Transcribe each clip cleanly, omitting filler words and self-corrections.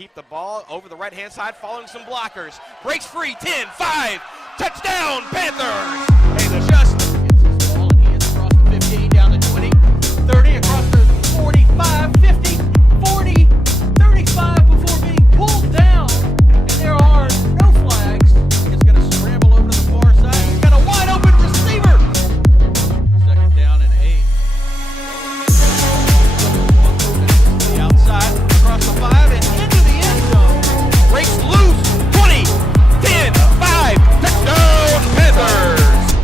keep the ball over the right-hand side, following some blockers. Breaks free, 10, 5, touchdown, Panthers! And just gets his ball, and he is across the 15, down to 20, 30, across the 45, 50, 40, 35 before being pulled down. And there are no flags. He's going to scramble over to the far side. He's got a wide-open receiver. Second down and 8. The outside, across the 5, and into the end zone. Breaks loose, 20, 10, 5, touchdown, Panthers!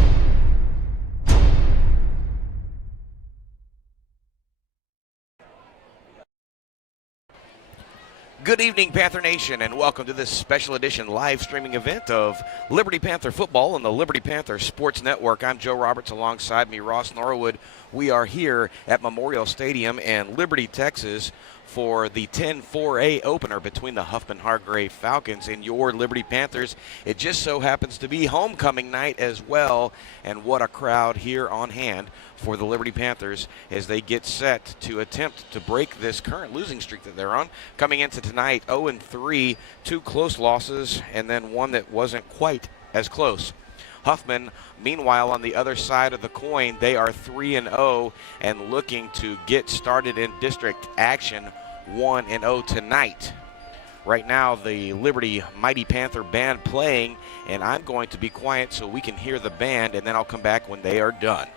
Good evening, Panther Nation, and welcome to this special edition live streaming event of Liberty Panther football on the Liberty Panther Sports Network. I'm Joe Roberts, alongside me, Ross Norwood. We are here at Memorial Stadium in Liberty, Texas, for the 10-4A opener between the Huffman Hargrave Falcons and your Liberty Panthers. It just so happens to be homecoming night as well, and what a crowd here on hand for the Liberty Panthers as they get set to attempt to break this current losing streak that they're on. Coming into tonight, 0-3, 2 close losses, and then one that wasn't quite as close. Huffman, meanwhile, on the other side of the coin, they are 3-0 and looking to get started in district action, 1-0 tonight. Right now, the Liberty Mighty Panther band playing, and I'm going to be quiet so we can hear the band, and then I'll come back when they are done.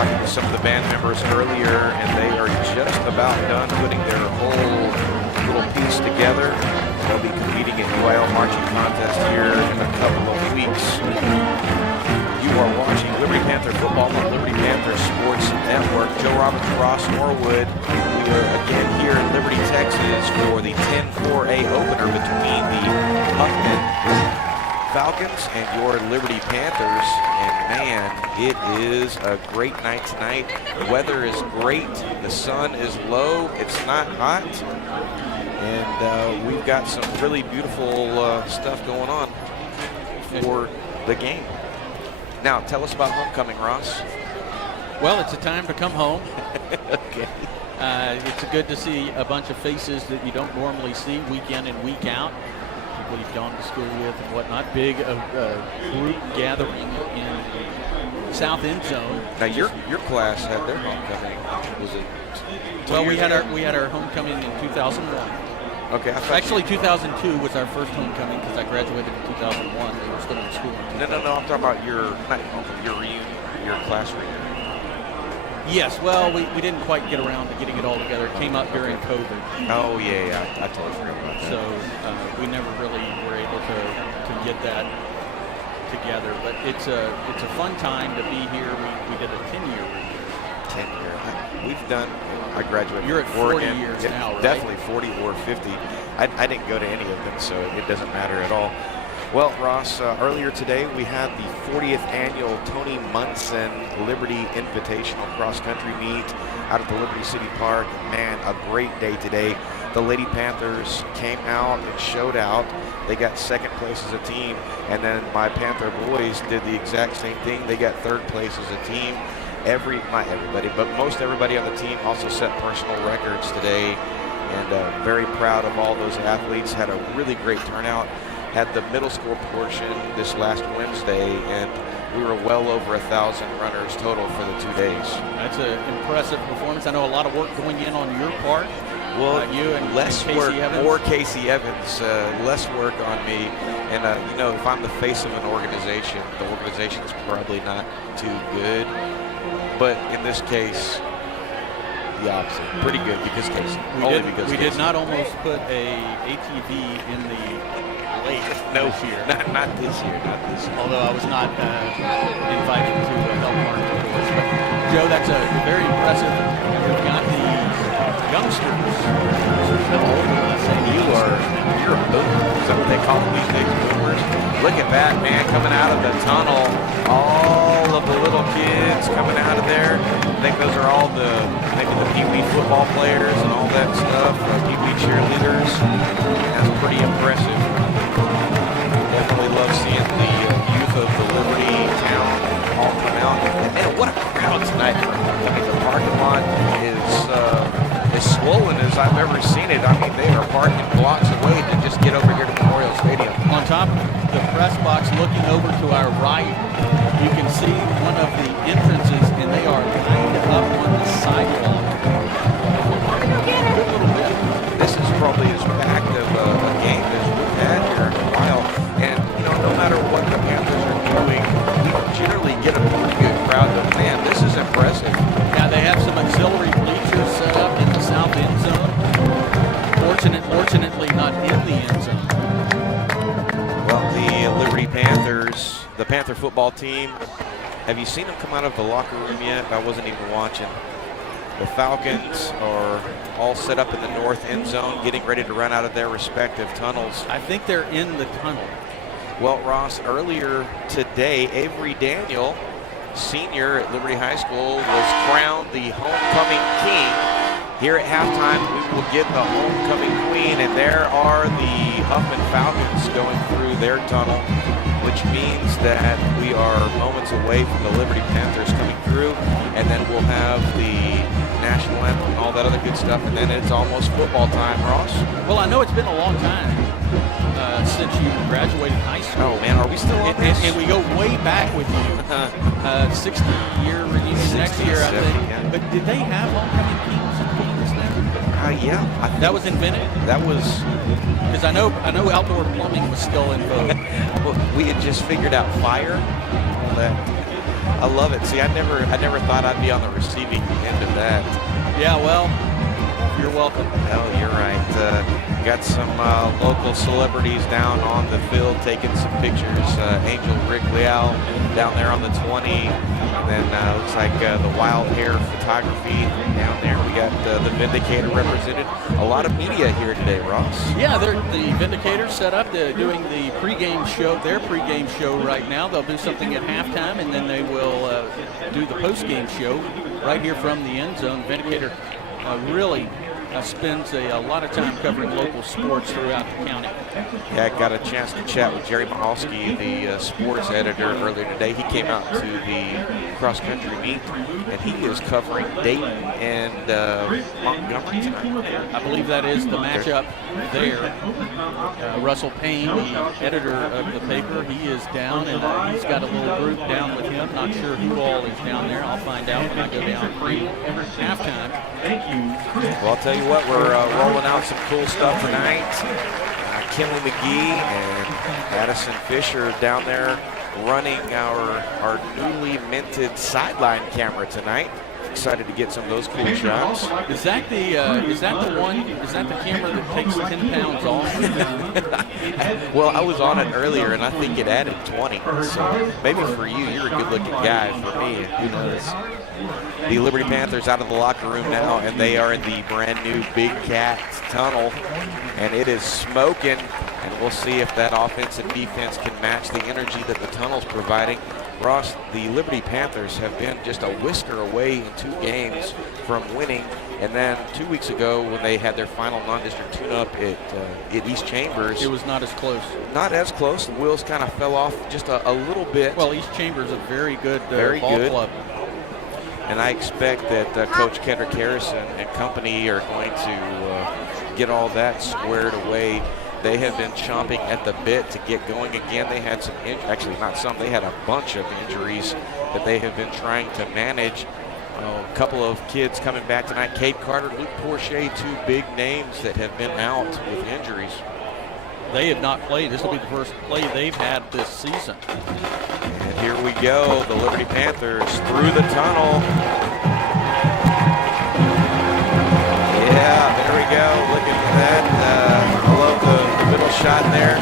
talking to some of the band members earlier, and they are just about done putting their whole little piece together. They'll be competing in UIL marching contest here in a couple of weeks. You are watching Liberty Panther football on Liberty Panther Sports Network. Joe Roberts and Ross Norwood. We are again here in Liberty, Texas for the 10-4A opener between the Huffman Falcons and your Liberty Panthers. And man, it is a great night tonight. The weather is great. The sun is low. It's not hot. And we've got some really beautiful stuff going on for the game. Now, tell us about homecoming, Ross. Well, it's a time to come home. Okay. It's good to see a bunch of faces that you don't normally see week in and week out. People you've gone to school with and whatnot. Big group gathering in the south end zone. Now, your class had their homecoming. Was it? Well, we had our homecoming in 2001. Okay. Actually, 2002 was our first homecoming because I graduated in 2001. We were still in school. No. I'm talking about your reunion, your class reunion. Yes. Well, we didn't quite get around to getting it all together. It came up during COVID. Oh yeah. I totally forgot about that. So we never really were able to get that together. But it's a fun time to be here. We did a 10-year reunion. 10-year. We've done. I graduated. You're at 40 years now, right? Definitely 40 or 50. I didn't go to any of them, so it doesn't matter at all. Well, Ross, earlier today we had the 40th annual Tony Munson Liberty Invitational Cross Country Meet out at the Liberty City Park. Man, a great day today. The Lady Panthers came out and showed out. They got second place as a team, and then my Panther boys did the exact same thing. They got third place as a team. Not everybody, but most everybody on the team also set personal records today, and very proud of all those athletes. Had a really great turnout. Had the middle school portion this last Wednesday, and we were well over 1,000 runners total for the 2 days. That's an impressive performance. I know a lot of work going in on your part. Well, you and less Casey work, Evans. more Casey Evans, less work on me. And if I'm the face of an organization, the organization's probably not too good. But in this case, the opposite. Pretty good because Casey. We did not almost put a ATV in the lake this year. Not this year. Although I was not invited to help mark the course. But Joe, that's very impressive. We've got the youngsters. You're a boomer. Is that what they call them these days, boomers? Look at that, man, coming out of the tunnel. All of the little kids coming out of there. I think those are all maybe the Pee-wee football players and all that stuff, Pee-wee cheerleaders. That's pretty impressive. Definitely love seeing the youth of the Liberty town all come out. And what a crowd tonight. I mean, the parking lot is as swollen as I've ever seen it. I mean, they are parking blocks away to just get over here to Memorial Stadium. On top of the press box, looking over to our right, you can see one of the entrances, and they are lined up on the sidewalk. This is probably as packed of a game as we've had here in a while. And, no matter what the Panthers are doing, we generally get a pretty good crowd. But, man, this is impressive. Now, they have some auxiliary bleachers set up in the south end zone. Fortunately, not in the end zone. Well, the Liberty Panthers, the Panther football team, have you seen them come out of the locker room yet? I wasn't even watching. The Falcons are all set up in the north end zone, getting ready to run out of their respective tunnels. I think they're in the tunnel. Well, Ross, earlier today, Avery Daniel, senior at Liberty High School, was crowned the homecoming king. Here at halftime, we will get the homecoming queen, and there are the Huffman Falcons going through their tunnel, which means that we are moments away from the Liberty Panthers coming through, and then we'll have the national anthem and all that other good stuff, and then it's almost football time, Ross. Well, I know it's been a long time since you graduated high school. Oh, man, are we still on this? And we go way back with you. 60-year reunion next year, I think. Yeah. But did they have homecoming kings and queens then? Yeah. That was invented? That was... Because I know outdoor plumbing was still in vogue. Well, we had just figured out fire, all that. I love it. See, I never thought I'd be on the receiving end of that. Yeah, well, you're welcome. Oh, you're right. Got some local celebrities down on the field taking some pictures. Angel Rick Leal down there on the 20. And then looks like the Wild Hair Photography down there. We got the Vindicator represented. A lot of media here today, Ross. Yeah, the Vindicator set up doing the pregame show, their pregame show right now. They'll do something at halftime, and then they will do the postgame show right here from the end zone. Vindicator really spends a lot of time covering local sports throughout the county. Yeah, I got a chance to chat with Jerry Mahalski, the sports editor, earlier today. He came out to the cross-country meet, and he is covering Dayton and Montgomery tonight. I believe that is the matchup there. Russell Payne, the editor of the paper, he is down, and he's got a little group down with him. Not sure who all is down there. I'll find out when I go down pre-halftime. Well, I'll tell you what, we're rolling out some cool stuff tonight. Kinley McGee and Addison Fisher down there running our newly minted sideline camera tonight. Excited to get some of those cool shots. Is that the camera that takes 10 pounds off? Well, I was on it earlier, and I think it added 20. So maybe for you, you're a good-looking guy. For me, who knows? The Liberty Panthers out of the locker room now, and they are in the brand-new Big Cat tunnel, and it is smoking. And we'll see if that offense and defense can match the energy that the tunnel's providing. Ross, the Liberty Panthers have been just a whisker away in 2 games from winning. And then 2 weeks ago, when they had their final non-district tune-up at East Chambers, it was not as close. Not as close. The wheels kind of fell off just a little bit. Well, East Chambers is a very good ball club. And I expect that Coach Kedrick Harrison and company are going to get all that squared away. They have been chomping at the bit to get going again. They had they had a bunch of injuries that they have been trying to manage. A couple of kids coming back tonight. Cade Carter, Luke Porcher, 2 big names that have been out with injuries. They have not played. This will be the first play they've had this season. And here we go, the Liberty Panthers through the tunnel. Yeah, there we go. Look at that. I love the middle shot there.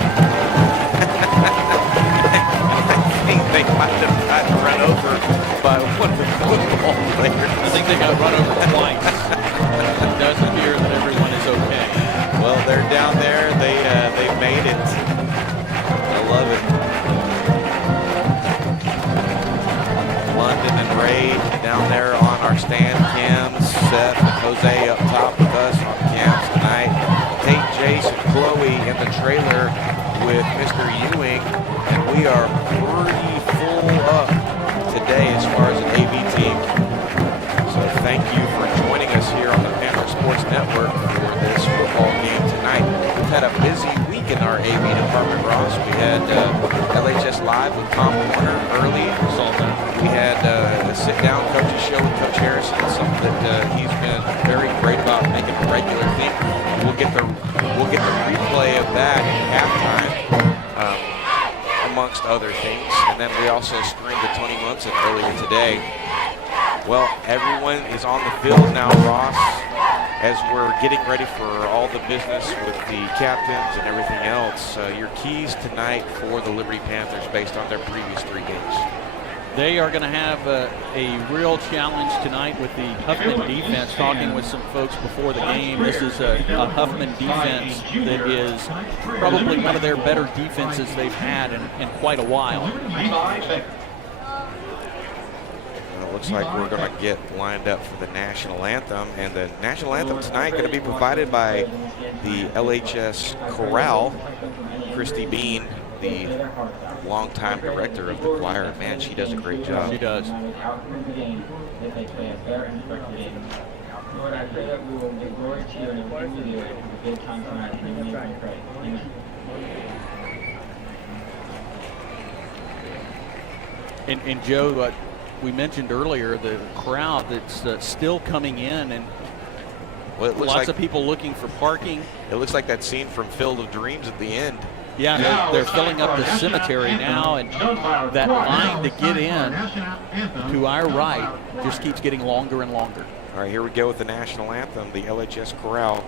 I think they might have gotten run over by one of the football players. I think they got run over twice. It does appear that everyone is okay. Well, they're down there. They made it. I love it. London and Ray down there on our stand cams. Seth and Jose up top with us on cams tonight. Tate, Jace, and Chloe in the trailer with Mr. Ewing. And we are pretty full up today as far as an AV team. So thank you for joining us here on the Panther Sportz Network for this football game tonight. We've had a busy week in our AV department, Ross. We had LHS Live with Tom Warner early. We had a sit-down coaches show with Coach Harrison, something that he's been very great about making a regular thing. We'll get the replay of that at halftime, amongst other things. And then we also streamed the Tony Munson earlier today. Well, everyone is on the field now, Ross, as we're getting ready for all the business with the captains and everything else. Your keys tonight for the Liberty Panthers based on their previous 3 games. They are going to have a real challenge tonight with the Huffman defense. Talking with some folks before the game, this is a Huffman defense that is probably one of their better defenses they've had in quite a while. Looks like we're going to get lined up for the national anthem, and the national anthem tonight going to be provided by the LHS Chorale. Christy Bean, the longtime director of the choir. Man, she does a great job. She does. Lord, I pray that we will give glory to you and agree with you in the good time tonight. In your name we pray. Amen. And Joe, we mentioned earlier the crowd that's still coming in, and well, it looks lots like of people looking for parking. It looks like that scene from Field of Dreams at the end. Yeah, they're filling up the cemetery now, and that line to get in to our right just keeps getting longer and longer. All right, here we go with the national anthem, the LHS Chorale.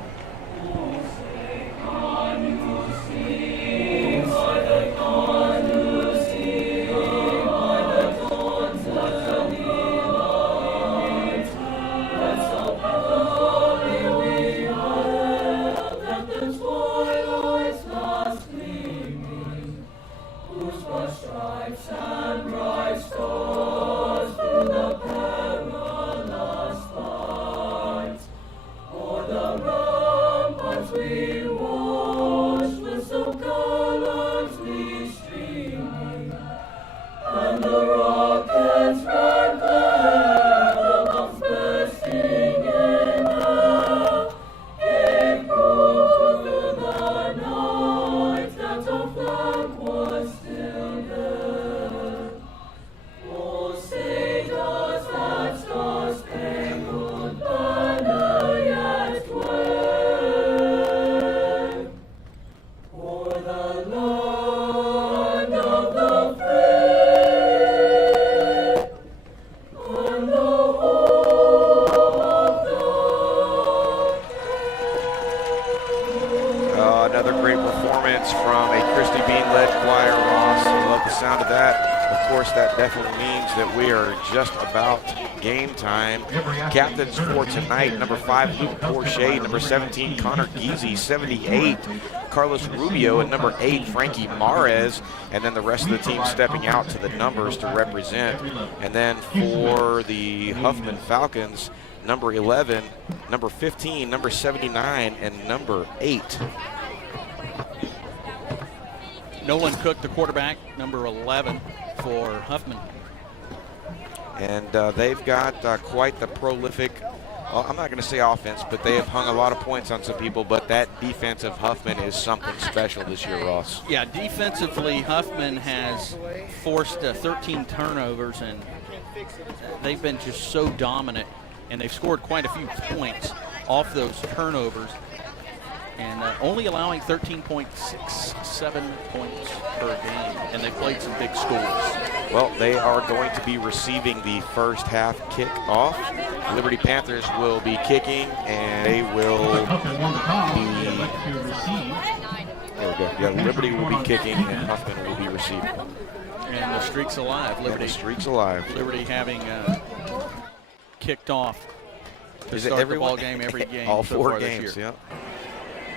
Another great performance from a Christy Bean-led choir, Ross. I love the sound of that. Of course, that definitely means that we are just about game time. Captains for tonight, number 5, Luke Porche, number 17, Connor Geezy, 78, Carlos Rubio, and number 8, Frankie Mares, and then the rest of the team stepping out to the numbers to represent. And then for the Huffman Falcons, number 11, number 15, number 79, and number 8. Nolan Cook, the quarterback, number 11 for Huffman. And they've got quite the prolific, well, I'm not going to say offense, but they have hung a lot of points on some people, but that defense of Huffman is something special this year, Ross. Yeah, defensively, Huffman has forced 13 turnovers, and they've been just so dominant, and they've scored quite a few points off those turnovers, and only allowing 13.67 points per game, and they played some big scores. Well, they are going to be receiving the first half kickoff. Liberty Panthers will be kicking, and they will be, there we go. Yeah, Liberty will be kicking, and Huffman will be receiving. And the streak's alive. Liberty. And the streak's alive. Liberty having kicked off to Is it start every the ball game every game. All so 4 far games, this year. yeah.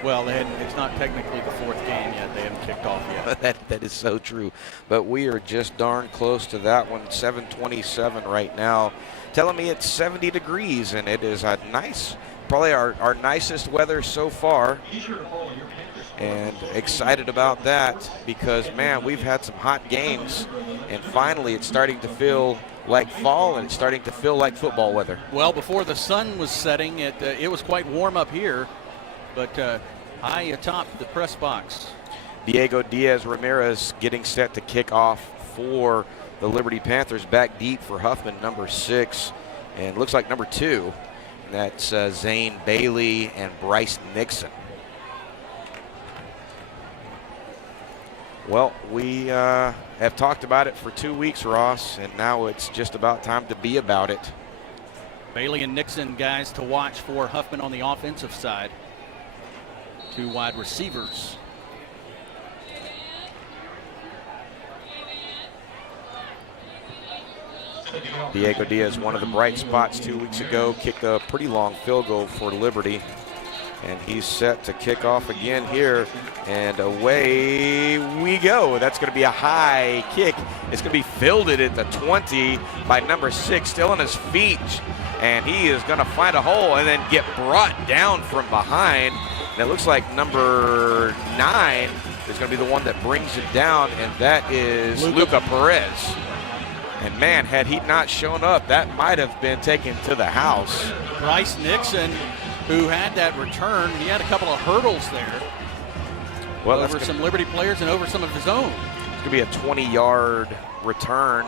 Well, it's not technically the 4th game yet. They haven't kicked off yet. that is so true. But we are just darn close to that one. 7:27 right now. Telling me it's 70 degrees, and it is a nice, probably our nicest weather so far. And excited about that because, man, we've had some hot games, and finally it's starting to feel like fall, and it's starting to feel like football weather. Well, before the sun was setting, it was quite warm up here, but high atop the press box. Diego Diaz Ramirez getting set to kick off for the Liberty Panthers. Back deep for Huffman, number 6, and looks like number 2. That's Zane Bailey and Bryce Nixon. Well, we have talked about it for 2 weeks, Ross, and now it's just about time to be about it. Bailey and Nixon, guys to watch for Huffman on the offensive side. 2 wide receivers. Diego Diaz, one of the bright spots 2 weeks ago, kicked a pretty long field goal for Liberty. And he's set to kick off again here. And away we go. That's going to be a high kick. It's going to be fielded at the 20 by number 6, still on his feet. And he is going to find a hole and then get brought down from behind. And it looks like number 9 is going to be the one that brings it down, and that is Luca Perez. And, man, had he not shown up, that might have been taken to the house. Bryce Nixon, who had that return, he had a couple of hurdles there. Well, over some Liberty players and over some of his own. It's going to be a 20-yard return,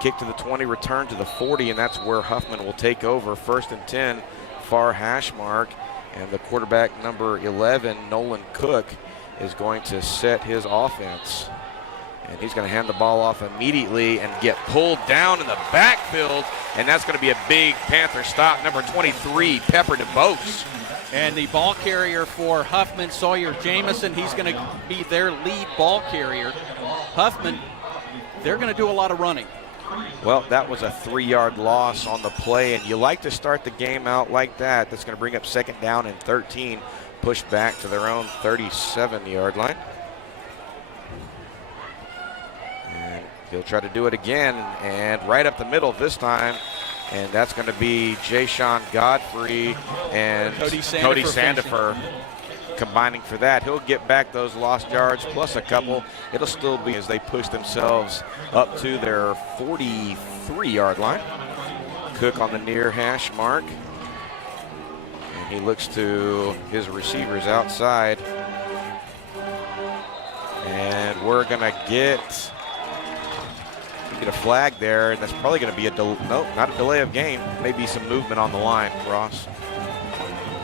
kick to the 20, return to the 40, and that's where Huffman will take over. 1st and 10, far hash mark. And the quarterback, number 11, Nolan Cook, is going to set his offense. And he's going to hand the ball off immediately and get pulled down in the backfield. And that's going to be a big Panther stop. Number 23, Pepper DeBose. And the ball carrier for Huffman, Sawyer Jamison, he's going to be their lead ball carrier. Huffman, they're going to do a lot of running. Well, that was a 3-yard loss on the play, and you like to start the game out like that. That's going to bring up 2nd down and 13, pushed back to their own 37-yard line. And he'll try to do it again, and right up the middle this time. And that's going to be Jayshon Godfrey and Cody Sandifer combining for that. He'll get back those lost yards plus a couple. It'll still be as they push themselves up to their 43-yard line. Cook on the near hash mark. And he looks to his receivers outside. And we're going to get a flag there, and that's probably going to be not a delay of game, maybe some movement on the line, Ross.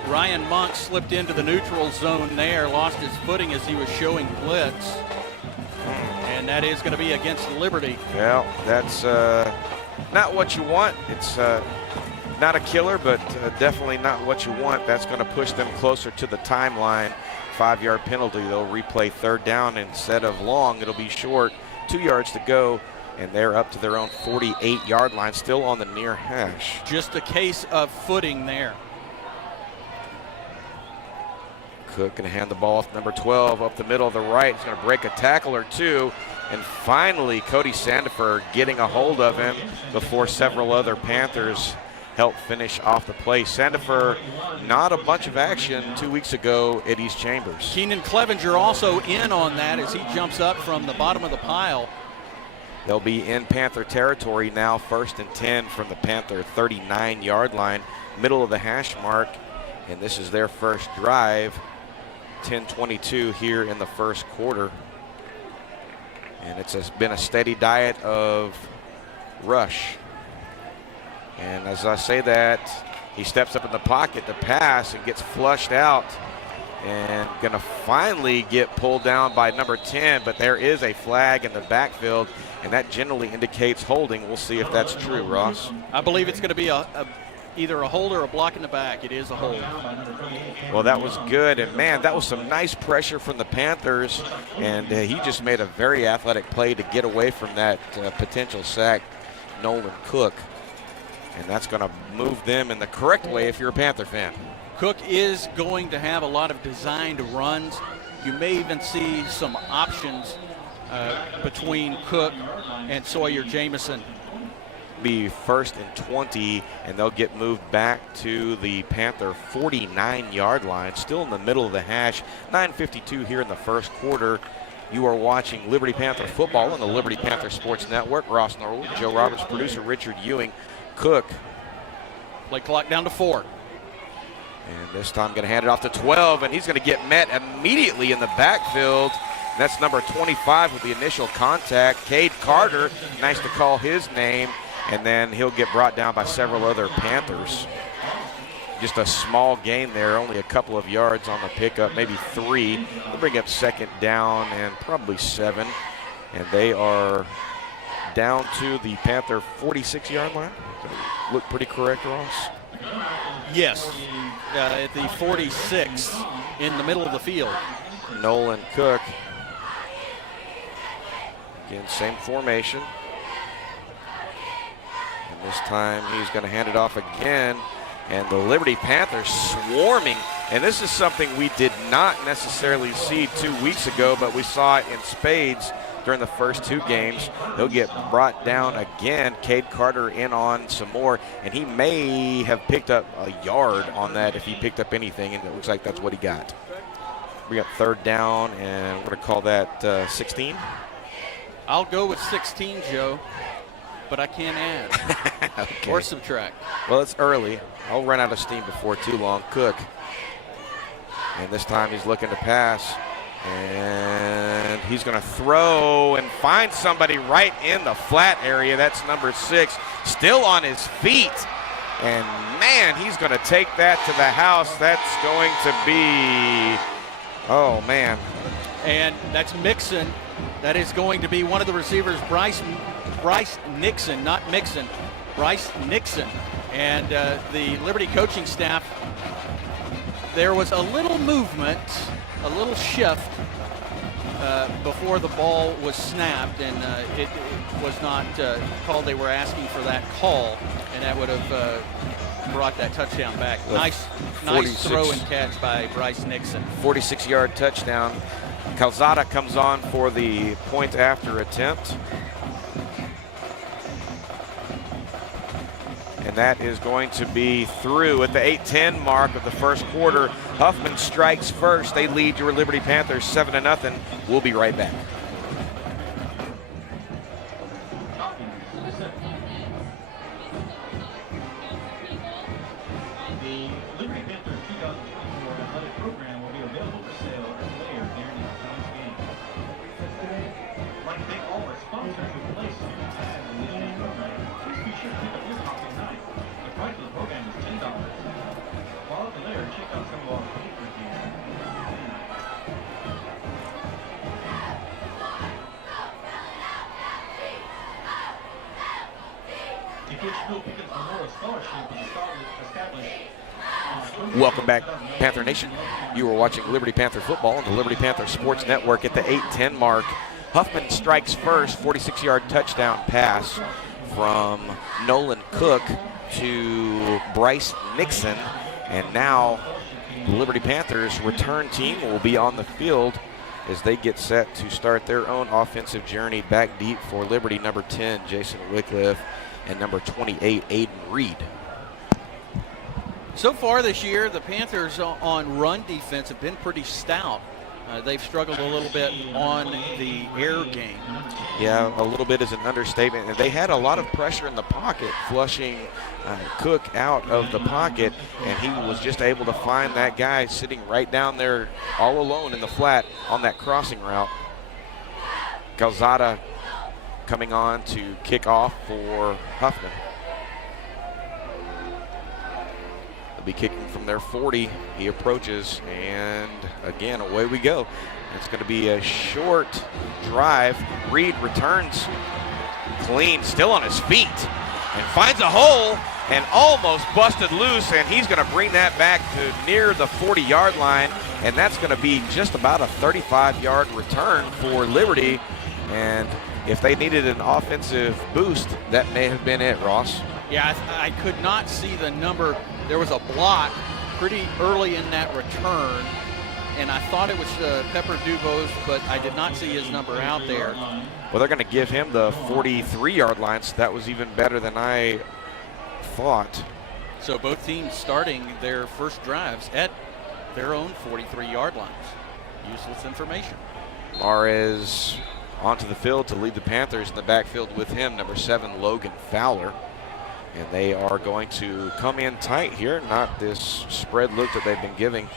Ryan Monk slipped into the neutral zone there, lost his footing as he was showing blitz, and that is going to be against Liberty. Well, that's not what you want. It's not a killer, but definitely not what you want. That's going to push them closer to the timeline. 5-yard penalty. They'll replay 3rd down instead of long. It'll be short. 2 yards to go. And they're up to their own 48-yard line, still on the near hash. Just a case of footing there. Cook going to hand the ball off number 12 up the middle of the right. He's going to break a tackle or two. And finally, Cody Sandifer getting a hold of him before several other Panthers help finish off the play. Sandifer, not a bunch of action 2 weeks ago at East Chambers. Keenan Clevenger also in on that as he jumps up from the bottom of the pile. They'll be in Panther territory now, 1st and 10 from the Panther 39-yard line, middle of the hash mark, and this is their first drive. 10:22 here in the first quarter. And it's been a steady diet of rush. And as I say that, he steps up in the pocket to pass and gets flushed out. And going to finally get pulled down by number 10, but there is a flag in the backfield, and that generally indicates holding. We'll see if that's true, Ross. I believe it's going to be either a hold or a block in the back. It is a hold. Well, that was good, and man, that was some nice pressure from the Panthers, and he just made a very athletic play to get away from that potential sack, Nolan Cook, and that's going to move them in the correct way if you're a Panther fan. Cook is going to have a lot of designed runs. You may even see some options between Cook and Sawyer Jamison. Be 1st and 20, and they'll get moved back to the Panther 49-yard line, still in the middle of the hash. 9:52 here in the first quarter. You are watching Liberty Panther football on the Liberty Panther Sports Network. Ross Norwood, Joe Roberts, producer Richard Ewing. Cook. Play clock down to 4. And this time going to hand it off to 12, and he's going to get met immediately in the backfield. And that's number 25 with the initial contact, Cade Carter. Nice to call his name. And then he'll get brought down by several other Panthers. Just a small gain there, only a couple of yards on the pickup, maybe 3. They'll bring up 2nd down and probably 7. And they are down to the Panther 46-yard line. Look pretty correct, Ross? Yes, at the 46 in the middle of the field. Nolan Cook. Again, same formation. And this time he's going to hand it off again. And the Liberty Panthers swarming. And this is something we did not necessarily see 2 weeks ago, but we saw it in spades during the first 2 games. He'll get brought down again. Cade Carter in on some more, and he may have picked up a yard on that if he picked up anything, and it looks like that's what he got. We got 3rd down, and we're going to call that 16. I'll go with 16, Joe, but I can't add okay. or subtract. Well, it's early. I'll run out of steam before too long. Cook. And this time he's looking to pass. And he's going to throw and find somebody right in the flat area. That's number 6, still on his feet. And, man, he's going to take that to the house. That's going to be, oh, man, And that's Mixon. That is going to be one of the receivers, Bryce Nixon, not Mixon, Bryce Nixon. And the Liberty coaching staff, there was a little movement, a little shift before the ball was snapped, and it was not called. They were asking for that call, and that would have brought that touchdown back. Nice throw and catch by Bryce Nixon. 46-yard touchdown. Calzada comes on for the point after attempt. And that is going to be through at the 8:10 mark of the first quarter. Huffman strikes first. They lead your Liberty Panthers 7-0. We'll be right back. The Liberty Panther 2024 athletic program will be available for sale and later during tonight's game. I'd like to thank all our sponsors who placed your tag in this program. Please be sure to pick up your copy tonight. The price of the program is $10. While at the lair, check out some of our paper gear. If your school Pickens Memorial Scholarship is established. Welcome back, Panther Nation. You are watching Liberty Panther football on the Liberty Panther Sports Network at the 8:10 mark. Huffman strikes first, 46-yard touchdown pass from Nolan Cook to Bryce Nixon. And now the Liberty Panthers return team will be on the field as they get set to start their own offensive journey back deep for Liberty. Number 10, Jason Wycliffe, and number 28, Aiden Reed. So far this year, the Panthers on run defense have been pretty stout. They've struggled a little bit on the air game. Yeah, a little bit is an understatement. And they had a lot of pressure in the pocket, flushing Cook out of the pocket, and he was just able to find that guy sitting right down there all alone in the flat on that crossing route. Calzada coming on to kick off for Huffman. They'll be kicking from their 40. He approaches, and again, away we go. It's going to be a short drive. Reed returns clean, still on his feet, and finds a hole and almost busted loose, and he's going to bring that back to near the 40-yard line, and that's going to be just about a 35-yard return for Liberty. And if they needed an offensive boost, that may have been it, Ross. Yeah, I could not see the number. There was a block pretty early in that return, and I thought it was Pepper Dubose, but I did not see his number out there. Well, they're going to give him the 43-yard line, so that was even better than I thought. So both teams starting their first drives at their own 43-yard lines. Useless information. Mares onto the field to lead the Panthers in the backfield with him, number 7, Logan Fowler. And they are going to come in tight here, not this spread look that they've been giving.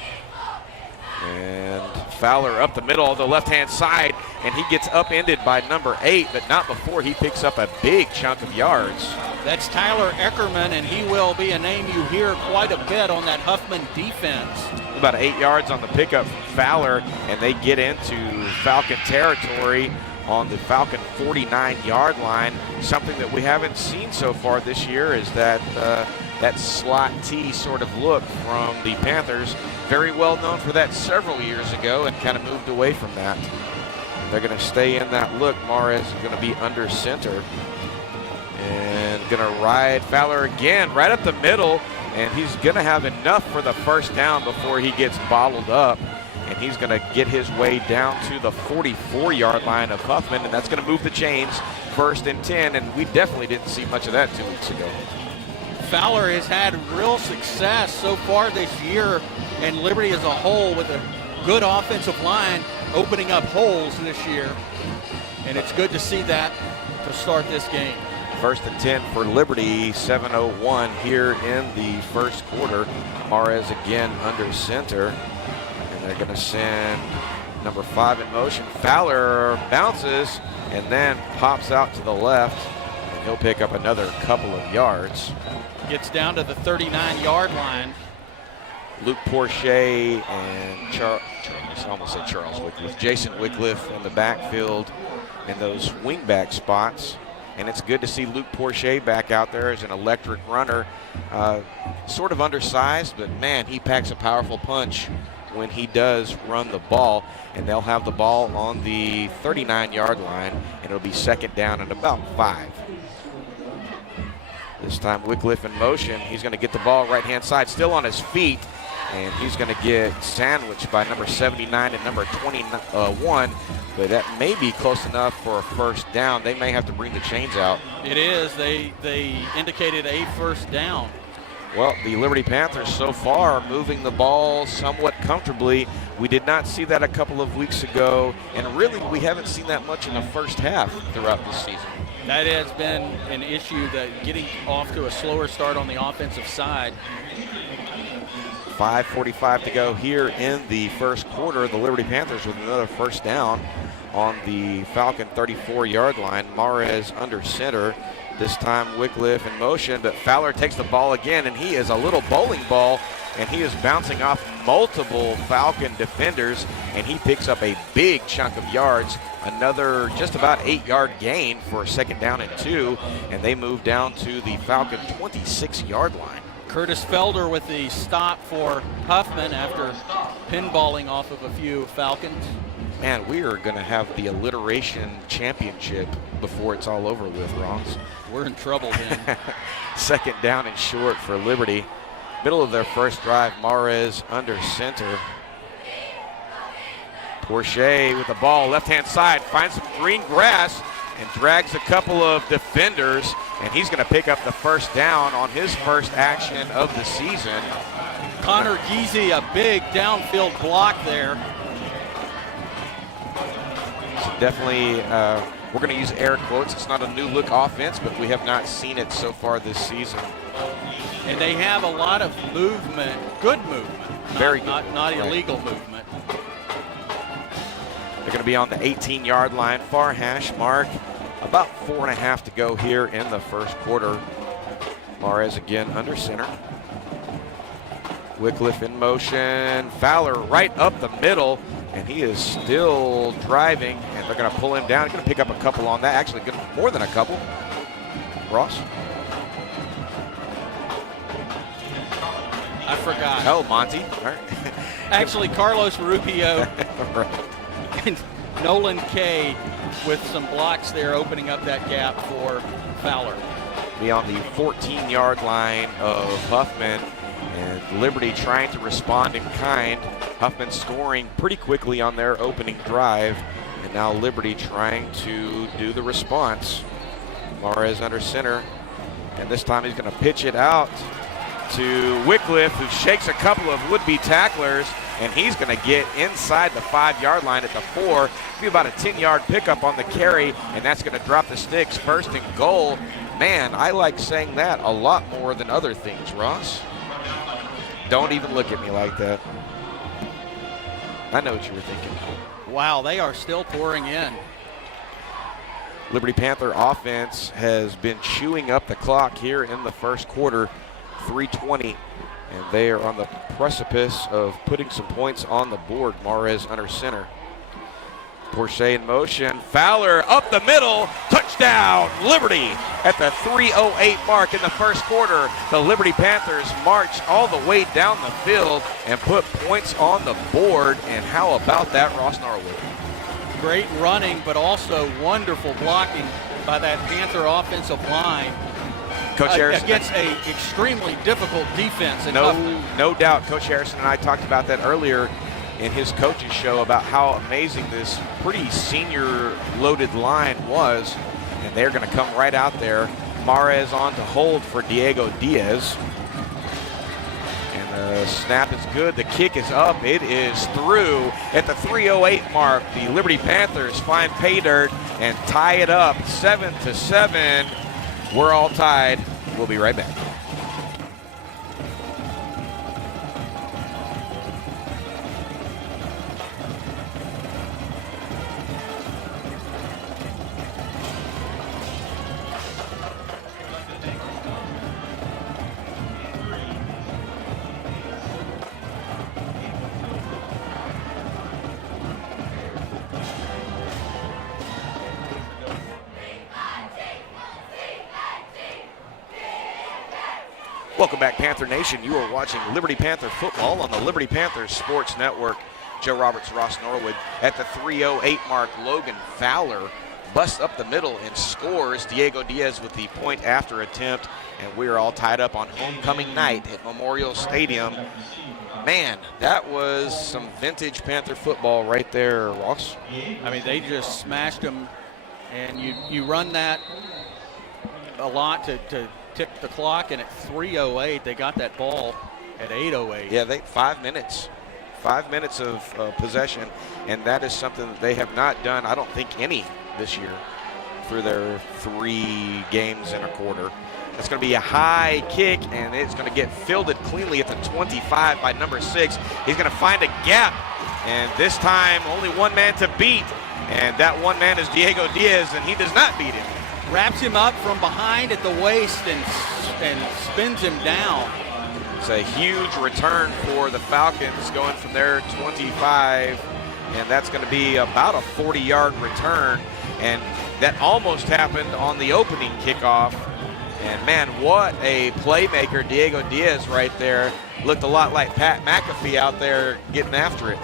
And Fowler up the middle of the left-hand side, and he gets upended by number 8, but not before he picks up a big chunk of yards. That's Tyler Eckerman, and he will be a name you hear quite a bit on that Huffman defense. About 8 yards on the pickup from Fowler, and they get into Falcon territory on the Falcon 49-yard line. Something that we haven't seen so far this year is that that slot T sort of look from the Panthers. Very well known for that several years ago, and kind of moved away from that. They're going to stay in that look. Mares is going to be under center and going to ride Fowler again right up the middle, and he's going to have enough for the first down before he gets bottled up. And he's going to get his way down to the 44-yard line of Huffman, and that's going to move the chains. 1st and 10, and we definitely didn't see much of that 2 weeks ago. Fowler has had real success so far this year, and Liberty as a whole with a good offensive line opening up holes this year. And it's good to see that to start this game. 1st and 10 for Liberty, 7:01 here in the first quarter. Mares again under center. They're going to send number 5 in motion. Fowler bounces and then pops out to the left, and he'll pick up another couple of yards. Gets down to the 39-yard line. Luke Porche and I almost said Charles Wycliffe. Jason Wycliffe in the backfield in those wingback spots. And it's good to see Luke Porche back out there as an electric runner. Sort of undersized, but man, he packs a powerful punch when he does run the ball. And they'll have the ball on the 39-yard line, and it'll be second down and about 5. This time Wycliffe in motion. He's going to get the ball right-hand side, still on his feet, and he's going to get sandwiched by number 79 and number 21, but that may be close enough for a first down. They may have to bring the chains out. It is. They indicated a first down. Well, the Liberty Panthers so far moving the ball somewhat comfortably. We did not see that a couple of weeks ago, and really we haven't seen that much in the first half throughout this season. That has been an issue, that getting off to a slower start on the offensive side. 5:45 to go here in the first quarter. The Liberty Panthers with another first down on the Falcon 34-yard line. Mares under center. This time Wycliffe in motion, but Fowler takes the ball again, and he is a little bowling ball, and he is bouncing off multiple Falcon defenders, and he picks up a big chunk of yards. Another just about 8-yard gain for second down and 2, and they move down to the Falcon 26-yard line. Curtis Felder with the stop for Huffman after pinballing off of a few Falcons. Man, we are going to have the alliteration championship before it's all over with, Ross. We're in trouble then. Second down and short for Liberty. Middle of their first drive, Mares under center. Porche with the ball, left-hand side, finds some green grass and drags a couple of defenders, and he's going to pick up the first down on his first action of the season. Connor Geezy, a big downfield block there. So definitely, we're going to use air quotes. It's not a new look offense, but we have not seen it so far this season. And they have a lot of movement, good movement, Very good. Not illegal movement. They're going to be on the 18-yard line, far hash mark. About 4.5 to go here in the first quarter. Mares again under center. Wycliffe in motion. Fowler right up the middle, and he is still driving, and they're going to pull him down. He's going to pick up a couple on that. Actually, more than a couple. Ross? I forgot. Oh, Monty. All right. Actually, Carlos Rubio Right. and Nolan Kay with some blocks there, opening up that gap for Fowler. Be on the 14-yard line of Huffman, and Liberty trying to respond in kind. Huffman scoring pretty quickly on their opening drive, and now Liberty trying to do the response. Mares under center, and this time he's going to pitch it out to Wycliffe, who shakes a couple of would-be tacklers, and he's going to get inside the 5-yard line at the 4. Be about a 10-yard pickup on the carry, and that's going to drop the sticks. First and goal. Man, I like saying that a lot more than other things, Ross. Don't even look at me like that. I know what you were thinking. Wow, they are still pouring in. Liberty Panther offense has been chewing up the clock here in the first quarter. 3:20, and they are on the precipice of putting some points on the board. Mares under center. Porche in motion. Fowler up the middle. Touchdown, Liberty at the 3:08 mark in the first quarter. The Liberty Panthers march all the way down the field and put points on the board. And how about that, Ross Norwood? Great running, but also wonderful blocking by that Panther offensive line. Coach Harrison, against a extremely difficult defense. No doubt. Coach Harrison and I talked about that earlier in his coach's show about how amazing this pretty senior loaded line was, and they're going to come right out there. Mares on to hold for Diego Diaz, and the snap is good. The kick is up. It is through at the 3:08 mark. The Liberty Panthers find pay dirt and tie it up 7-7. We're all tied. We'll be right back. Welcome back, Panther Nation. You are watching Liberty Panther football on the Liberty Panther Sports Network. Joe Roberts, Ross Norwood at the 3:08 mark. Logan Fowler busts up the middle and scores. Diego Diaz with the point after attempt, and we're all tied up on homecoming night at Memorial Stadium. Man, that was some vintage Panther football right there, Ross. I mean, they just smashed them, and you run that a lot to tick the clock, and at 3:08 they got that ball at 8:08. Yeah, 5 minutes. 5 minutes of possession, and that is something that they have not done, I don't think, any this year through their 3 games and a quarter. It's going to be a high kick, and it's going to get fielded cleanly at the 25 by number 6. He's going to find a gap, and this time only one man to beat, and that one man is Diego Diaz, and he does not beat him. Wraps him up from behind at the waist and spins him down. It's a huge return for the Falcons going from their 25, and that's going to be about a 40-yard return, and that almost happened on the opening kickoff. And man, what a playmaker Diego Diaz right there. Looked a lot like Pat McAfee out there getting after it.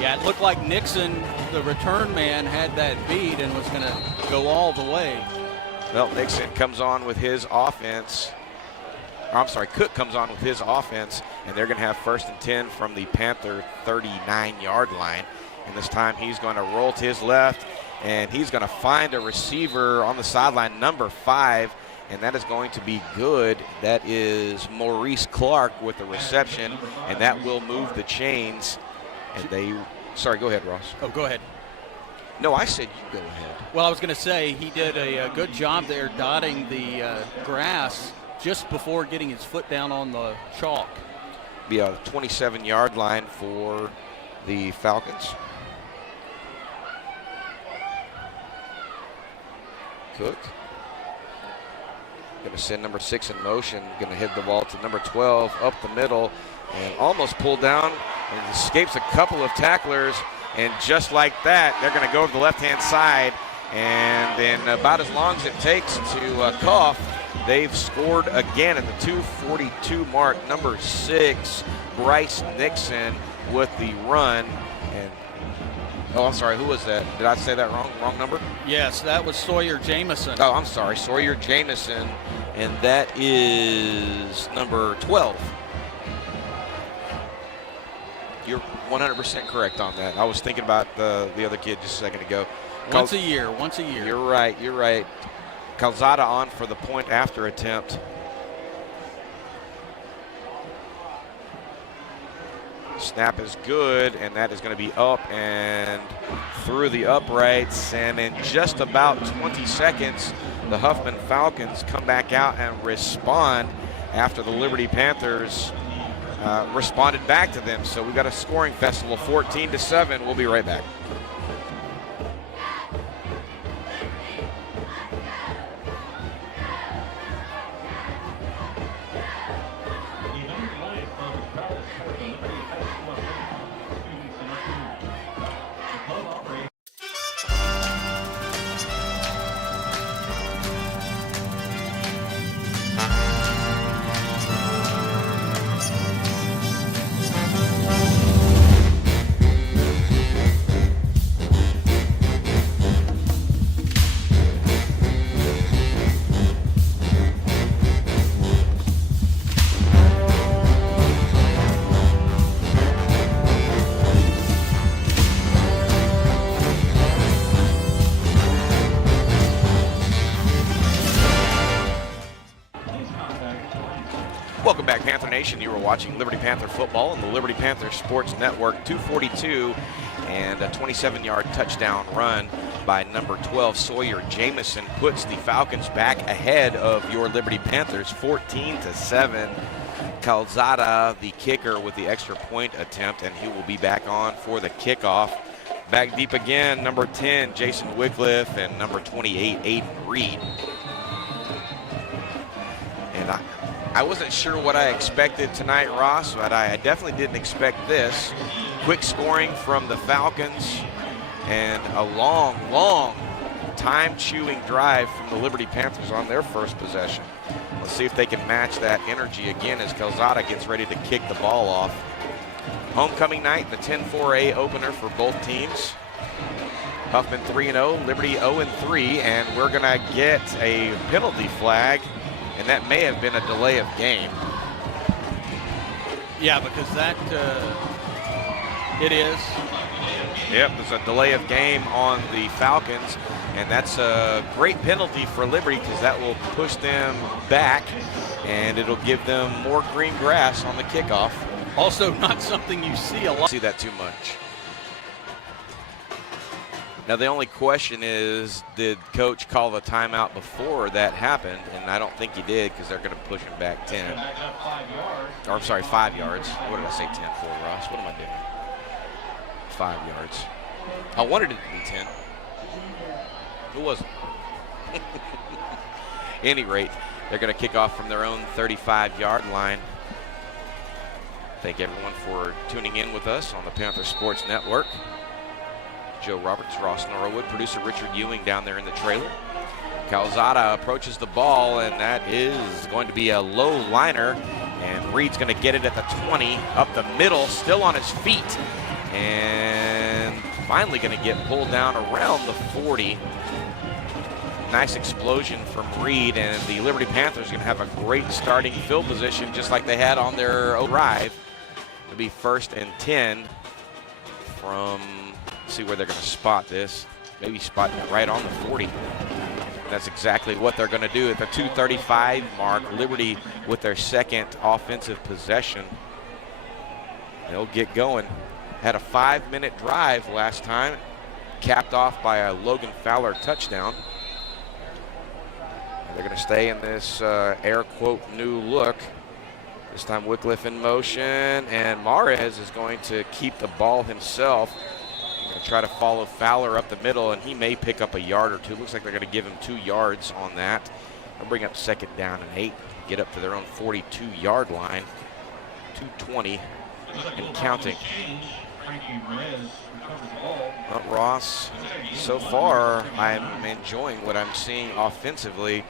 Yeah, it looked like Nixon, the return man, had that beat and was going to go all the way. Well, Nixon comes on with his offense. Cook comes on with his offense, and they're going to have 1st and 10 from the Panther 39-yard line. And this time he's going to roll to his left, and he's going to find a receiver on the sideline, number 5, and that is going to be good. That is Maurice Clark with the reception, and that will move the chains. And sorry, go ahead, Ross. Oh, go ahead. No, I said you go ahead. Well, I was going to say he did a good job there dotting the grass just before getting his foot down on the chalk. Be a 27-yard line for the Falcons. Cook. Going to send number 6 in motion. Going to hit the ball to number 12 up the middle and almost pulled down and escapes a couple of tacklers. And just like that, they're going to go to the left-hand side. And in about as long as it takes to cough, they've scored again at the 2:42 mark. Number 6, Bryce Nixon with the run. And oh, I'm sorry, who was that? Did I say that wrong? Wrong number? Yes, that was Sawyer Jamison. Oh, I'm sorry, Sawyer Jamison, and that is number 12. You're 100% correct on that. I was thinking about the other kid just a second ago. Once a year. You're right. Calzada on for the point after attempt. Snap is good, and that is going to be up and through the uprights. And in just about 20 seconds, the Huffman Falcons come back out and respond after the Liberty Panthers responded back to them. So we've got a scoring festival, 14-7. We'll be right back. Welcome back, Panther Nation. You are watching Liberty Panther football on the Liberty Panther Sports Network. 2:42 and a 27-yard touchdown run by number 12, Sawyer Jamison, puts the Falcons back ahead of your Liberty Panthers, 14-7. Calzada, the kicker, with the extra point attempt, and he will be back on for the kickoff. Back deep again, number 10, Jason Wycliffe, and number 28, Aiden Reed. And I wasn't sure what I expected tonight, Ross, but I definitely didn't expect this. Quick scoring from the Falcons and a long time-chewing drive from the Liberty Panthers on their first possession. Let's see if they can match that energy again as Calzada gets ready to kick the ball off. Homecoming night, the 10-4A opener for both teams. Huffman 3-0, Liberty 0-3, and we're going to get a penalty flag, and that may have been a delay of game. Yeah, because that, it is. Yep, there's a delay of game on the Falcons, and that's a great penalty for Liberty because that will push them back, and it'll give them more green grass on the kickoff. Also, not something you see a lot. See that too much. Now, the only question is, did Coach call the timeout before that happened? And I don't think he did because they're going to push him back 10. Or, I'm sorry, 5 yards. What did I say 10 for, Ross? What am I doing? 5 yards. I wanted it to be 10. It wasn't. Any rate, they're going to kick off from their own 35-yard line. Thank everyone for tuning in with us on the Panther Sportz Network. Joe Roberts, Ross Norwood, producer Richard Ewing down there in the trailer. Calzada approaches the ball, and that is going to be a low liner. And Reed's going to get it at the 20, up the middle, still on his feet. And finally going to get pulled down around the 40. Nice explosion from Reed, and the Liberty Panthers are going to have a great starting field position just like they had on their drive. It'll be 1st and 10 from, see where they're going to spot this. Maybe spot it right on the 40. That's exactly what they're going to do at the 2:35 mark. Liberty with their second offensive possession. They'll get going. Had a 5-minute drive last time, capped off by a Logan Fowler touchdown. They're going to stay in this air quote new look. This time Wycliffe in motion, and Mares is going to keep the ball himself. Going to try to follow Fowler up the middle, and he may pick up a yard or two. Looks like they're going to give him 2 yards on that. They'll bring up 2nd down and 8. Get up to their own 42-yard line. 2:20 and counting. Well, Ross, so far I'm enjoying what I'm seeing offensively.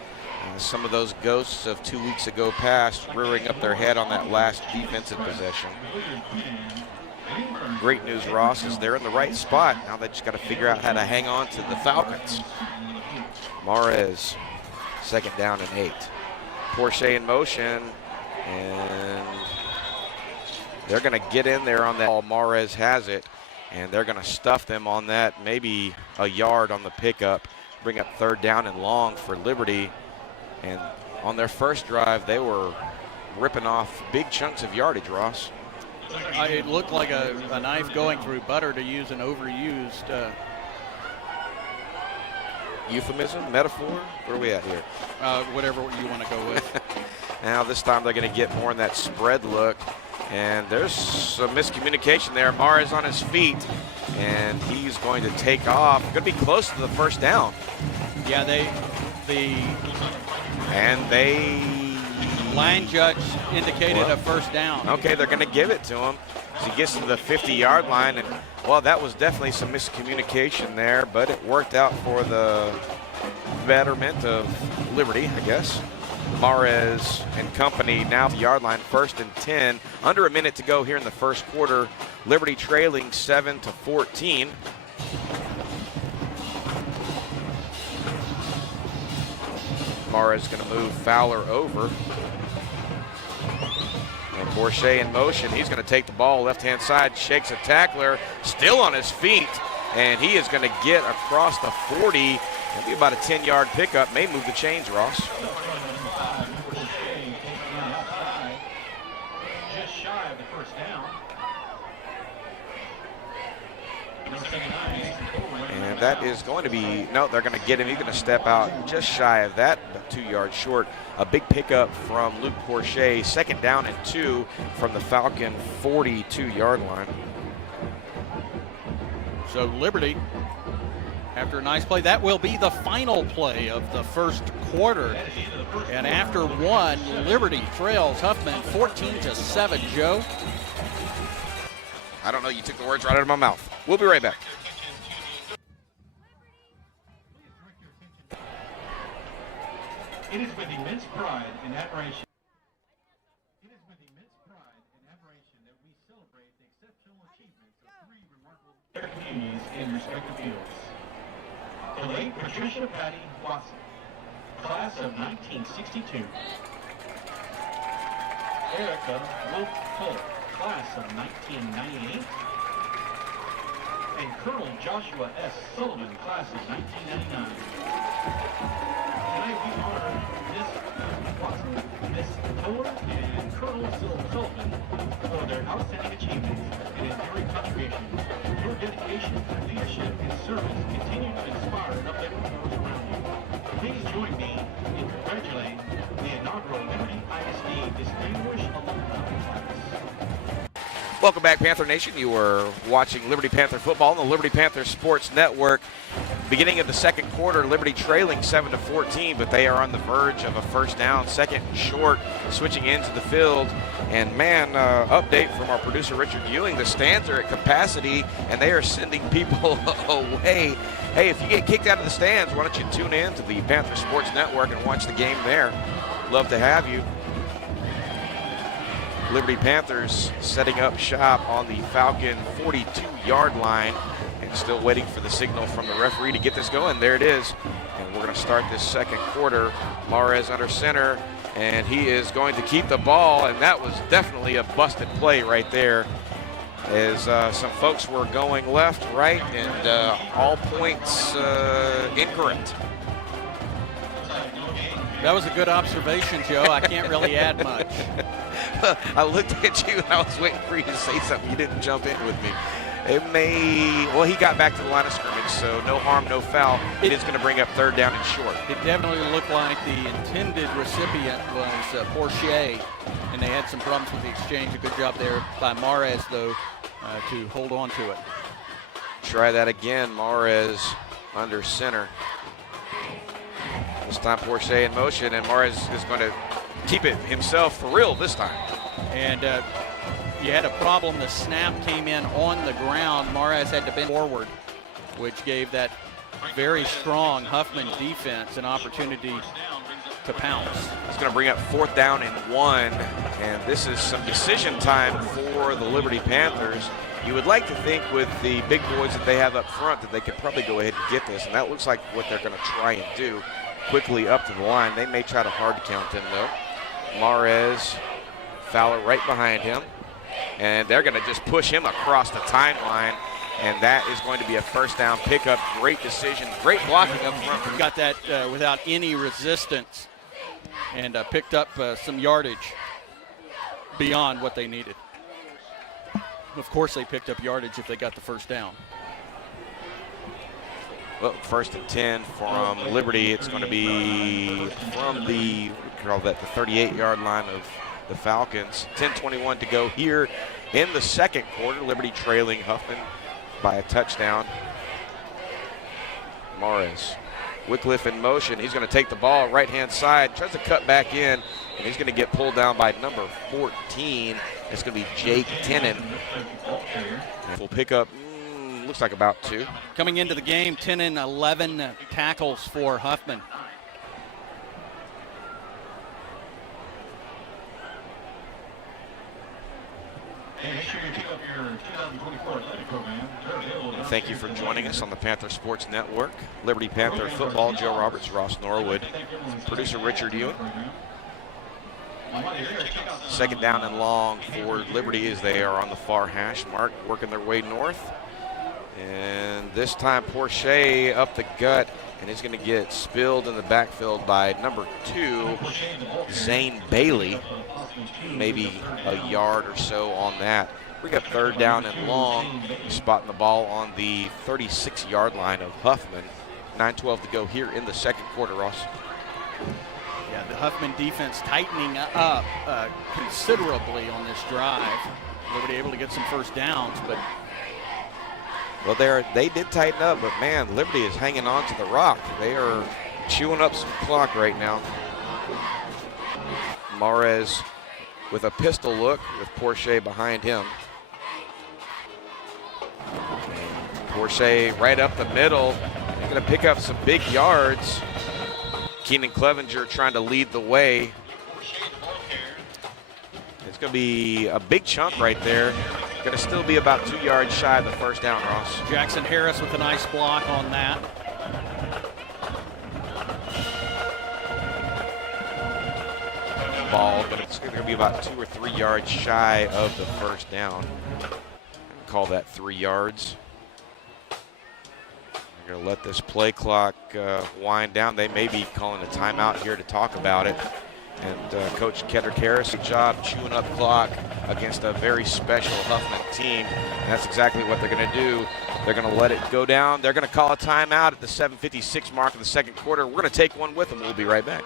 Some of those ghosts of 2 weeks ago past rearing up their head on that last defensive possession. Great news, Ross, is they're in the right spot. Now they just got to figure out how to hang on to the Falcons. Mares, 2nd down and 8. Porsche in motion, and they're going to get in there on that ball. Mares has it, and they're going to stuff them on that, maybe a yard on the pickup, bring up 3rd down and long for Liberty. And on their first drive, they were ripping off big chunks of yardage, Ross. It looked like a knife going through butter, to use an overused Euphemism, metaphor? Where are we at here? whatever you want to go with. Now this time they're going to get more in that spread look. And there's some miscommunication there. Mares on his feet, and he's going to take off. Going to be close to the 1st down. Yeah, line judge indicated a 1st down. Okay, they're going to give it to him as he gets to the 50-yard line. And, well, that was definitely some miscommunication there, but it worked out for the betterment of Liberty, I guess. Mares and company now the yard line, 1st and 10. Under a minute to go here in the first quarter. Liberty trailing 7-14. Mares going to move Fowler over. And Bourget in motion. He's going to take the ball left-hand side, shakes a tackler, still on his feet, and he is going to get across the 40. It'll be about a 10-yard pickup. May move the chains, Ross. Just shy of the 1st down. And that is going to be, no, they're going to get him. He's going to step out just shy of that, about 2 yards short. A big pickup from Luke Porsche, 2nd down and 2 from the Falcon 42-yard line. So Liberty, after a nice play, that will be the final play of the first quarter. And after 1, Liberty trails Huffman 14-7. Joe? I don't know, you took the words right out of my mouth. We'll be right back. It is with immense pride and admiration. It is with immense pride and admiration that we celebrate the exceptional achievements of three remarkable communities in respective fields. The late Patricia Patty Watson, class of 1962. Erica Wolf Cole, class of 1998. And Colonel Joshua S. Sullivan, class of 1999. Tonight we honor Miss Watson, Miss Toller, and Colonel Sullivan for their outstanding achievements and enduring contributions. Your dedication, leadership, and service continue to inspire and uplift those around you. Please join me in congratulating the inaugural Liberty ISD Distinguished Alumni Class. Welcome back, Panther Nation. You are watching Liberty Panther football on the Liberty Panther Sports Network. Beginning of the second quarter, Liberty trailing 7-14, but they are on the verge of a first down, second and short, switching into the field. And man, update from our producer Richard Ewing, the stands are at capacity and they are sending people away. Hey, if you get kicked out of the stands, why don't you tune in to the Panther Sports Network and watch the game there. Love to have you. Liberty Panthers setting up shop on the Falcon 42-yard line and still waiting for the signal from the referee to get this going. There it is. And we're going to start this second quarter. Mares under center, and he is going to keep the ball, and that was definitely a busted play right there as some folks were going left, right, and all points incorrect. That was a good observation, Joe. I can't really add much. I looked at you and I was waiting for you to say something. You didn't jump in with me. Well, he got back to the line of scrimmage, so no harm, no foul. It is going to bring up third down and short. It definitely looked like the intended recipient was Porsche, and they had some problems with the exchange. A good job there by Mares, though, to hold on to it. Try that again. Mares under center. This time Porsche in motion, and Mares is going to keep it himself for real this time. And you had a problem. The snap came in on the ground. Mares had to bend forward, which gave that very strong Huffman defense an opportunity to pounce. It's going to bring up fourth down and 1, and this is some decision time for the Liberty Panthers. You would like to think with the big boys that they have up front that they could probably go ahead and get this, and that looks like what they're going to try and do. Quickly up to the line. They may try to hard count him though. Mares, Fowler right behind him, and they're going to just push him across the timeline, and that is going to be a first down pickup. Great decision, great blocking up front. Got that without any resistance, and picked up some yardage beyond what they needed. Of course, they picked up yardage if they got the first down. Well, first and 10 from Liberty. It's going to be from the 38-yard line of the Falcons. 10:21 to go here in the second quarter. Liberty trailing Huffman by a touchdown. Mares, Wycliffe in motion. He's going to take the ball right-hand side, tries to cut back in, and he's going to get pulled down by number 14. It's going to be Jake Tenen. We'll pick up. Looks like about 2. Coming into the game, 10 and 11 tackles for Huffman. Thank you for joining us on the Panther Sports Network. Liberty Panther football, Joe Roberts, Ross Norwood, producer Richard Ewing. Second down and long for Liberty as they are on the far hash mark, working their way north. And this time Porsche up the gut, and he's going to get spilled in the backfield by number 2, Zane Bailey. Maybe a yard or so on that. We got third down and long, spotting the ball on the 36-yard line of Huffman. 9:12 to go here in the second quarter, Ross. Yeah, the Huffman defense tightening up considerably on this drive. Liberty able to get some first downs, but well, they did tighten up, but man, Liberty is hanging on to the rock. They are chewing up some clock right now. Mares with a pistol look with Porsche behind him. Porsche right up the middle. They're going to pick up some big yards. Keenan Clevenger trying to lead the way. It's going to be a big chunk right there. Going to still be about 2 yards shy of the first down, Ross. Jackson Harris with a nice block on that. Ball, but it's going to be about 2 or 3 yards shy of the first down. Call that 3 yards. They're going to let this play clock wind down. They may be calling a timeout here to talk about it. And Coach Kedrick Harrison, good job chewing up clock against a very special Huffman team. And that's exactly what they're going to do. They're going to let it go down. They're going to call a timeout at the 7:56 mark of the second quarter. We're going to take one with them. We'll be right back.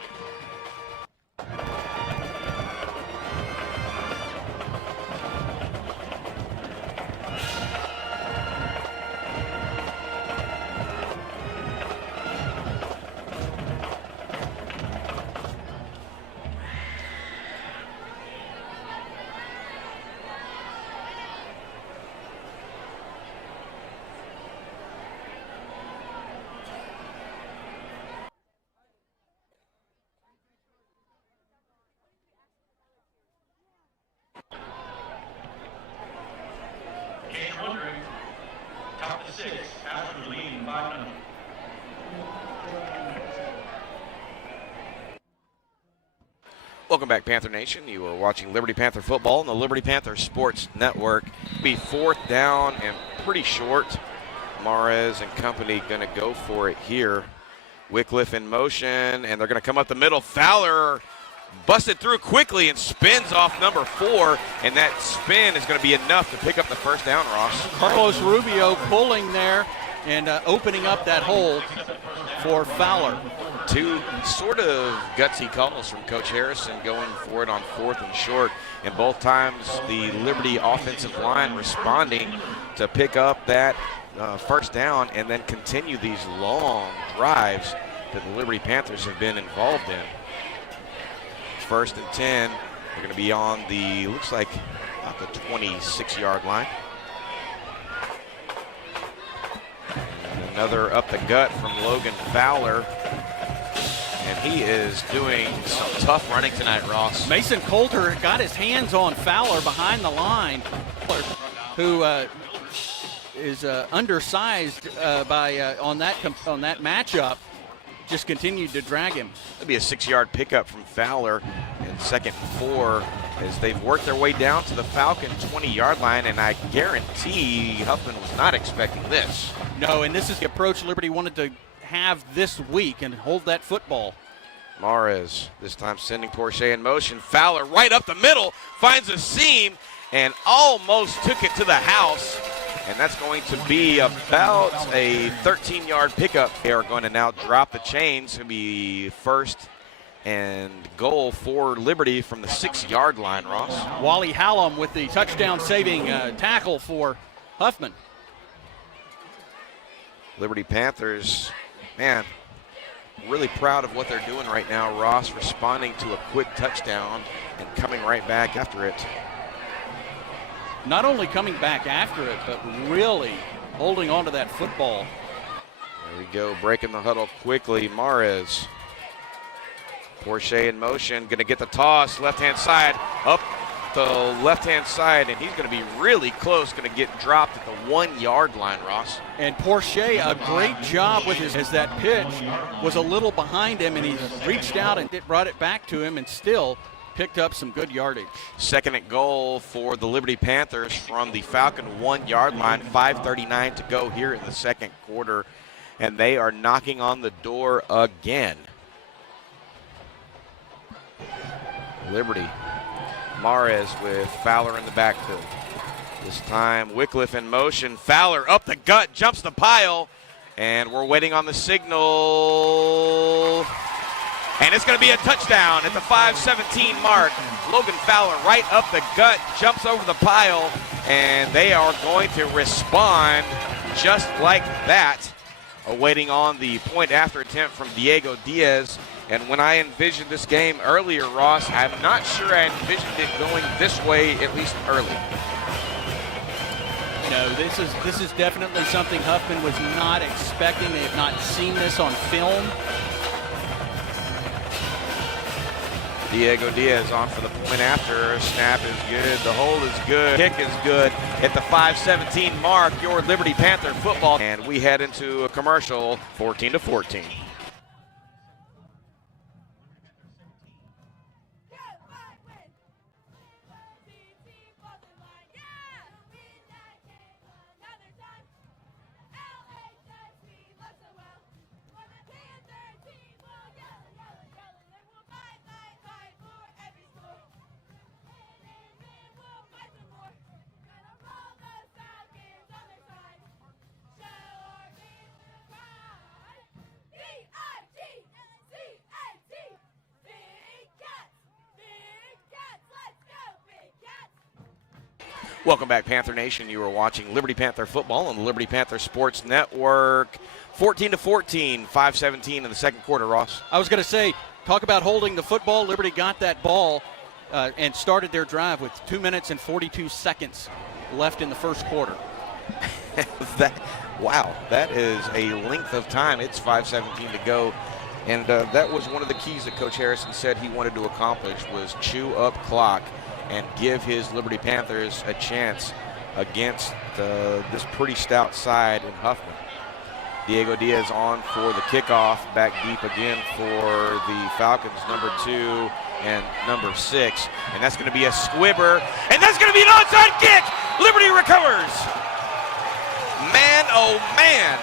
Welcome back, Panther Nation. You are watching Liberty Panther football on the Liberty Panther Sports Network. Be 4th down and pretty short. Mares and company going to go for it here. Wycliffe in motion, and they're going to come up the middle. Fowler busted through quickly and spins off number 4, and that spin is going to be enough to pick up the first down, Ross. Carlos Rubio pulling there and opening up that hole for Fowler. 2 sort of gutsy calls from Coach Harrison going for it on 4th and short, and both times the Liberty offensive line responding to pick up that first down and then continue these long drives that the Liberty Panthers have been involved in. 1st and 10, they're going to be on the, looks like about the 26-yard line. And another up the gut from Logan Fowler. And he is doing some tough running tonight, Ross. Mason Coulter got his hands on Fowler behind the line, who is undersized on that matchup. Just continued to drag him. That'll be a 6-yard pickup from Fowler, and 2nd and 4 as they've worked their way down to the Falcon 20-yard line, and I guarantee Huffman was not expecting this. No, and this is the approach Liberty wanted to have this week and hold that football. Mares this time sending Porsche in motion. Fowler right up the middle, finds a seam and almost took it to the house, and that's going to be about a 13-yard pickup. They are going to now drop the chains. It'll be 1st and goal for Liberty from the 6-yard line, Ross. Wally Hallam with the touchdown-saving tackle for Huffman. Liberty Panthers, man, really proud of what they're doing right now. Ross responding to a quick touchdown and coming right back after it. Not only coming back after it, but really holding on to that football. There we go, breaking the huddle quickly. Mares. Porsche in motion, going to get the toss, left-hand side, up the left-hand side, and he's going to be really close, going to get dropped at the 1-yard line, Ross. And Porsche, a great job with his, as that pitch was a little behind him, and he reached out and brought it back to him and still picked up some good yardage. 2nd and goal for the Liberty Panthers from the Falcon 1-yard line, 5:39 to go here in the second quarter, and they are knocking on the door again. Liberty. Mares with Fowler in the backfield. This time Wycliffe in motion. Fowler up the gut, jumps the pile, and we're waiting on the signal. And it's going to be a touchdown at the 5:17 mark. Logan Fowler right up the gut, jumps over the pile, and they are going to respond just like that. Awaiting on the point after attempt from Diego Diaz. And when I envisioned this game earlier, Ross, I'm not sure I envisioned it going this way, at least early. No, this is definitely something Huffman was not expecting. They have not seen this on film. Diego Diaz on for the point after. Snap is good. The hold is good. Kick is good. At the 5:17 mark, your Liberty Panther football. And we head into a commercial, 14-14. Welcome back, Panther Nation. You are watching Liberty Panther football on the Liberty Panther Sports Network. 14-14, 5:17 in the second quarter, Ross. I was going to say, talk about holding the football. Liberty got that ball and started their drive with 2 minutes and 42 seconds left in the first quarter. Wow, that is a length of time. It's 5:17 to go. And that was one of the keys that Coach Harrison said he wanted to accomplish, was chew up clock and give his Liberty Panthers a chance against this pretty stout side in Huffman. Diego Diaz on for the kickoff, back deep again for the Falcons, number 2 and number 6. And that's going to be a squibber, and that's going to be an onside kick. Liberty recovers. Man, oh man,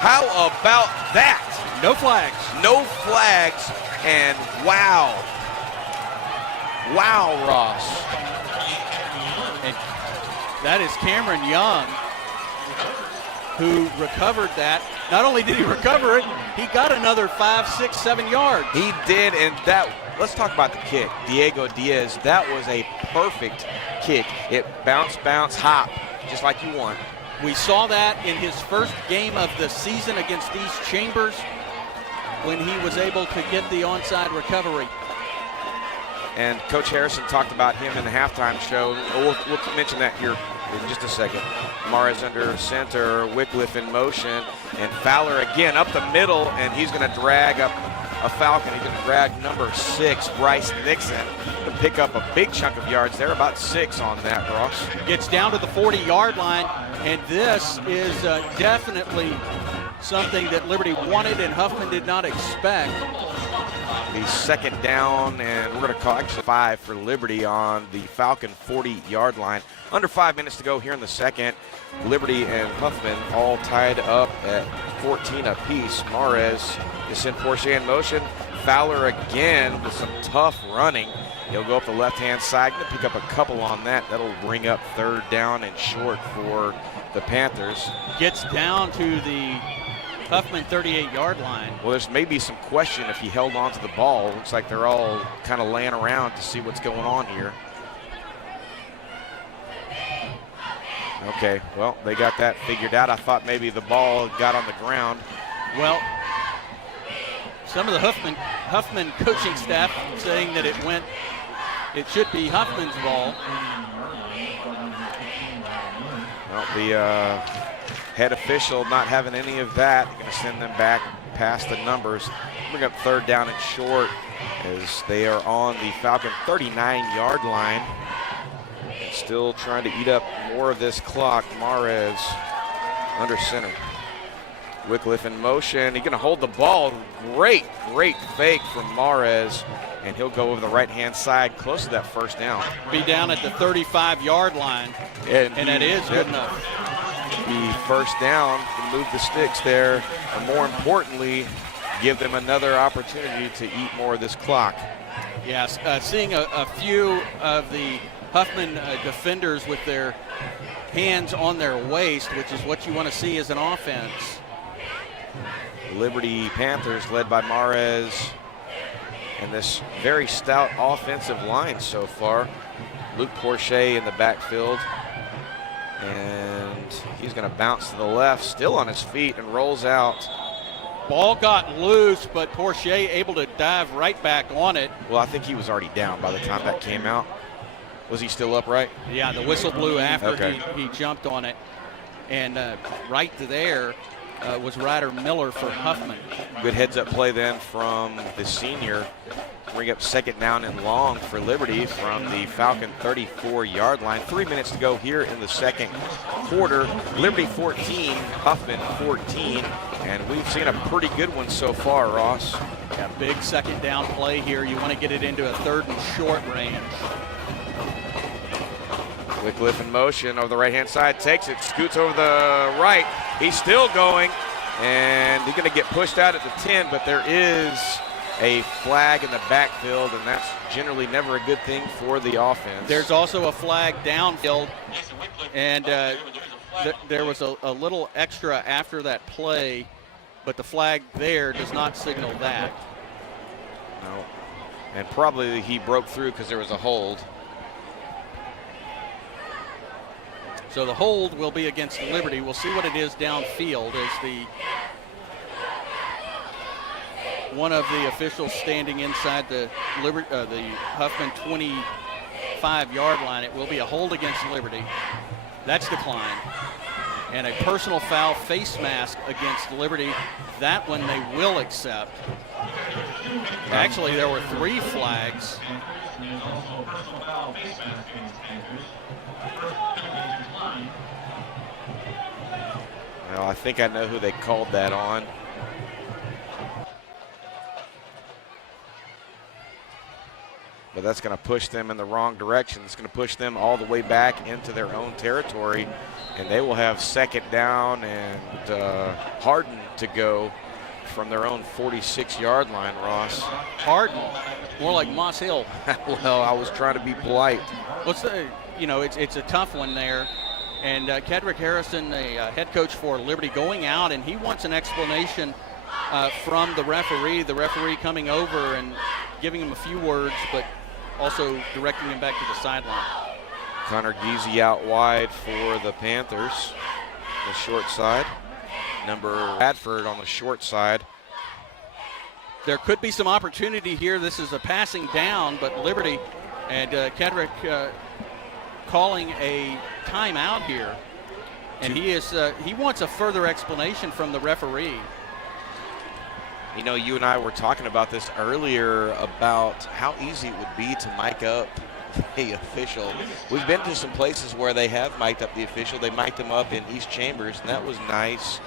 how about that? No flags. No flags, and wow. Wow, Ross. And that is Cameron Young, who recovered that. Not only did he recover it, he got another 5, 6, 7 yards. He did, and let's talk about the kick. Diego Diaz, that was a perfect kick. It bounce, hop, just like you want. We saw that in his first game of the season against East Chambers when he was able to get the onside recovery. And Coach Harrison talked about him in the halftime show. We'll mention that here in just a second. Mara's under center, Wycliffe in motion, and Fowler again up the middle, and he's going to drag up a Falcon. He's going to drag number 6, Bryce Nixon, to pick up a big chunk of yards there, about 6 on that, Ross. Gets down to the 40-yard line, and this is definitely something that Liberty wanted and Huffman did not expect. The second down, and we're going to call actually 5 for Liberty on the Falcon 40-yard line. Under 5 minutes to go here in the second. Liberty and Huffman all tied up at 14 apiece. Mares is sent Porsche in motion. Fowler again with some tough running. He'll go up the left-hand side, going to pick up a couple on that. That'll bring up 3rd down and short for the Panthers. Gets down to the Huffman 38-yard line. Well, there's maybe some question if he held on to the ball. Looks like they're all kind of laying around to see what's going on here. Okay, well, they got that figured out. I thought maybe the ball got on the ground. Well, some of the Huffman coaching staff saying that it should be Huffman's ball. Well, the head official not having any of that. Going to send them back past the numbers. Bring up 3rd down and short as they are on the Falcon 39-yard line. And still trying to eat up more of this clock. Mares under center. Wycliffe in motion. He's going to hold the ball. Great fake from Mares. And he'll go over the right-hand side close to that 1st down. Be down at the 35-yard line. And that is good enough. The 1st down, can move the sticks there, and more importantly, give them another opportunity to eat more of this clock. Yes, seeing a few of the Huffman defenders with their hands on their waist, which is what you want to see as an offense. Liberty Panthers led by Mares and this very stout offensive line so far. Luke Porsche in the backfield. And he's going to bounce to the left, still on his feet, and rolls out. Ball got loose, but Porsche able to dive right back on it. Well, I think he was already down by the time that came out. Was he still upright? Yeah, the whistle blew after okay. he jumped on it. And right there was Ryder Miller for Huffman. Good heads-up play then from the senior bring up second down and long for Liberty from the Falcon 34-yard line. 3 minutes to go here in the second quarter. Liberty 14, Huffman 14, and we've seen a pretty good one so far, Ross. Yeah, big second down play here. You want to get it into a 3rd and short range. Wycliffe in motion over the right-hand side, takes it, scoots over the right. He's still going, and he's going to get pushed out at the 10, but there is a flag in the backfield, and that's generally never a good thing for the offense. There's also a flag downfield, and there was a little extra after that play, but the flag there does not signal that. No, and probably he broke through because there was a hold. So the hold will be against Liberty. We'll see what it is downfield as one of the officials standing inside the Huffman 25-yard line. It will be a hold against Liberty. That's declined. And a personal foul face mask against Liberty. That one they will accept. Actually, there were 3 flags. Well, I think I know who they called that on. But that's going to push them in the wrong direction. It's going to push them all the way back into their own territory, and they will have second down and Harden to go from their own 46-yard line, Ross. Harden, more like Moss Hill. Well, I was trying to be polite. It's a tough one there. And Kedrick Harrison, the head coach for Liberty, going out, and he wants an explanation from the referee. The referee coming over and giving him a few words, but also directing him back to the sideline. Connor Giese out wide for the Panthers, the short side. Number Radford on the short side. There could be some opportunity here. This is a passing down, but Liberty and Kedrick calling a timeout here, and he wants a further explanation from the referee. You know, you and I were talking about this earlier about how easy it would be to mic up the official. We've been to some places where they have mic'd up the official. They mic'd him up in East Chambers, and that was nice.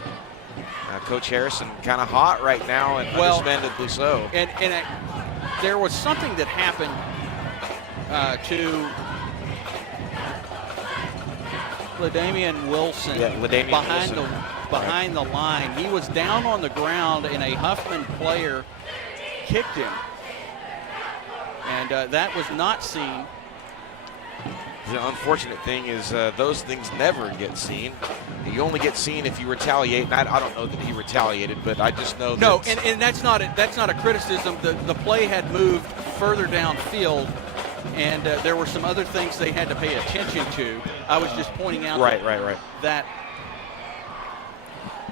Coach Harrison kind of hot right now, and understandably so. And there was something that happened to LaDamian Wilson behind the line. He was down on the ground, and a Huffman player kicked him, and that was not seen. The unfortunate thing is those things never get seen. You only get seen if you retaliate, and I don't know that he retaliated, but I just know that. No, and that's not a criticism. The play had moved further downfield, and there were some other things they had to pay attention to. I was just pointing out right. that.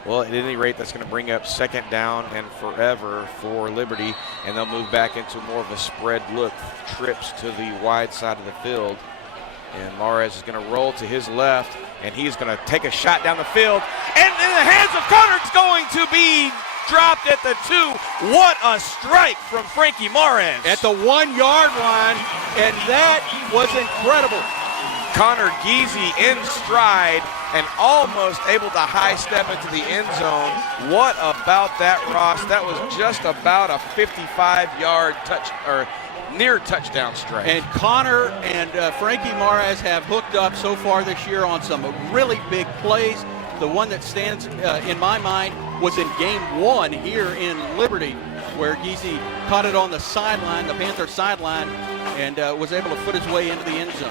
Well, at any rate, that's going to bring up second down and forever for Liberty, and they'll move back into more of a spread look, trips to the wide side of the field. And Mares is going to roll to his left, and he's going to take a shot down the field. And in the hands of Connor, it's going to be dropped at the 2. What a strike from Frankie Mares. At the 1-yard line, and that was incredible. Connor Giese in stride and almost able to high step into the end zone. What about that, Ross? That was just about a 55-yard near touchdown strike. And Connor and Frankie Mares have hooked up so far this year on some really big plays. The one that stands in my mind was in game 1 here in Liberty, where Giese caught it on the sideline, the Panther sideline, and was able to foot his way into the end zone.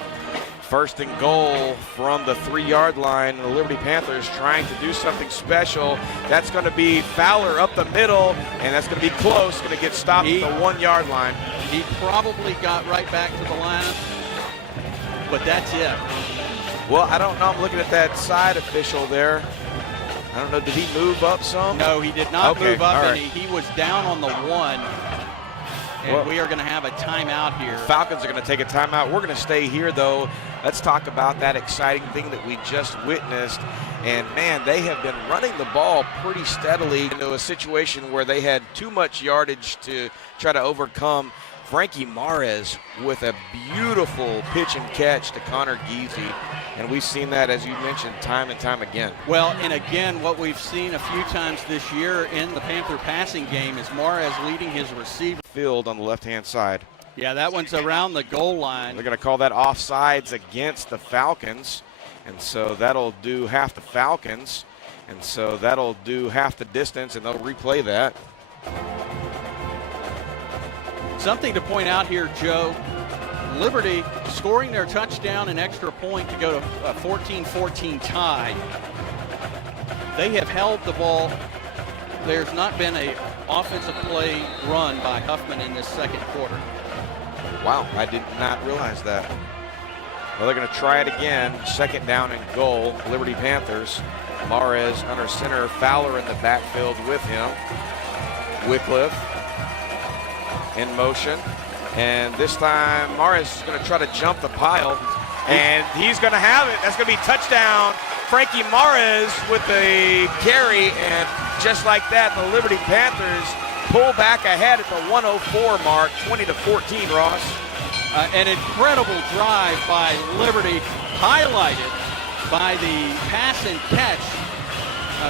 First and goal from the 3-yard line. The Liberty Panthers trying to do something special. That's going to be Fowler up the middle, and that's going to be close. Going to get stopped at the 1-yard line. He probably got right back to the lineup, but that's it. Well, I don't know. I'm looking at that side official there. I don't know. Did he move up some? No, he did not move up, right. and he was down on the 1. And we are going to have a timeout here. Falcons are going to take a timeout. We're going to stay here, though. Let's talk about that exciting thing that we just witnessed. And, man, they have been running the ball pretty steadily into a situation where they had too much yardage to try to overcome Frankie Mares with a beautiful pitch and catch to Connor Geezy. And we've seen that, as you mentioned, time and time again. Well, and again, what we've seen a few times this year in the Panther passing game is Mares leading his receiver. Field on the left-hand side. Yeah, that one's around the goal line. They're going to call that offsides against the Falcons. And so that'll do half the Falcons. And so that'll do half the distance, and they'll replay that. Something to point out here, Joe. Liberty scoring their touchdown and extra point to go to a 14-14 tie. They have held the ball. There's not been an offensive play run by Huffman in this second quarter. Wow, I did not realize that. Well, they're going to try it again. Second down and goal. Liberty Panthers. Mares under center. Fowler in the backfield with him. Wycliffe in motion. And this time, Mares is going to try to jump the pile. And he's going to have it. That's going to be touchdown. Frankie Mares with the carry. And just like that, the Liberty Panthers pull back ahead at the 104 mark, 20-14, Ross. An incredible drive by Liberty, highlighted by the pass and catch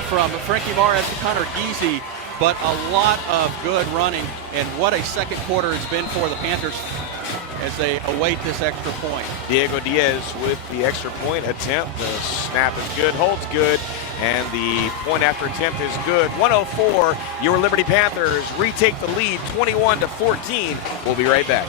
from Frankie Mares to Connor Geezy, but a lot of good running, and what a second quarter has been for the Panthers as they await this extra point. Diego Diaz with the extra point attempt. The snap is good, holds good, and the point after attempt is good. 104, your Liberty Panthers retake the lead, 21-14. We'll be right back.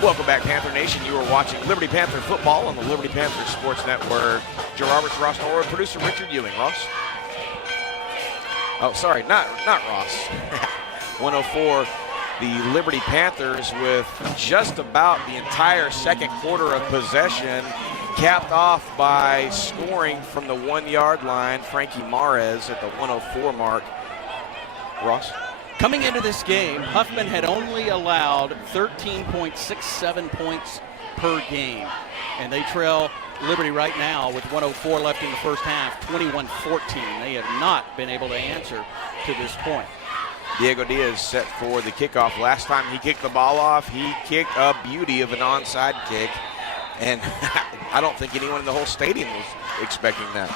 Welcome back, Panther Nation. You are watching Liberty Panther football on the Liberty Panther Sports Network. Joe Roberts, Ross Norwood, producer Richard Ewing. Ross? Oh, sorry, not Ross. 104, the Liberty Panthers with just about the entire second quarter of possession, capped off by scoring from the 1-yard line, Frankie Mares at the 104 mark. Ross? Coming into this game, Huffman had only allowed 13.67 points per game, and they trail Liberty right now with 104 left in the first half, 21-14. They have not been able to answer to this point. Diego Diaz set for the kickoff. Last time he kicked the ball off, he kicked a beauty of an onside kick, and I don't think anyone in the whole stadium was expecting that.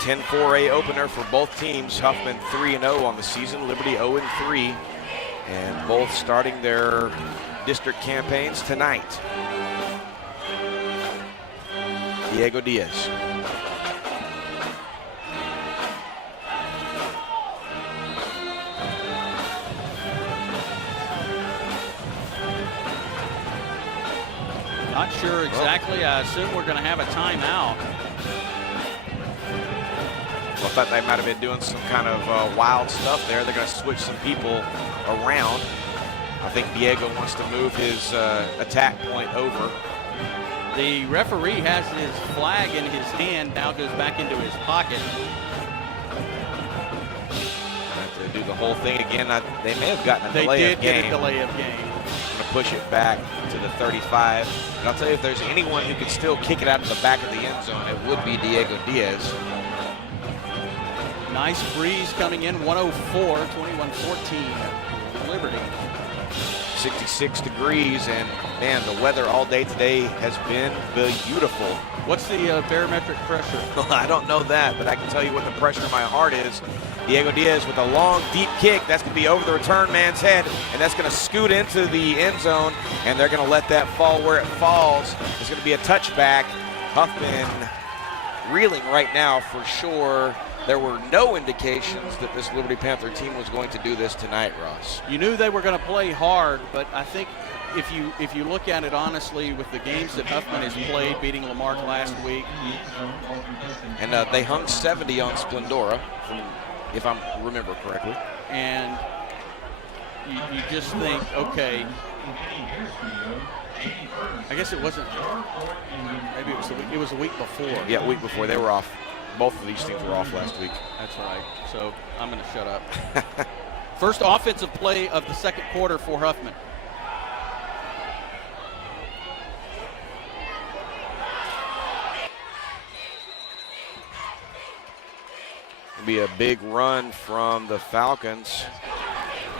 10-4A opener for both teams. Huffman 3-0 on the season, Liberty 0-3, and both starting their district campaigns tonight. Diego Diaz. Not sure exactly. I assume we're going to have a timeout. I thought they might have been doing some kind of wild stuff there. They're going to switch some people around. I think Diego wants to move his attack point over. The referee has his flag in his hand, now goes back into his pocket. Have to do the whole thing again. They may have gotten a delay of game. They did get a delay of game. Going to push it back to the 35. And I'll tell you, if there's anyone who could still kick it out of the back of the end zone, it would be Diego Diaz. Nice breeze coming in, 104, 21-14, Liberty. 66 degrees, and man, the weather all day today has been beautiful. What's the barometric pressure? I don't know that, but I can tell you what the pressure in my heart is. Diego Diaz with a long, deep kick. That's going to be over the return man's head, and that's going to scoot into the end zone, and they're going to let that fall where it falls. It's going to be a touchback. Huffman reeling right now for sure. There were no indications that this Liberty Panther team was going to do this tonight, Ross. You knew they were going to play hard, but I think if you look at it honestly, with the games that Huffman has played, beating Lamarck last week. And they hung 70 on Splendora, if I remember correctly. And you just think, okay, I guess it wasn't. Maybe it was a week before. Yeah, a week before. They were off. Both of these teams were off last week. That's right. So I'm going to shut up. First offensive play of the second quarter for Huffman. It'll be a big run from the Falcons.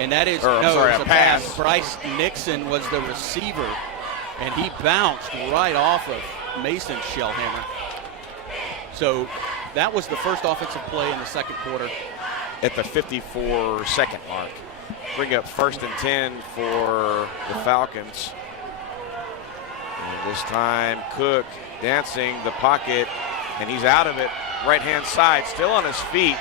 And that is a pass. Bryce Nixon was the receiver, and he bounced right off of Mason's shellhammer. So that was the first offensive play in the second quarter. At the 54-second mark. Bring up 1st and 10 for the Falcons. And this time Cook dancing the pocket, and he's out of it. Right-hand side, still on his feet.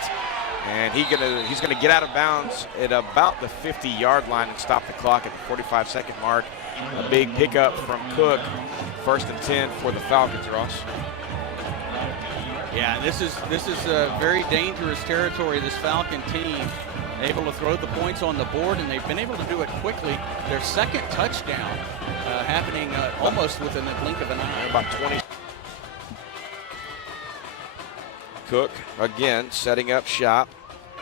And he's gonna get out of bounds at about the 50-yard line and stop the clock at the 45-second mark. A big pickup from Cook. 1st and 10 for the Falcons, Ross. Yeah, this is very dangerous territory. This Falcon team able to throw the points on the board, and they've been able to do it quickly. Their second touchdown happening almost within the blink of an eye. About 20. Cook again setting up shop.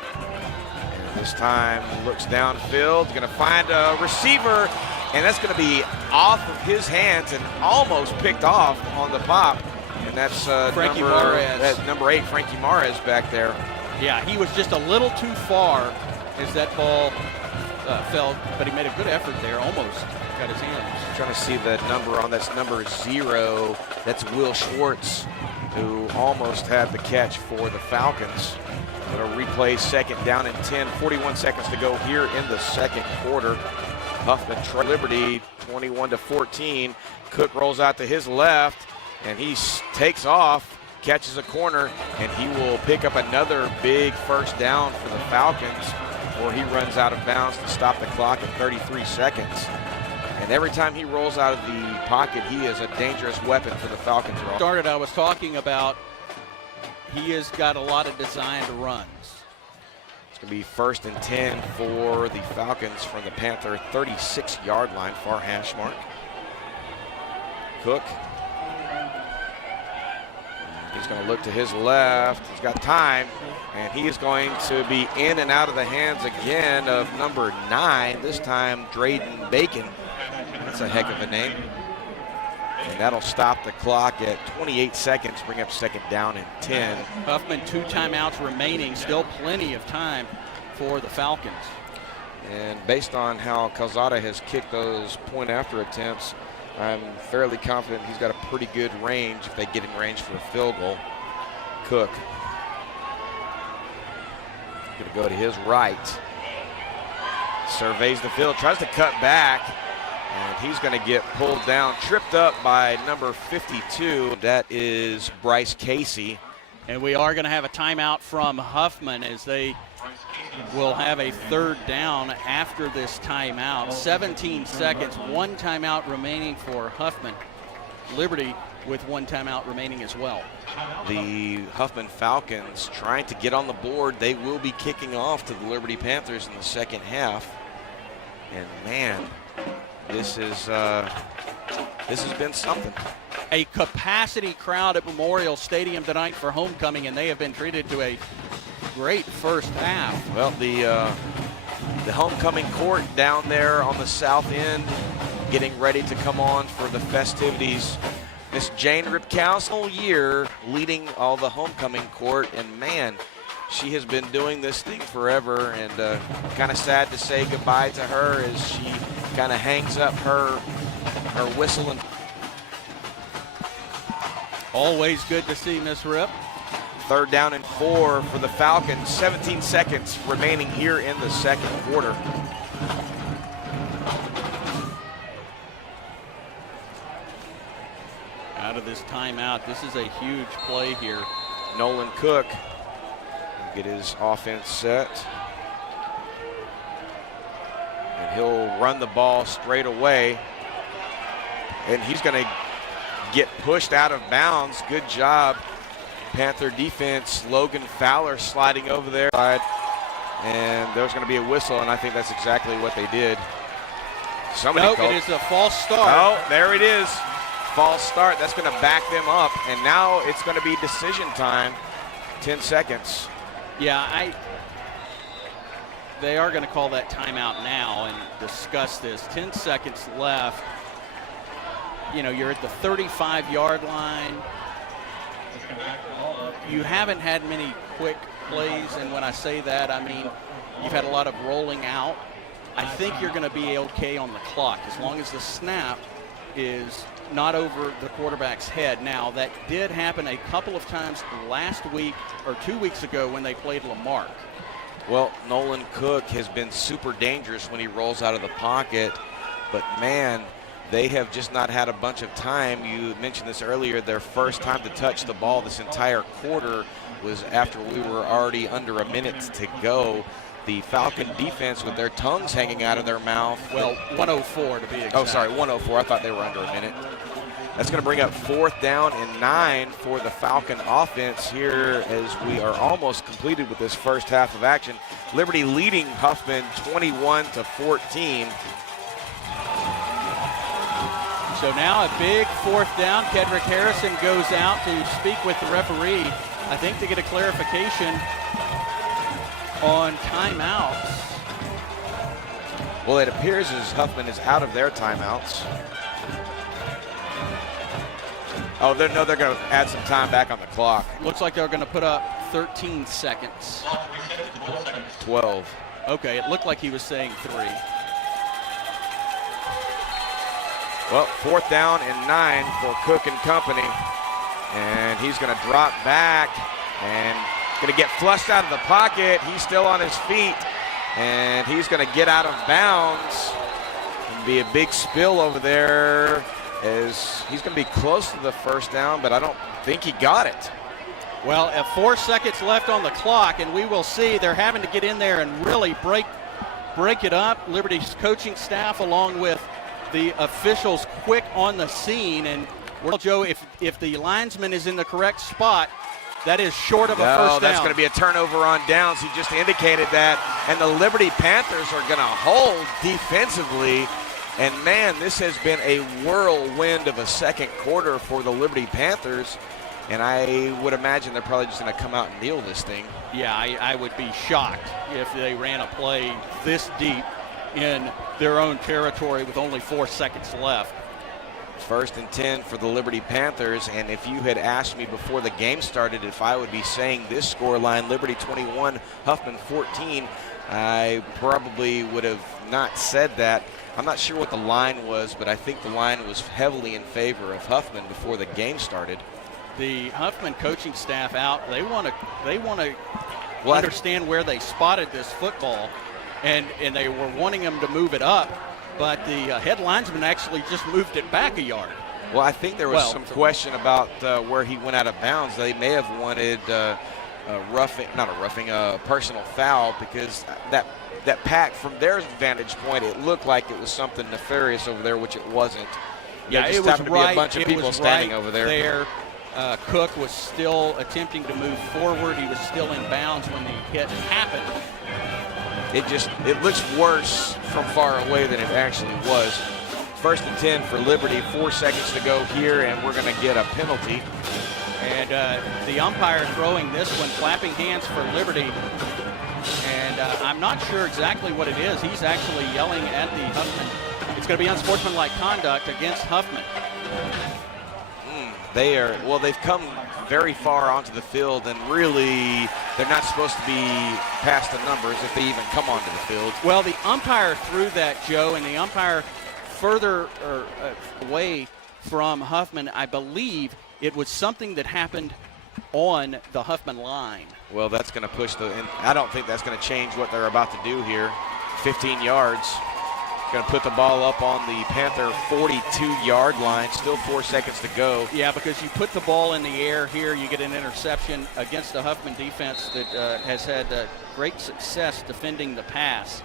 And this time looks downfield, going to find a receiver, and that's going to be off of his hands and almost picked off on the pop. And that's number 8, Frankie Mares back there. Yeah, he was just a little too far as that ball fell, but he made a good effort there, almost got his hands. Trying to see the number on that's number 0. That's Will Schwartz, who almost had the catch for the Falcons. It'll replay 2nd down and 10, 41 seconds to go here in the second quarter. Huffman Liberty 21-14. Cook rolls out to his left, and he takes off, catches a corner, and he will pick up another big first down for the Falcons, where he runs out of bounds to stop the clock at 33 seconds. And every time he rolls out of the pocket, he is a dangerous weapon for the Falcons. I was talking about he has got a lot of designed runs. It's going to be 1st and 10 for the Falcons from the Panther 36-yard line, far hash mark. Cook. He's going to look to his left. He's got time, and he is going to be in and out of the hands again of number 9, this time Drayden Bacon. That's a heck of a name. And that'll stop the clock at 28 seconds, bring up 2nd down and 10. Huffman 2 timeouts remaining, still plenty of time for the Falcons. And based on how Calzada has kicked those point after attempts, I'm fairly confident he's got a pretty good range if they get in range for a field goal. Cook going to go to his right. Surveys the field, tries to cut back, and he's going to get pulled down, tripped up by number 52. That is Bryce Casey. And we are going to have a timeout from Huffman as they will have a 3rd down after this timeout. 17 seconds, 1 timeout remaining for Huffman. Liberty with 1 timeout remaining as well. The Huffman Falcons trying to get on the board. They will be kicking off to the Liberty Panthers in the second half. And man, this has been something. A capacity crowd at Memorial Stadium tonight for homecoming, and they have been treated to a great first half. Well, the homecoming court down there on the south end getting ready to come on for the festivities. Miss Jane Ripkow's whole year leading all the homecoming court, and man, she has been doing this thing forever, and kind of sad to say goodbye to her as she kind of hangs up her whistle. And always good to see Miss Rip. 3rd down and 4 for the Falcons. 17 seconds remaining here in the second quarter. Out of this timeout, this is a huge play here. Nolan Cook will get his offense set. And he'll run the ball straight away. And he's going to get pushed out of bounds. Good job, Panther defense. Logan Fowler sliding over there. And there's going to be a whistle, and I think that's exactly what they did. Somebody Nope, called. it is a false start. Oh, there it is. False start. That's going to back them up. And now it's going to be decision time. 10 seconds. Yeah, they are going to call that timeout now and discuss this. 10 seconds left. You know, you're at the 35-yard line. You haven't had many quick plays, and when I say that, I mean you've had a lot of rolling out. I think you're going to be okay on the clock as long as the snap is not over the quarterback's head. Now, that did happen a couple of times last week or 2 weeks ago when they played Lamarck. Well, Nolan Cook has been super dangerous when he rolls out of the pocket, but man, they have just not had a bunch of time. You mentioned this earlier, their first time to touch the ball this entire quarter was after we were already under a minute to go. The Falcon defense with their tongues hanging out of their mouth. Well, 104 to be exact. Oh, sorry, 104. I thought they were under a minute. That's going to bring up 4th down and 9 for the Falcon offense here as we are almost completed with this first half of action. Liberty leading Huffman 21-14. So now a big 4th down. Kedrick Harrison goes out to speak with the referee, I think to get a clarification on timeouts. Well, it appears as Huffman is out of their timeouts. Oh, they're going to add some time back on the clock. Looks like they're going to put up 13 seconds. 12. Okay, it looked like he was saying 3. Well, 4th down and 9 for Cook and company. And he's going to drop back and going to get flushed out of the pocket. He's still on his feet. And he's going to get out of bounds. And be a big spill over there as he's going to be close to the first down, but I don't think he got it. Well, 4 seconds left on the clock, and we will see they're having to get in there and really break it up. Liberty's coaching staff along with the officials quick on the scene. And well, Joe, if the linesman is in the correct spot, that is short of a first down. That's going to be a turnover on downs. He just indicated that. And the Liberty Panthers are going to hold defensively. And, man, this has been a whirlwind of a second quarter for the Liberty Panthers. And I would imagine they're probably just going to come out and kneel this thing. Yeah, I would be shocked if they ran a play this deep in their own territory with only 4 seconds left. 1st and 10 for the Liberty Panthers. And if you had asked me before the game started if I would be saying this score line, Liberty 21, Huffman 14, I probably would have not said that. I'm not sure what the line was, but I think the line was heavily in favor of Huffman before the game started. The Huffman coaching staff out. They want to understand where they spotted this football, and they were wanting them to move it up, but the head linesman actually just moved it back a yard. Well, I think there was some question about where he went out of bounds. They may have wanted a personal foul, because that pack, from their vantage point, it looked like it was something nefarious over there, which it wasn't. Yeah, there just it was happened to be a bunch of people standing right over there. Cook was still attempting to move forward. He was still in bounds when the hit happened. It looks worse from far away than it actually was. 1st and 10 for Liberty, 4 seconds to go here, and we're going to get a penalty. And the umpire throwing this one, clapping hands for Liberty. And I'm not sure exactly what it is. He's actually yelling at the Huffman. It's going to be unsportsmanlike conduct against Huffman. They've come very far onto the field, and really they're not supposed to be past the numbers if they even come onto the field. Well, the umpire threw that, Joe, and the umpire further away from Huffman, I believe it was something that happened on the Huffman line. Well, that's going to push and I don't think that's going to change what they're about to do here. 15 yards. Going to put the ball up on the Panther 42-yard line. Still 4 seconds to go. Yeah, because you put the ball in the air here, you get an interception against the Huffman defense that has had great success defending the pass.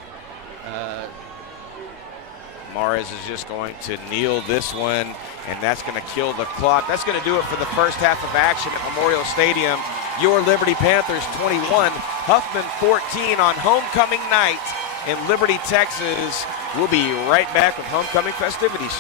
Mares is just going to kneel this one, and that's going to kill the clock. That's going to do it for the first half of action at Memorial Stadium. Your Liberty Panthers 21, Huffman 14 on homecoming night in Liberty, Texas. We'll be right back with homecoming festivities.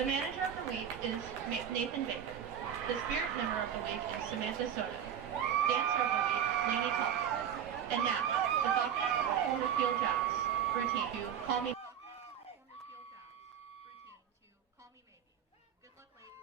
The manager of the week is Nathan Baker. The spirit member of the week is Samantha Soto. Dancer of the week, Lainey Thompson. And now, the Falcons performer field jazz routine to Call Me. Good luck, ladies.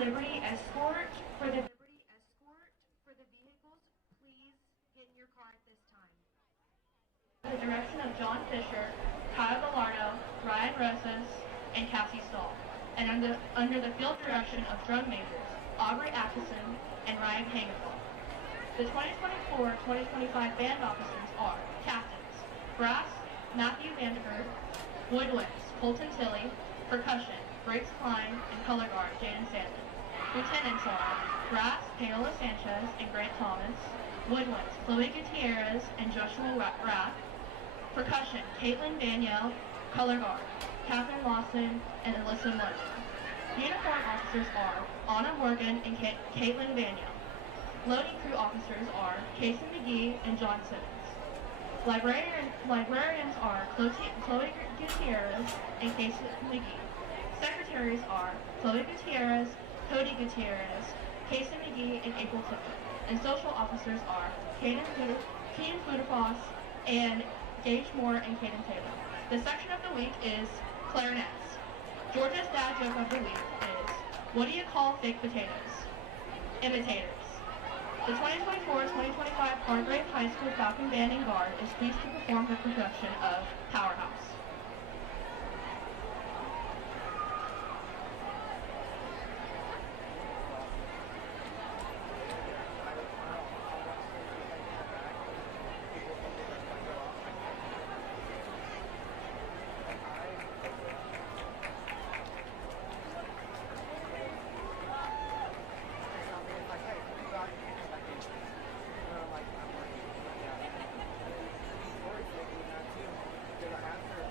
Liberty Escort for the vehicles, please get in your car at this time. The direction of John Fisher, Kyle Gallardo, Ryan Rosas, and Cassie Stahl, and under the field direction of drum majors Aubrey Atchison and Ryan Hangerfall. The 2024-2025 band officers are captains: brass, Matthew Vanderberg; woodwinds, Colton Tilley; percussion, Briggs Klein; and color guard, Jaden Sandlin. Lieutenants are brass, Paola Sanchez and Grant Thomas; woodwinds, Chloe Gutierrez and Joshua Rath; percussion, Caitlin Danielle; color guard, Catherine Lawson and Alyssa London. Uniform officers are Anna Morgan and Caitlin Danielle. Loading crew officers are Casey McGee and John Simmons. Librarians are Chloe Gutierrez and Casey McGee. Secretaries are Chloe Gutierrez, Cody Gutierrez, Casey McGee, and April Tipton. And social officers are Keaton Fudafoss and Gage Moore and Caden Taylor. The section of the week is clarinets. Georgia's dad joke of the week is, what do you call fake potatoes? Imitators. The 2024-2025 Hargrave High School Falcon Band and Guard is pleased to perform the production of Powerhouse. Like, I'm like, yeah. Or it's like that too. Because I asked her,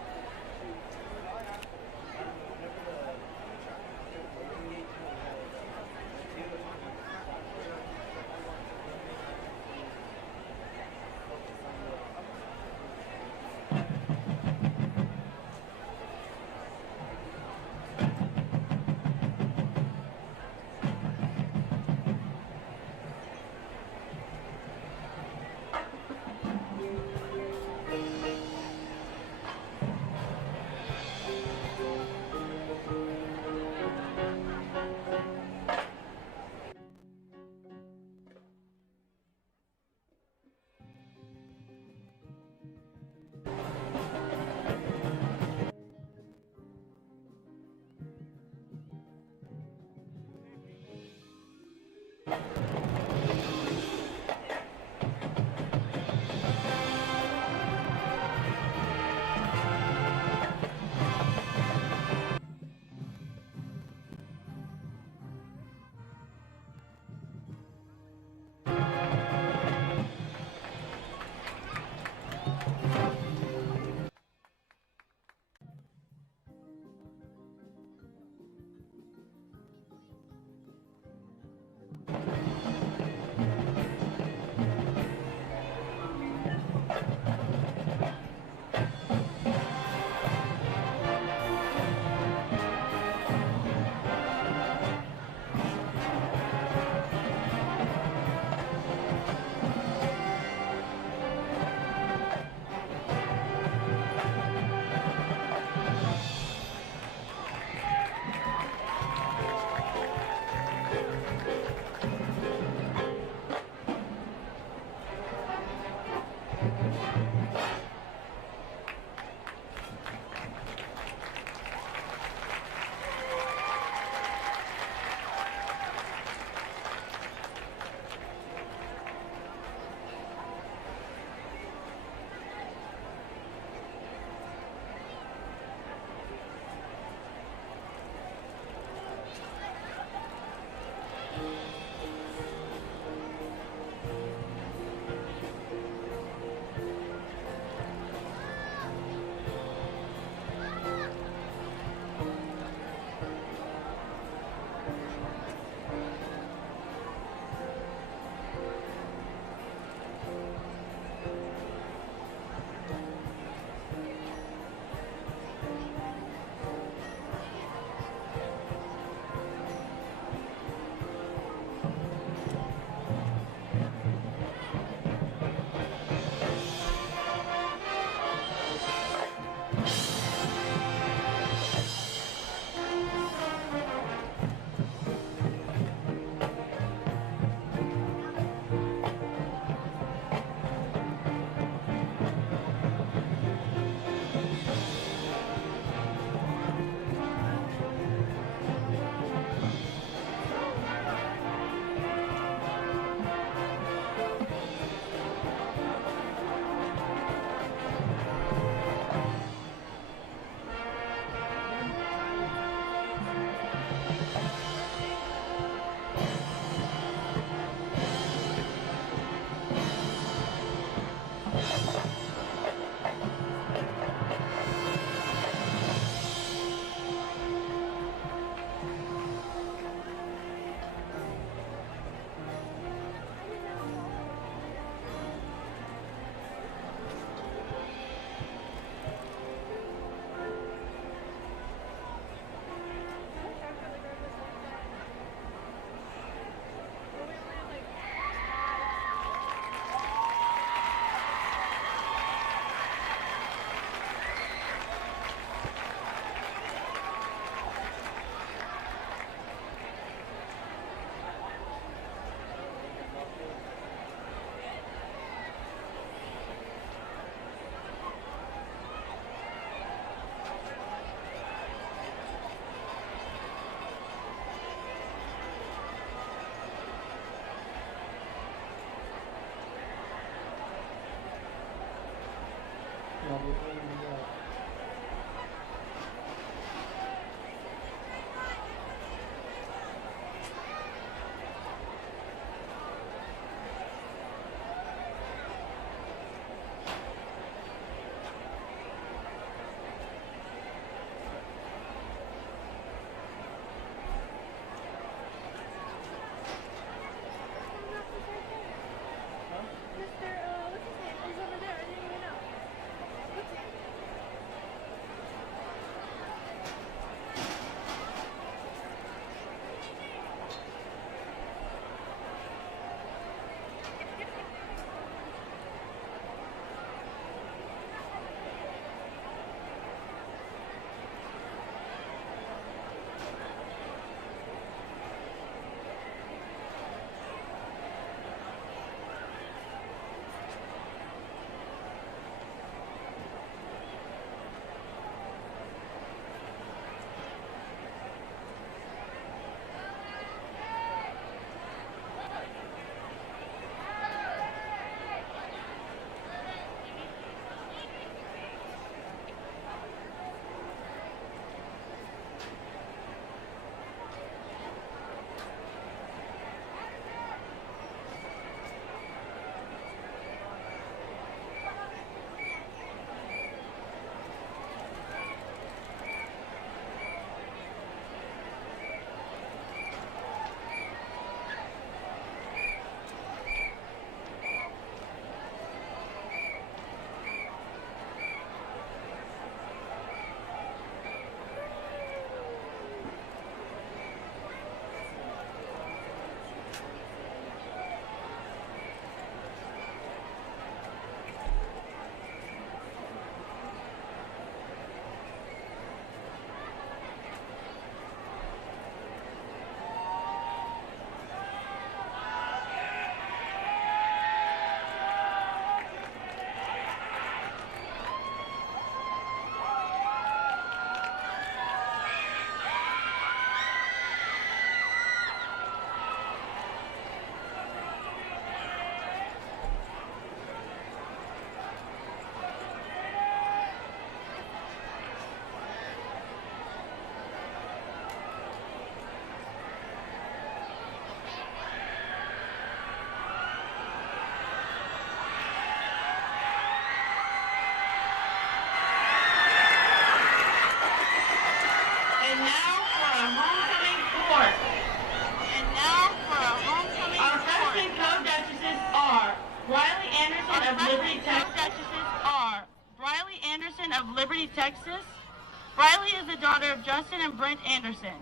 the daughter of Justin and Brent Anderson.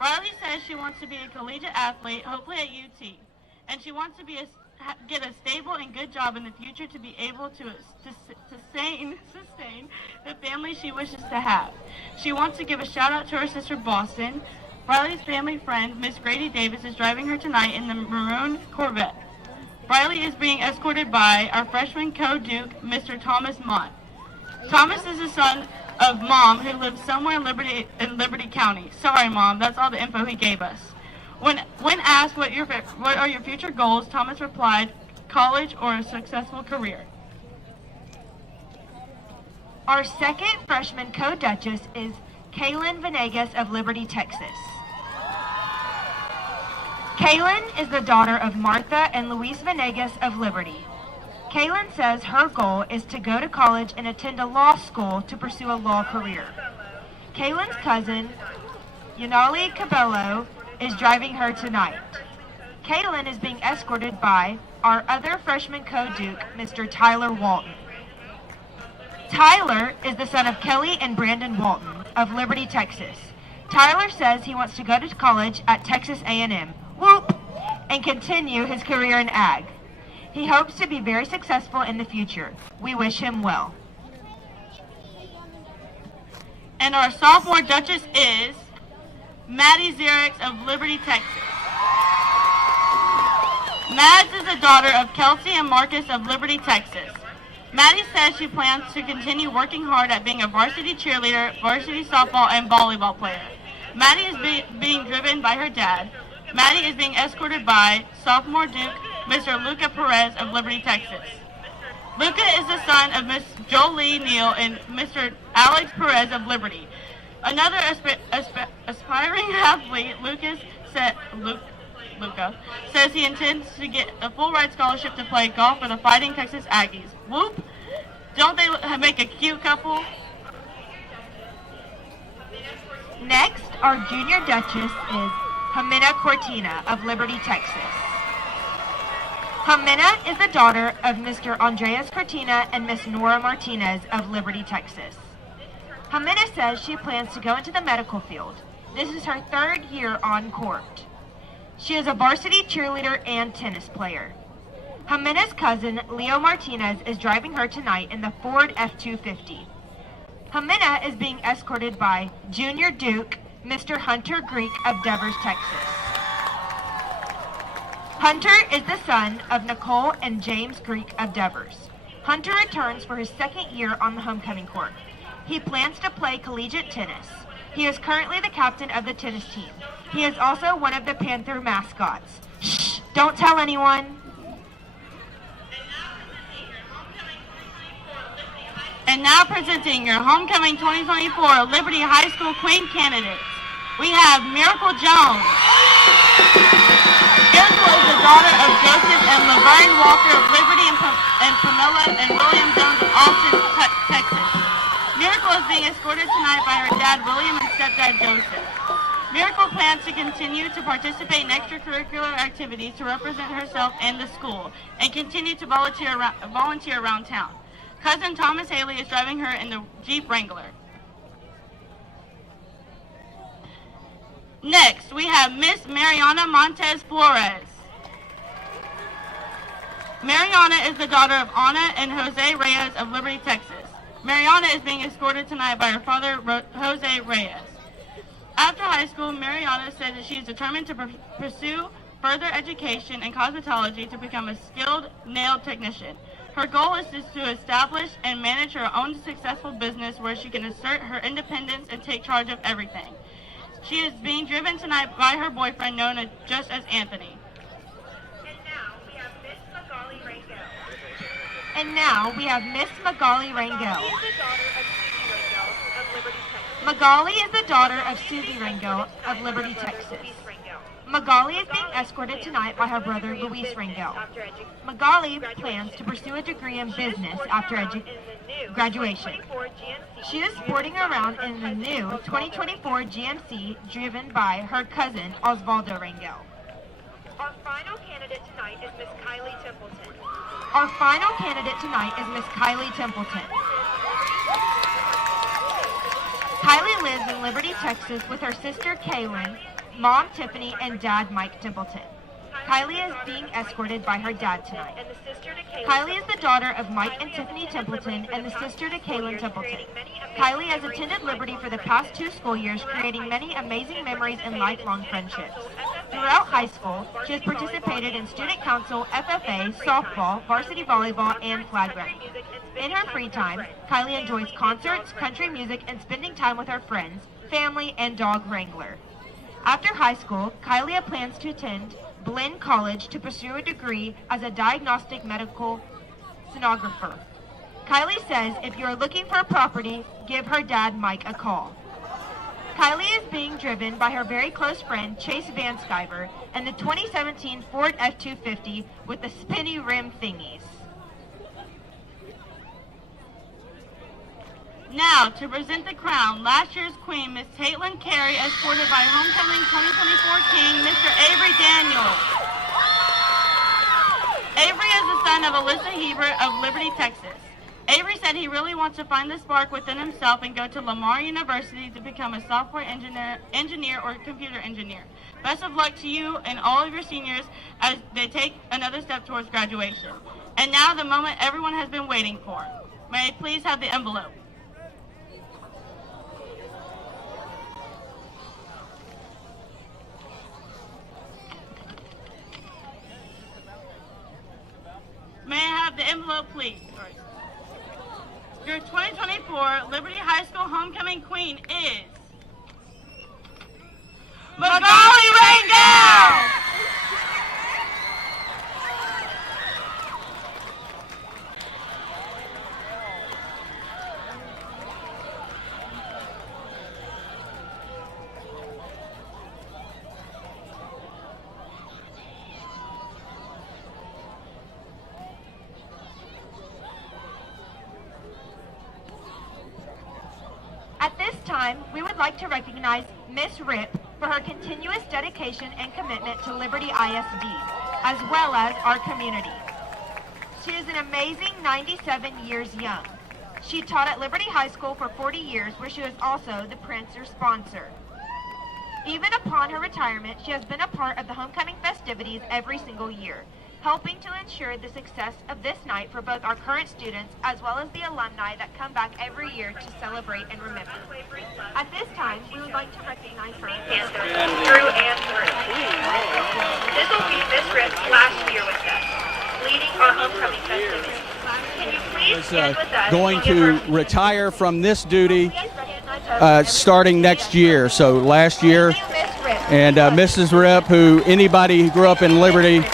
Riley says she wants to be a collegiate athlete, hopefully at UT, and she wants to get a stable and good job in the future to be able to sustain the family she wishes to have. She wants to give a shout out to her sister Boston. Riley's family friend, Miss Grady Davis, is driving her tonight in the maroon Corvette. Riley is being escorted by our freshman co-duke, Mr. Thomas Mott. Thomas is the son of Mom, who lives somewhere in Liberty County. Sorry, Mom, that's all the info he gave us. When asked what are your future goals, Thomas replied, college or a successful career. Our second freshman co-duchess is Kaylin Venegas of Liberty, Texas. Kaylin is the daughter of Martha and Luis Venegas of Liberty. Kaylin says her goal is to go to college and attend a law school to pursue a law career. Kaylin's cousin, Yanali Cabello, is driving her tonight. Kaylin is being escorted by our other freshman co-duke, Mr. Tyler Walton. Tyler is the son of Kelly and Brandon Walton of Liberty, Texas. Tyler says he wants to go to college at Texas A&M, whoop, and continue his career in ag. He hopes to be very successful in the future. We wish him well. And our sophomore duchess is Maddie Xerex of Liberty, Texas. Mads is the daughter of Kelsey and Marcus of Liberty, Texas. Maddie says she plans to continue working hard at being a varsity cheerleader, varsity softball, and volleyball player. Maddie is being driven by her dad. Maddie is being escorted by sophomore duke, Mr. Luca Perez of Liberty, Texas. Luca is the son of Miss Jolie Neal and Mr. Alex Perez of Liberty. Another aspiring athlete, Luca says he intends to get a full-ride scholarship to play golf for the Fighting Texas Aggies. Whoop! Don't they make a cute couple? Next, our junior duchess is Jimena Cortina of Liberty, Texas. Jimena is the daughter of Mr. Andreas Cortina and Miss Nora Martinez of Liberty, Texas. Jimena says she plans to go into the medical field. This is her third year on court. She is a varsity cheerleader and tennis player. Jimena's cousin, Leo Martinez, is driving her tonight in the Ford F-250. Jimena is being escorted by junior duke, Mr. Hunter Greek of Devers, Texas. Hunter is the son of Nicole and James Greek of Devers. Hunter returns for his second year on the homecoming court. He plans to play collegiate tennis. He is currently the captain of the tennis team. He is also one of the Panther mascots. Shh, don't tell anyone. And now presenting your Homecoming 2024 Liberty High School Queen candidates. We have Miracle Jones. Miracle is the daughter of Joseph and Laverne Walker of Liberty and Pamela and William Jones of Austin, Texas. Miracle is being escorted tonight by her dad William and stepdad Joseph. Miracle plans to continue to participate in extracurricular activities to represent herself and the school and continue to volunteer around town. Cousin Thomas Haley is driving her in the Jeep Wrangler. Next, we have Miss Mariana Montez Flores. Mariana is the daughter of Ana and Jose Reyes of Liberty, Texas. Mariana is being escorted tonight by her father, Jose Reyes. After high school, Mariana said that she is determined to pursue further education in cosmetology to become a skilled nail technician. Her goal is to establish and manage her own successful business where she can assert her independence and take charge of everything. She is being driven tonight by her boyfriend, known just as Anthony. And now we have Miss Magali Rangel. Magali is the daughter of Susie Rangel of Liberty, Texas. Magali is being escorted tonight by her brother Luis Rangel. Magali plans to pursue a degree in business after graduation. She is sporting around in the new 2024 GMC driven by her cousin Osvaldo Rangel. Our final candidate tonight is Miss Kylie Templeton. Our final candidate tonight is Miss Kylie Templeton. Kylie lives in Liberty, Texas with her sister Kaylin, mom Tiffany, and dad Mike Templeton. Kylie is being escorted by her dad tonight. Kylie is the daughter of Mike and Tiffany Templeton and the sister to Kaylin Templeton. Kylie has attended Liberty for the past 2 school years, creating many amazing memories and lifelong friendships. Throughout high school, she has participated in student council, FFA, softball, varsity volleyball, and flag running. In her free time, Kylie enjoys concerts, country music, and spending time with her friends, family, and dog wrangler. After high school, Kylie plans to attend Blinn College to pursue a degree as a diagnostic medical sonographer. Kylie says if you are looking for a property, give her dad Mike a call. Kylie is being driven by her very close friend Chase Van Skyver and the 2017 Ford F-250 with the spinny rim thingies. Now, to present the crown, last year's queen, Miss Caitlin Carey, escorted by homecoming 2024 king, Mr. Avery Daniels. Avery is the son of Alyssa Hebert of Liberty, Texas. Avery said he really wants to find the spark within himself and go to Lamar University to become a software engineer or computer engineer. Best of luck to you and all of your seniors as they take another step towards graduation. And now the moment everyone has been waiting for. May I please have the envelope? May I have the envelope, please? Sorry. Your 2024 Liberty High School homecoming queen is Magali Rangel! At this time, we would like to recognize Miss Rip for her continuous dedication and commitment to Liberty ISD, as well as our community. She is an amazing 97 years young. She taught at Liberty High School for 40 years, where she was also the Prancer sponsor. Even upon her retirement, she has been a part of the homecoming festivities every single year, helping to ensure the success of this night for both our current students as well as the alumni that come back every year to celebrate and remember. At this time, we would like to recognize her Panther through and through. This will be Miss Ripp's last year with us, leading our homecoming festivities. Can you please stand with us? Going to retire from this duty starting next year. So last year, and Mrs. Rip, who anybody who grew up in Liberty,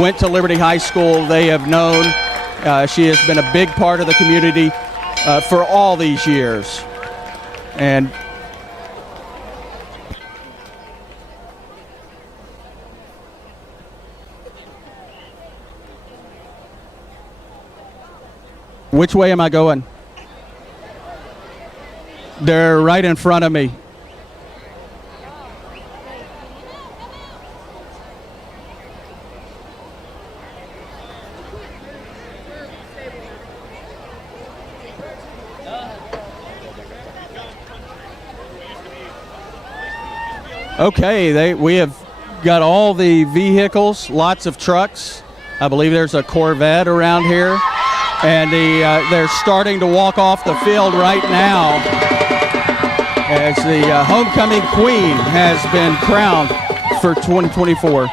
went to Liberty High School, they have known. She has been a big part of the community for all these years. And which way am I going? They're right in front of me. Okay, we have got all the vehicles, lots of trucks. I believe there's a Corvette around here. And they're starting to walk off the field right now as the homecoming queen has been crowned for 2024.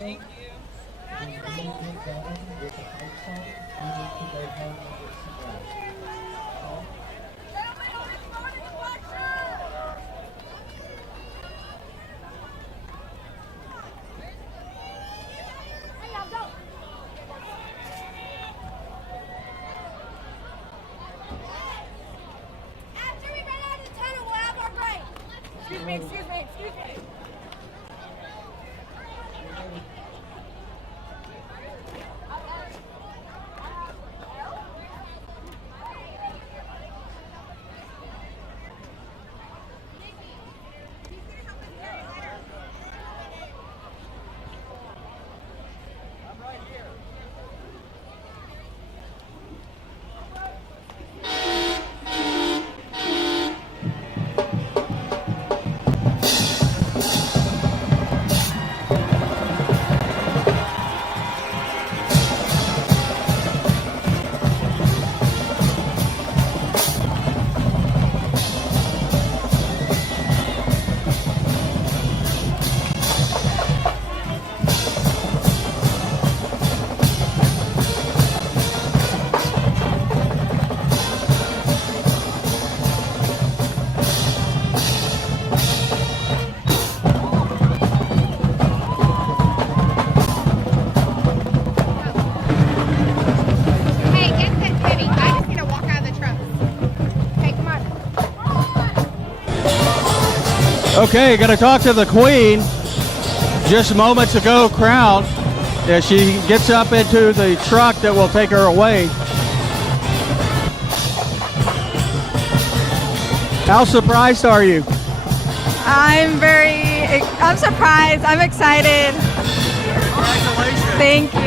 Thank you. Excuse me. Okay, got to talk to the Queen. Just moments ago, crowd, as she gets up into the truck that will take her away. How surprised are you? I'm surprised. I'm excited. Congratulations. Thank you.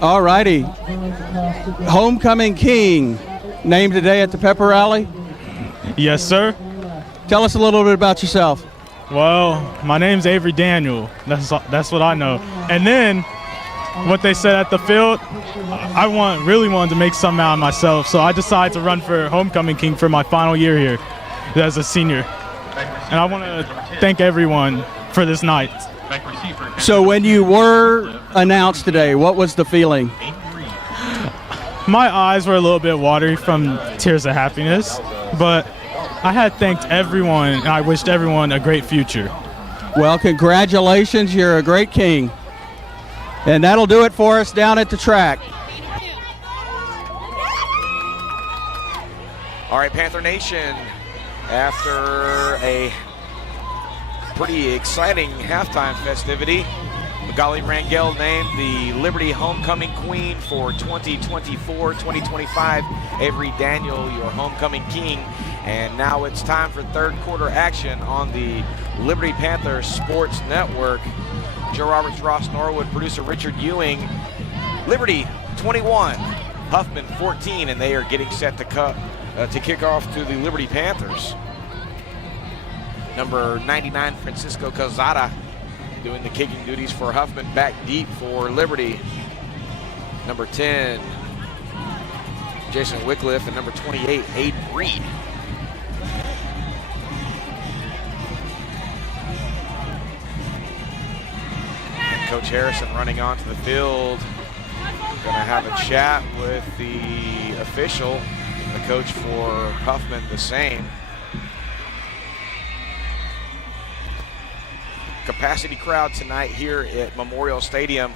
All righty. Homecoming King, named today at the Pepper Rally. Yes, sir. Tell us a little bit about yourself. Well, my name's Avery Daniel. That's what I know. And then what they said at the field, I really wanted to make something out of myself, so I decided to run for Homecoming King for my final year here as a senior. And I want to thank everyone for this night. So when you were announced today, what was the feeling? My eyes were a little bit watery from tears of happiness, but I had thanked everyone, and I wished everyone a great future. Well, congratulations. You're a great king. And that'll do it for us down at the track. All right, Panther Nation, after a pretty exciting halftime festivity, Magali Rangel named the Liberty Homecoming Queen for 2024-2025. Avery Daniel, your Homecoming King. And now it's time for third quarter action on the Liberty Panther Sports Network. Joe Roberts, Ross Norwood, producer Richard Ewing. Liberty 21, Huffman 14, and they are getting set to kick off to the Liberty Panthers. Number 99, Francisco Calzada, doing the kicking duties for Huffman, back deep for Liberty. Number 10, Jason Wycliffe, and number 28, Aiden Reed. And Coach Harrison running onto the field. Gonna have a chat with the official, the coach for Huffman, the same. Capacity crowd tonight here at Memorial Stadium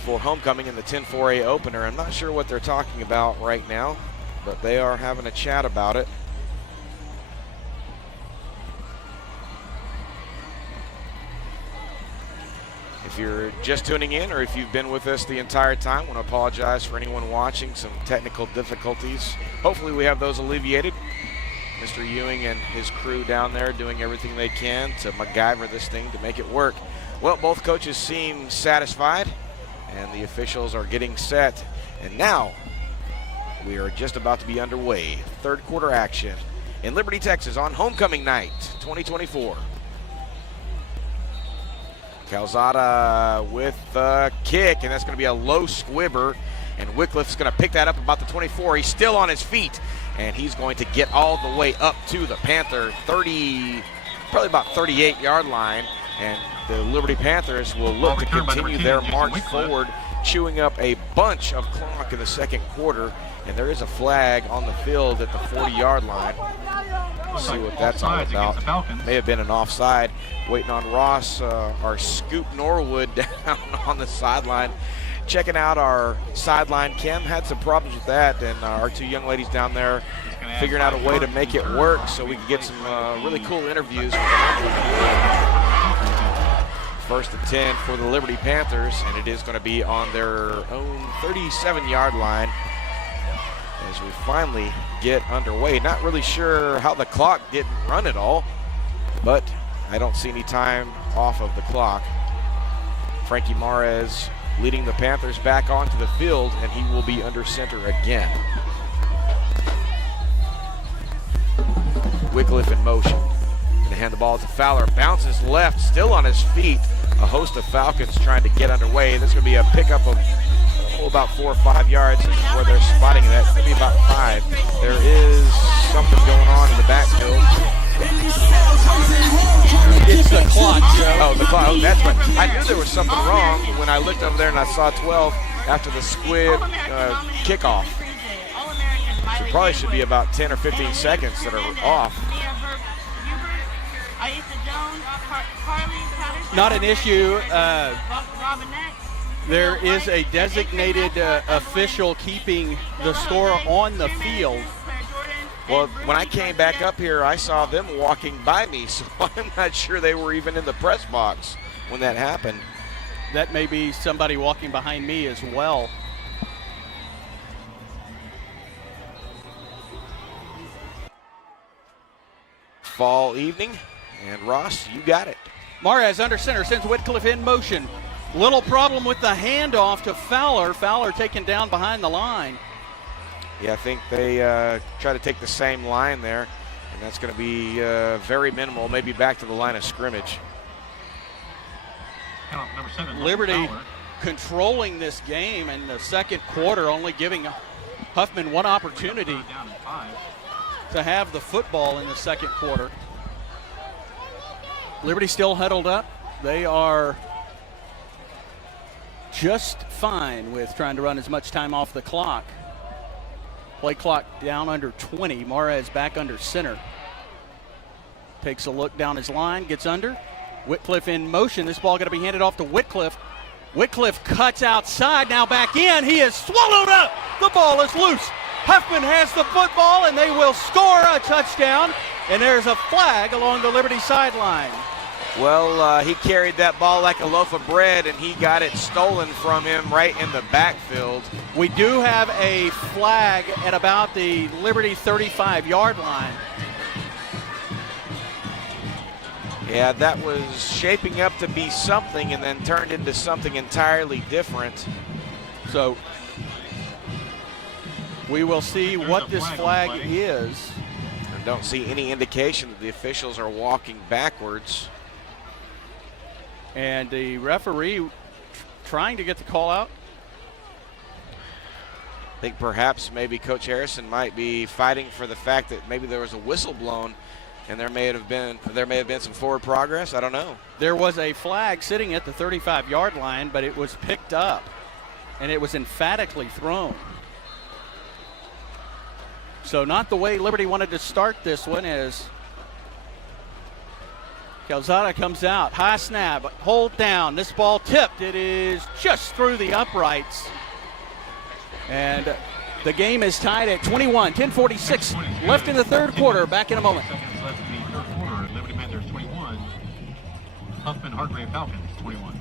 for homecoming in the 10-4A opener. I'm not sure what they're talking about right now, but they are having a chat about it. If you're just tuning in, or if you've been with us the entire time, I want to apologize for anyone watching. Some technical difficulties. Hopefully we have those alleviated. Mr. Ewing and his crew down there doing everything they can to MacGyver this thing to make it work. Well, both coaches seem satisfied, and the officials are getting set. And now we are just about to be underway. Third quarter action in Liberty, Texas on homecoming night 2024. Calzada with the kick, and that's going to be a low squibber. And Wycliffe's going to pick that up about the 24. He's still on his feet, and he's going to get all the way up to the Panther 30, probably about 38-yard line. And the Liberty Panthers will look to continue their march forward, chewing up a bunch of clock in the second quarter. And there is a flag on the field at the 40-yard line. We'll see what that's all about. May have been an offside. Waiting on Ross, our Scoop Norwood down on the sideline. Checking out our sideline. Kim had some problems with that, and our two young ladies down there figuring out a way to make it work so we can get some really cool interviews. First and 10 for the Liberty Panthers, and it is going to be on their own 37-yard line as we finally get underway. Not really sure how the clock didn't run at all, but I don't see any time off of the clock. Frankie Mares leading the Panthers back onto the field, and he will be under center again. Wycliffe in motion. Going to hand the ball to Fowler. Bounces left, still on his feet. A host of Falcons trying to get underway. This is going to be a pickup of about 4 or 5 yards. This is where they're spotting that. It's going to be about 5. There is something going on in the backfield. It's the clock, Joe. Oh, the clock. Oh, that's right. I knew there was something wrong when I looked over there and I saw 12 after the squib kickoff. So it probably should be about 10 or 15 seconds that are off. Not an issue. There is a designated official keeping the score on the field. Well, when I came back up here, I saw them walking by me, so I'm not sure they were even in the press box when that happened. That may be somebody walking behind me as well. Fall evening, and Ross, you got it. Mares under center, sends Wycliffe in motion. Little problem with the handoff to Fowler. Fowler taken down behind the line. Yeah, I think they try to take the same line there, and that's going to be very minimal, maybe back to the line of scrimmage. Number 7, Liberty controlling this game in the second quarter, only giving Huffman one opportunity to have the football in the second quarter. Liberty still huddled up. They are just fine with trying to run as much time off the clock. Play clock down under 20. Mares back under center. Takes a look down his line, gets under. Wycliffe in motion. This ball going to be handed off to Wycliffe. Wycliffe cuts outside, now back in. He is swallowed up. The ball is loose. Huffman has the football, and they will score a touchdown. And there's a flag along the Liberty sideline. Well, he carried that ball like a loaf of bread, and he got it stolen from him right in the backfield. We do have a flag at about the Liberty 35-yard line. Yeah, that was shaping up to be something and then turned into something entirely different. So we will see what this flag is. I don't see any indication that the officials are walking backwards. And the referee trying to get the call out. I think perhaps maybe Coach Harrison might be fighting for the fact that maybe there was a whistle blown and there may have been some forward progress. I don't know. There was a flag sitting at the 35-yard line, but it was picked up and it was emphatically thrown. So not the way Liberty wanted to start this one, as Calzada comes out, high snap, hold down. This ball tipped. It is just through the uprights. And the game is tied at 21, 10:46 left in the third quarter. Back in a moment. Seconds left in the third quarter. Liberty Panthers 21, Huffman Hargrave Falcons 21.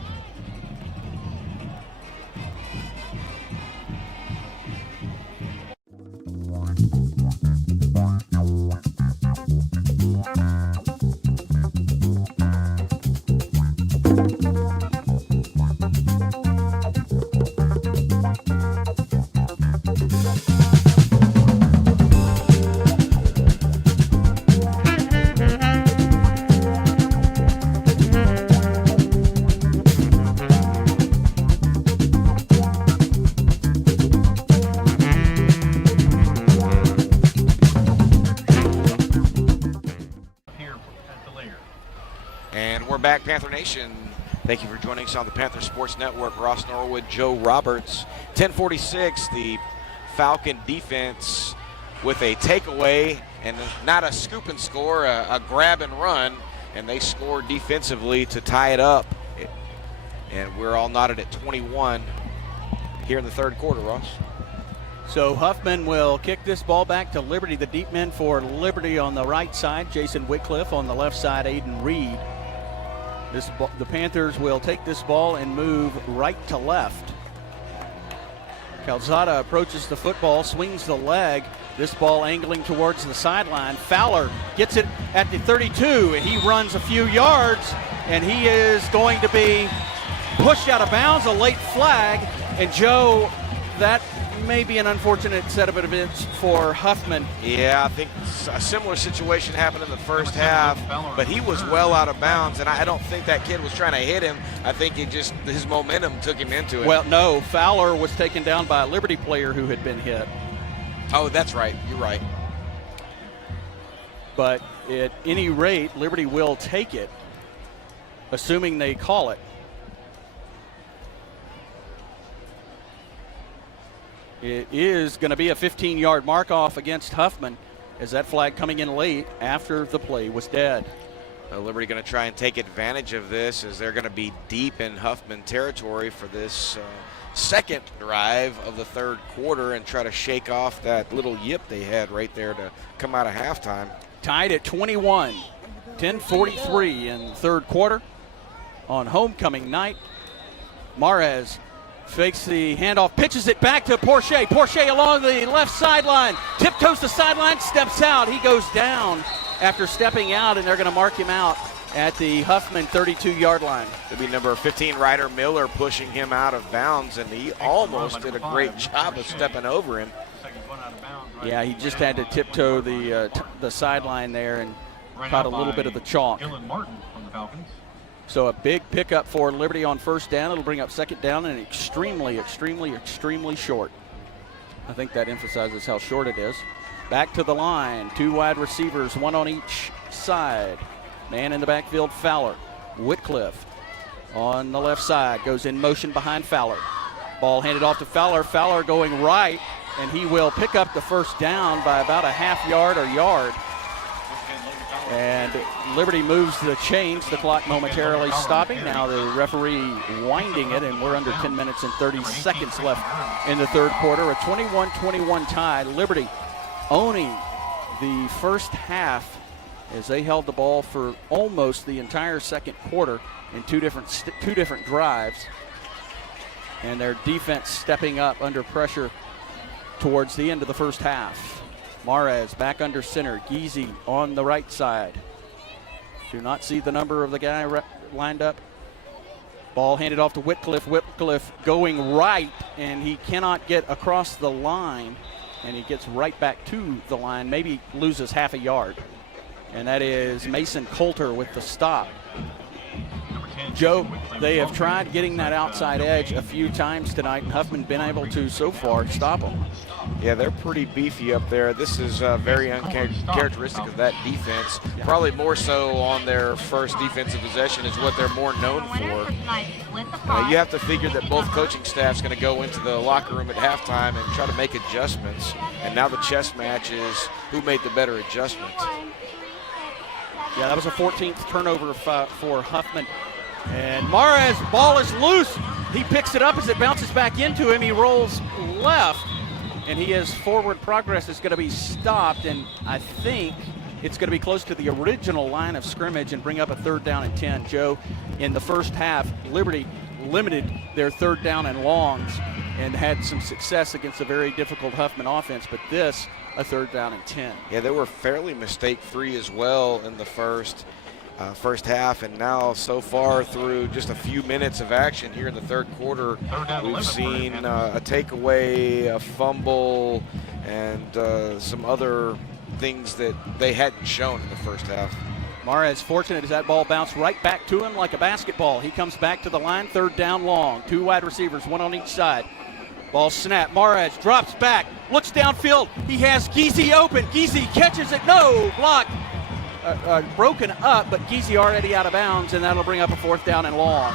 And we're back, Panther Nation. Thank you for joining us on the Panther Sportz Network. Ross Norwood, Joe Roberts. 10:46, the Falcon defense with a takeaway and not a scoop and score, a grab and run, and they scored defensively to tie it up. And we're all knotted at 21 here in the third quarter, Ross. So Huffman will kick this ball back to Liberty. The deep men for Liberty on the right side, Jason Whitcliffe. On the left side, Aiden Reed. The Panthers will take this ball and move right to left. Calzada approaches the football, swings the leg. This ball angling towards the sideline. Fowler gets it at the 32. He runs a few yards, and he is going to be pushed out of bounds, a late flag. And Joe, that may be an unfortunate set of events for Huffman. Yeah, I think a similar situation happened in the first half, but he was well out of bounds, and I don't think that kid was trying to hit him. I think his momentum took him into it. Well, no, Fowler was taken down by a Liberty player who had been hit. Oh, that's right. You're right. But at any rate, Liberty will take it, assuming they call it. It is going to be a 15-yard mark-off against Huffman, as that flag coming in late after the play was dead. Liberty going to try and take advantage of this, as they're going to be deep in Huffman territory for this second drive of the third quarter and try to shake off that little yip they had right there to come out of halftime. Tied at 21, 10:43 in the third quarter on homecoming night. Mares fakes the handoff, pitches it back to Porche. Porche along the left sideline, tiptoes the sideline, steps out. He goes down after stepping out, and they're going to mark him out at the Huffman 32-yard line. It'll be number 15, Ryder Miller, pushing him out of bounds, and he almost did a great job of stepping over him. Yeah, he just had to tiptoe the sideline there and caught a little bit of the chalk. So a big pickup for Liberty on first down. It'll bring up second down and extremely, extremely, extremely short. I think that emphasizes how short it is. Back to the line. Two wide receivers, one on each side. Man in the backfield, Fowler. Whitcliffe on the left side goes in motion behind Fowler. Ball handed off to Fowler. Fowler going right, and he will pick up the first down by about a half yard or yard. And Liberty moves the chains, the clock momentarily stopping. Now the referee winding it, and we're under 10 minutes and 30 seconds left in the third quarter. A 21-21 tie. Liberty owning the first half as they held the ball for almost the entire second quarter in two different drives. And their defense stepping up under pressure towards the end of the first half. Mares back under center. Geezy on the right side. Do not see the number of the guy lined up. Ball handed off to Whitcliffe. Whitcliffe going right, and he cannot get across the line, and he gets right back to the line, maybe loses half a yard. And that is Mason Coulter with the stop. Joe, they have tried getting that outside edge a few times tonight, and Huffman been able to, so far, stop them. Yeah, they're pretty beefy up there. This is very uncharacteristic of that defense. Probably more so on their first defensive possession is what they're more known for. You have to figure that both coaching staffs going to go into the locker room at halftime and try to make adjustments. And now the chess match is who made the better adjustments. Yeah, that was a 14th turnover for Huffman. And Mares, ball is loose. He picks it up as it bounces back into him. He rolls left, and his forward progress is going to be stopped, and I think it's going to be close to the original line of scrimmage and bring up a third down and 10. Joe, in the first half, Liberty limited their third down and longs and had some success against a very difficult Huffman offense, but this, a third down and 10. Yeah, they were fairly mistake-free as well in the first half, and now so far through just a few minutes of action here in the third quarter, we've seen a takeaway, a fumble, and some other things that they hadn't shown in the first half. Mares fortunate as that ball bounced right back to him like a basketball. He comes back to the line, third down long. Two wide receivers, one on each side. Ball snap. Mares drops back, looks downfield. He has Geezy open. Geezy catches it. No, blocked broken up, but Giese already out of bounds, and that'll bring up a 4th down and long.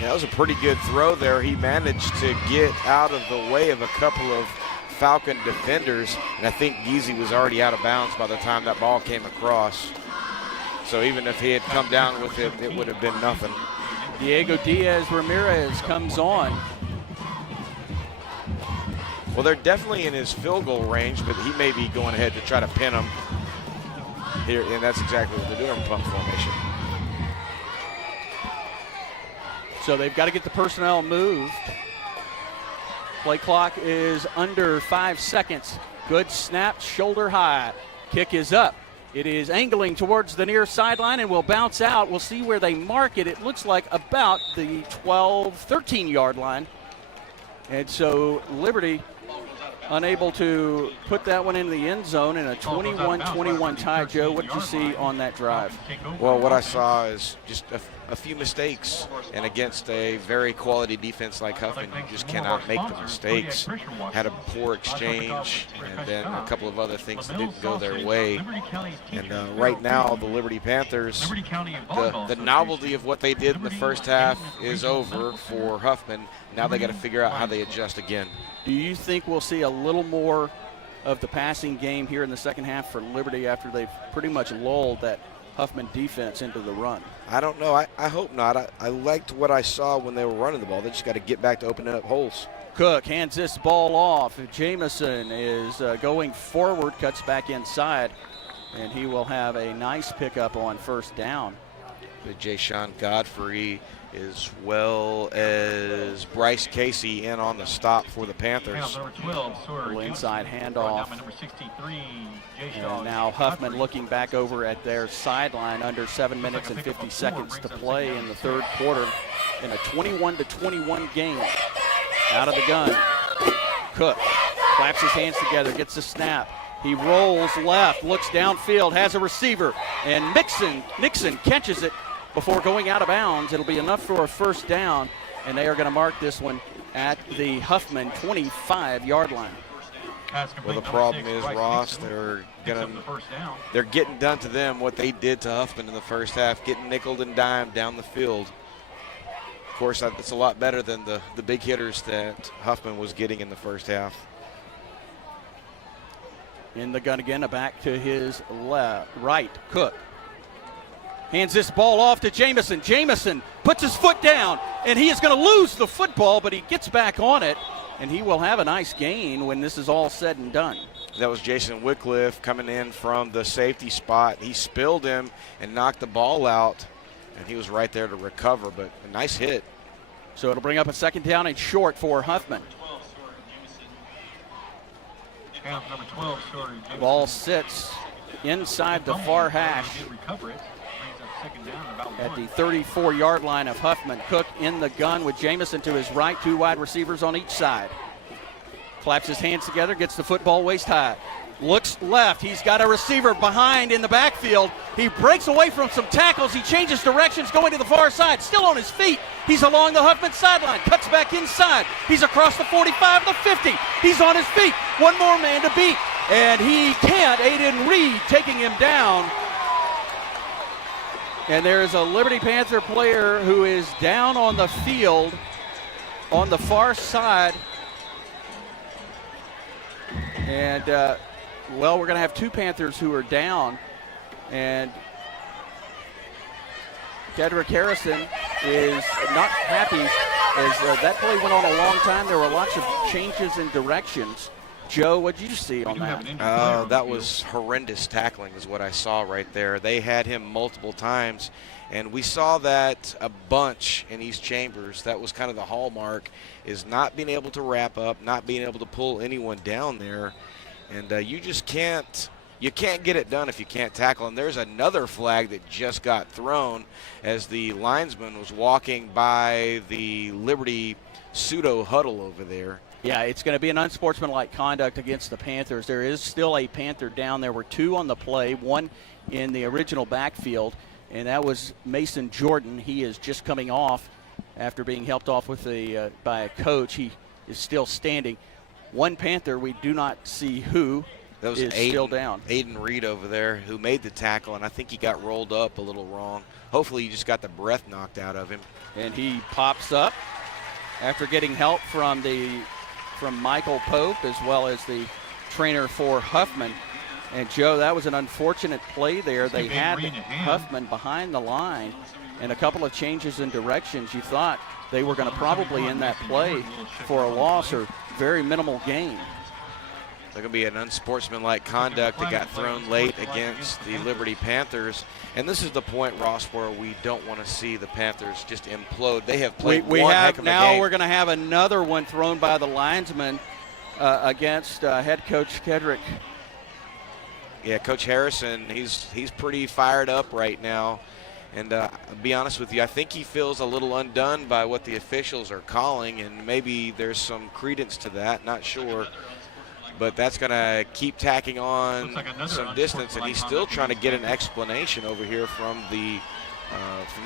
Yeah, that was a pretty good throw there. He managed to get out of the way of a couple of Falcon defenders, and I think Giese was already out of bounds by the time that ball came across. So even if he had come down with it, it would have been nothing. Diego Diaz Ramirez comes on. Well, they're definitely in his field goal range, but he may be going ahead to try to pin him here, and that's exactly what they're doing in punt formation. So they've got to get the personnel moved. Play clock is under 5 seconds. Good snap, shoulder high. Kick is up. It is angling towards the near sideline and will bounce out. We'll see where they mark it. It looks like about the 13-yard line. And so Liberty unable to put that one in the end zone in a 21-21 tie. Joe, what did you see on that drive? Well, what I saw is just a few mistakes, and against a very quality defense like Huffman, you just cannot make the mistakes. Had a poor exchange, and then a couple of other things that didn't go their way. And right now, the Liberty Panthers, the novelty of what they did in the first half is over for Huffman. Now they got to figure out how they adjust again. Do you think we'll see a little more of the passing game here in the second half for Liberty after they've pretty much lulled that Huffman defense into the run? I don't know. I hope not. I liked what I saw when they were running the ball. They just got to get back to opening up holes. Cook hands this ball off. Jamison is going forward, cuts back inside, and he will have a nice pickup on 1st down. Jay-Sean Godfrey, as well as Bryce Casey, in on the stop for the Panthers. Inside handoff. And now Huffman looking back over at their sideline, under 7 minutes and 50 seconds to play in the 3rd quarter in a 21-21 game. Out of the gun, Cook claps his hands together, gets the snap. He rolls left, looks downfield, has a receiver, and Nixon catches it before going out of bounds. It'll be enough for a 1st down, and they are going to mark this one at the Huffman 25-yard line. Well, the problem is, Ross, they're getting done to them what they did to Huffman in the first half, getting nickeled and dimed down the field. Of course, it's a lot better than the big hitters that Huffman was getting in the first half. In the gun again, back to his right, Cook. Hands this ball off to Jamison. Jamison puts his foot down, and he is going to lose the football, but he gets back on it, and he will have a nice gain when this is all said and done. That was Jason Wycliffe coming in from the safety spot. He spilled him and knocked the ball out, and he was right there to recover, but a nice hit. So it'll bring up a 2nd down and short for Huffman. Ball sits inside the far hash at the 34-yard line of Huffman. Cook in the gun with Jamison to his right, 2 wide receivers on each side. Claps his hands together, gets the football waist high. Looks left, he's got a receiver behind in the backfield. He breaks away from some tackles, he changes directions going to the far side, still on his feet. He's along the Huffman sideline, cuts back inside. He's across the 45, the 50. He's on his feet, one more man to beat, and he can't. Aiden Reed taking him down. And there's a Liberty Panther player who is down on the field on the far side. And, well, we're going to have 2 Panthers who are down. And Kedrick Harrison is not happy as that play went on a long time. There were lots of changes in directions. Joe, what did you see on that? That was horrendous tackling is what I saw right there. They had him multiple times, and we saw that a bunch in East Chambers. That was kind of the hallmark, is not being able to wrap up, not being able to pull anyone down there. And you just can't get it done if you can't tackle. And there's another flag that just got thrown as the linesman was walking by the Liberty pseudo huddle over there. Yeah, it's going to be an unsportsmanlike conduct against the Panthers. There is still a Panther down. There were 2 on the play, 1 in the original backfield, and that was Mason Jordan. He is just coming off after being helped off with by a coach. He is still standing. 1 Panther, we do not see who. is still down. Aiden Reed over there, who made the tackle, and I think he got rolled up a little wrong. Hopefully he just got the breath knocked out of him. And he pops up after getting help from Michael Pope as well as the trainer for Huffman. And Joe, that was an unfortunate play there. They had Huffman behind the line, and a couple of changes in directions. You thought they were going to probably end that play for a loss or very minimal gain. There's going to be an unsportsmanlike conduct that got thrown late against the Liberty Panthers. And this is the point, Ross, where we don't want to see the Panthers just implode. They have played one heck of a game. Now we're going to have another one thrown by the linesman against head coach Kedrick. Yeah, Coach Harrison, he's pretty fired up right now. And I'll be honest with you, I think he feels a little undone by what the officials are calling, and maybe there's some credence to that, not sure. But that's going to keep tacking on some distance, and he's still trying to get an explanation over here from the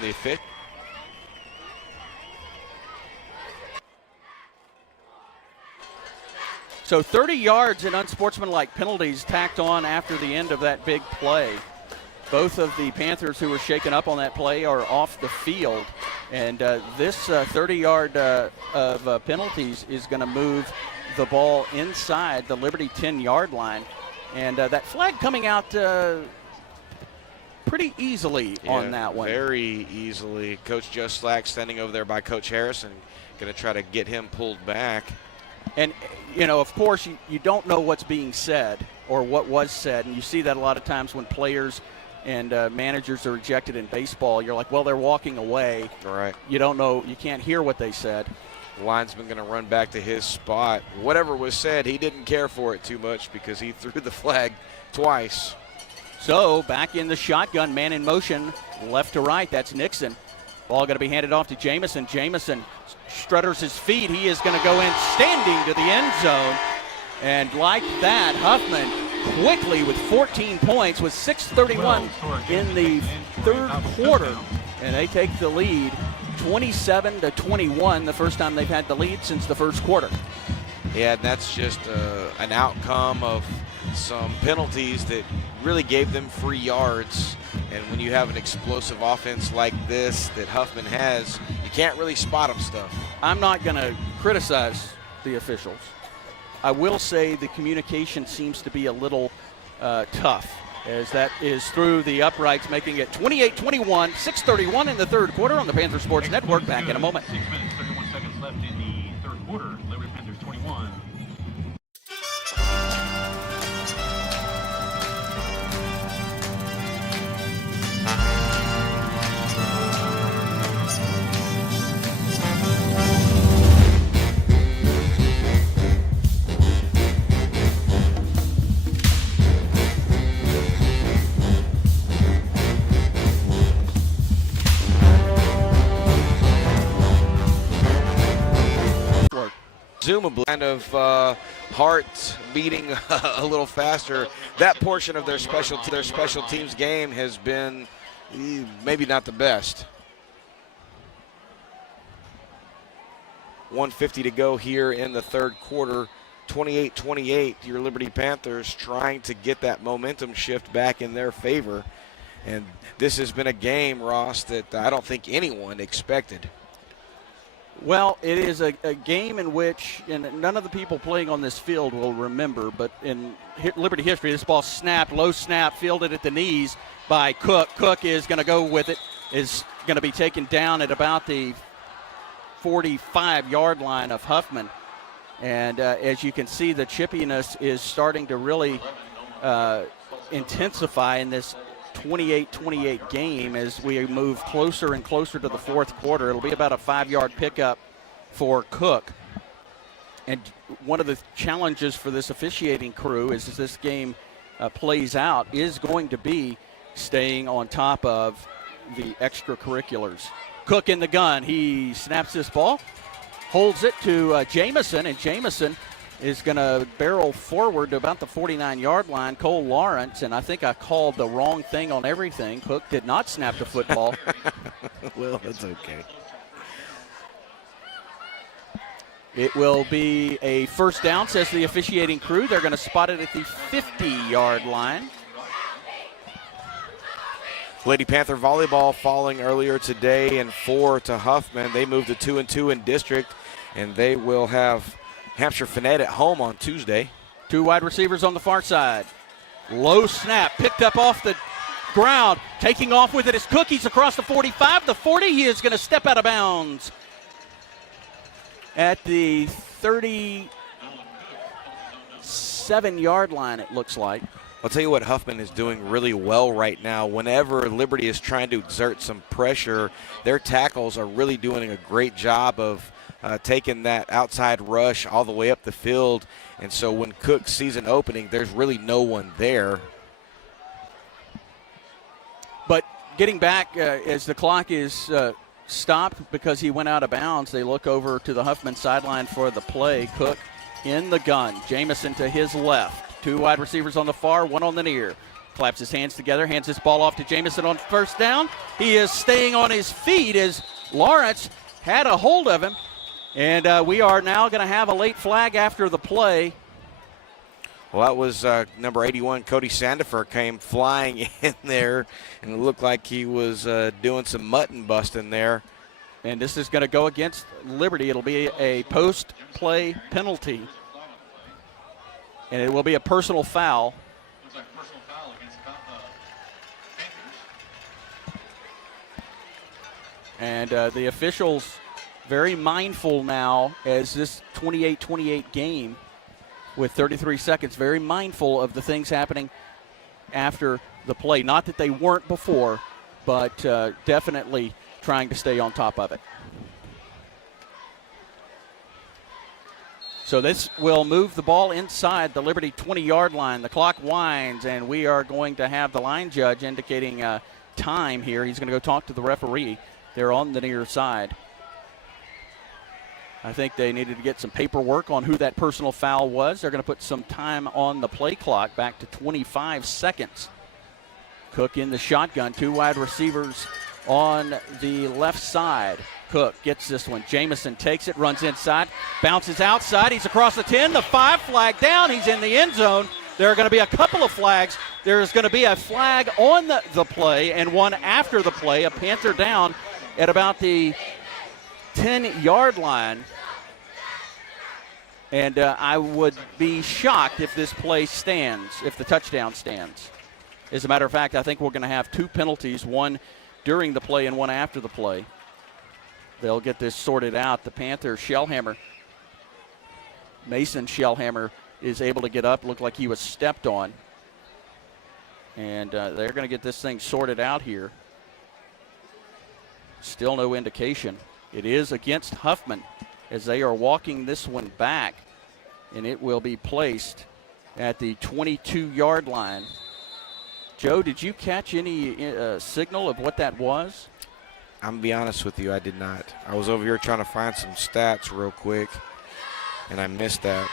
official. So 30 yards in unsportsmanlike penalties tacked on after the end of that big play. Both of the Panthers who were shaken up on that play are off the field. And this 30-yard of penalties is going to move the ball inside the Liberty 10-yard line. And that flag coming out pretty easily on that one. Very easily. Coach Joe Slack standing over there by Coach Harrison, going to try to get him pulled back. And, you know, of course, you don't know what's being said or what was said. And you see that a lot of times when players and managers are ejected in baseball. You're like, well, they're walking away. Right. You don't know. You can't hear what they said. The linesman going to run back to his spot. Whatever was said, he didn't care for it too much because he threw the flag twice. So back in the shotgun, man in motion, left to right. That's Nixon. Ball going to be handed off to Jamison. Jamison strutters his feet. He is going to go in standing to the end zone. And like that, Huffman quickly with 14 points with 6:31 in the third quarter. And they take the lead 27-21, the first time they've had the lead since the first quarter. Yeah, that's just an outcome of some penalties that really gave them free yards. And when you have an explosive offense like this that Huffman has, you can't really spot them stuff. I'm not going to criticize the officials. I will say the communication seems to be a little tough, as that is through the uprights, making it 28-21, 6:31 in the third quarter on the Panther Sports Network. Back in a moment. 6 minutes, 31 seconds left in the third quarter. Liberty Panthers 21. Presumably, kind of heart beating a little faster. That portion of their special teams game has been maybe not the best. 1:50 to go here in the third quarter. 28-28, your Liberty Panthers trying to get that momentum shift back in their favor. And this has been a game, Ross, that I don't think anyone expected. Well, it is a game in which, and none of the people playing on this field will remember, but in Liberty history, this ball snapped, low snap, fielded at the knees by Cook. Cook is going to go with it, is going to be taken down at about the 45-yard line of Huffman. And as you can see, the chippiness is starting to really intensify in this 28-28 game as we move closer and closer to the fourth quarter. It'll be about a 5-yard pickup for Cook. And one of the challenges for this officiating crew as this game plays out is going to be staying on top of the extracurriculars. Cook in the gun. He snaps this ball, holds it to Jamison, and Jamison is going to barrel forward to about the 49-yard line. Cole Lawrence, and I think I called the wrong thing on everything. Cook did not snap the football. Well, that's okay. It will be a first down, says the officiating crew. They're going to spot it at the 50-yard line. Lady Panther volleyball falling earlier today and 4 to Huffman. They moved to 2-2 in district, and they will have Hampshire Finette at home on Tuesday. 2 wide receivers on the far side. Low snap, picked up off the ground. Taking off with it is Cook. He's across the 45, the 40. He is going to step out of bounds at the 37-yard line, it looks like. I'll tell you what Huffman is doing really well right now. Whenever Liberty is trying to exert some pressure, their tackles are really doing a great job of taking that outside rush all the way up the field. And so when Cook sees an opening, there's really no one there. But getting back as the clock is stopped because he went out of bounds, they look over to the Huffman sideline for the play. Cook in the gun. Jamison to his left. 2 wide receivers on the far, 1 on the near. Claps his hands together, hands this ball off to Jamison on first down. He is staying on his feet as Lawrence had a hold of him. And we are now going to have a late flag after the play. Well, that was number 81, Cody Sandifer, came flying in there, and it looked like he was doing some mutton busting there. And this is going to go against Liberty. It'll be a post-play penalty. And it will be a personal foul. Looks like a personal foul against Panthers. And the officials very mindful now as this 28-28 game with 33 seconds, very mindful of the things happening after the play. Not that they weren't before, but definitely trying to stay on top of it. So this will move the ball inside the Liberty 20-yard line. The clock winds, and we are going to have the line judge indicating time here. He's going to go talk to the referee. They're on the near side. I think they needed to get some paperwork on who that personal foul was. They're going to put some time on the play clock back to 25 seconds. Cook in the shotgun, 2 wide receivers on the left side. Cook gets this one. Jamison takes it, runs inside, bounces outside. He's across the 10, the 5, flag down. He's in the end zone. There are going to be a couple of flags. There's going to be a flag on the play and one after the play. A Panther down at about the 10-yard line. And I would be shocked if this play stands, if the touchdown stands. As a matter of fact, I think we're going to have 2 penalties, one during the play and one after the play. They'll get this sorted out. The Panther Shellhammer, Mason Shellhammer, is able to get up. Looked like he was stepped on. And they're going to get this thing sorted out here. Still no indication. It is against Huffman as they are walking this one back. And it will be placed at the 22-yard line. Joe, did you catch any signal of what that was? I'm going to be honest with you, I did not. I was over here trying to find some stats real quick, and I missed that.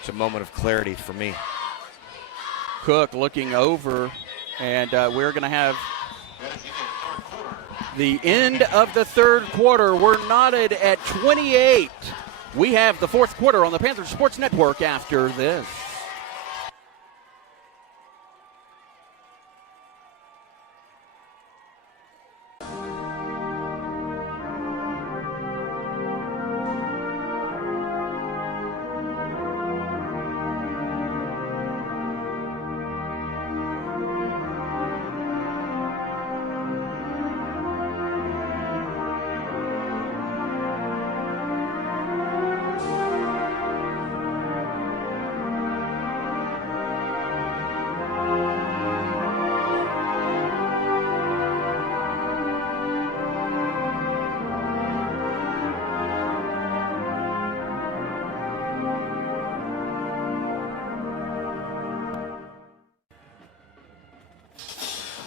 It's a moment of clarity for me. Cook looking over, and we're going to have the end of the third quarter. We're knotted at 28. We have the fourth quarter on the Panther Sportz Network after this.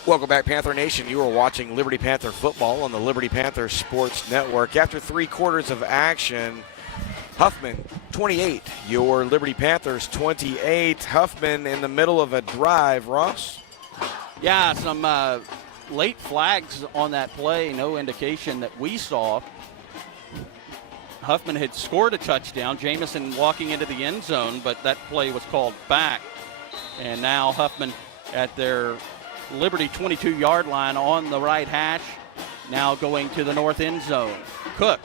Welcome back, Panther Nation. You are watching Liberty Panther football on the Liberty Panther Sports Network. After 3 quarters of action, Huffman 28, your Liberty Panthers 28. Huffman in the middle of a drive. Ross? Yeah, some late flags on that play. No indication that we saw. Huffman had scored a touchdown. Jamison walking into the end zone, but that play was called back. And now Huffman at their Liberty 22-yard line on the right hash, now going to the north end zone. Cook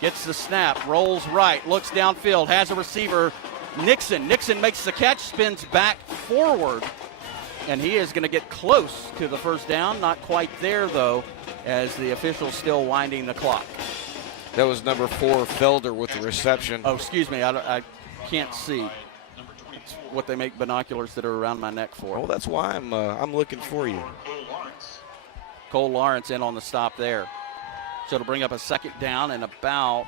gets the snap, rolls right, looks downfield, has a receiver, Nixon. Nixon makes the catch, spins back forward, and he is going to get close to the first down. Not quite there, though, as the official's still winding the clock. That was number 4, Felder, with the reception. Oh, excuse me, I can't see. It's what they make binoculars that are around my neck for. Well, that's why I'm looking for you. Cole Lawrence in on the stop there. So it'll bring up a second down and about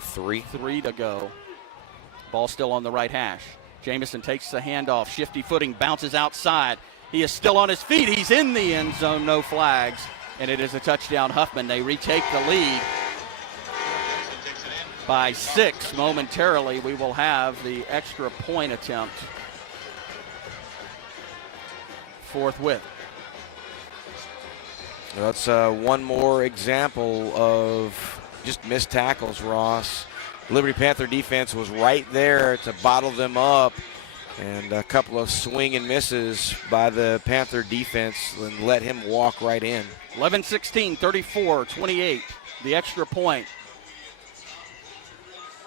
3 to go. Ball still on the right hash. Jamison takes the handoff, shifty footing, bounces outside. He is still on his feet. He's in the end zone, no flags, and it is a touchdown Huffman. They retake the lead by 6 momentarily. We will have the extra point attempt forthwith. That's one more example of just missed tackles, Ross. Liberty Panther defense was right there to bottle them up, and a couple of swing and misses by the Panther defense and let him walk right in. 11-16, 34-28, the extra point.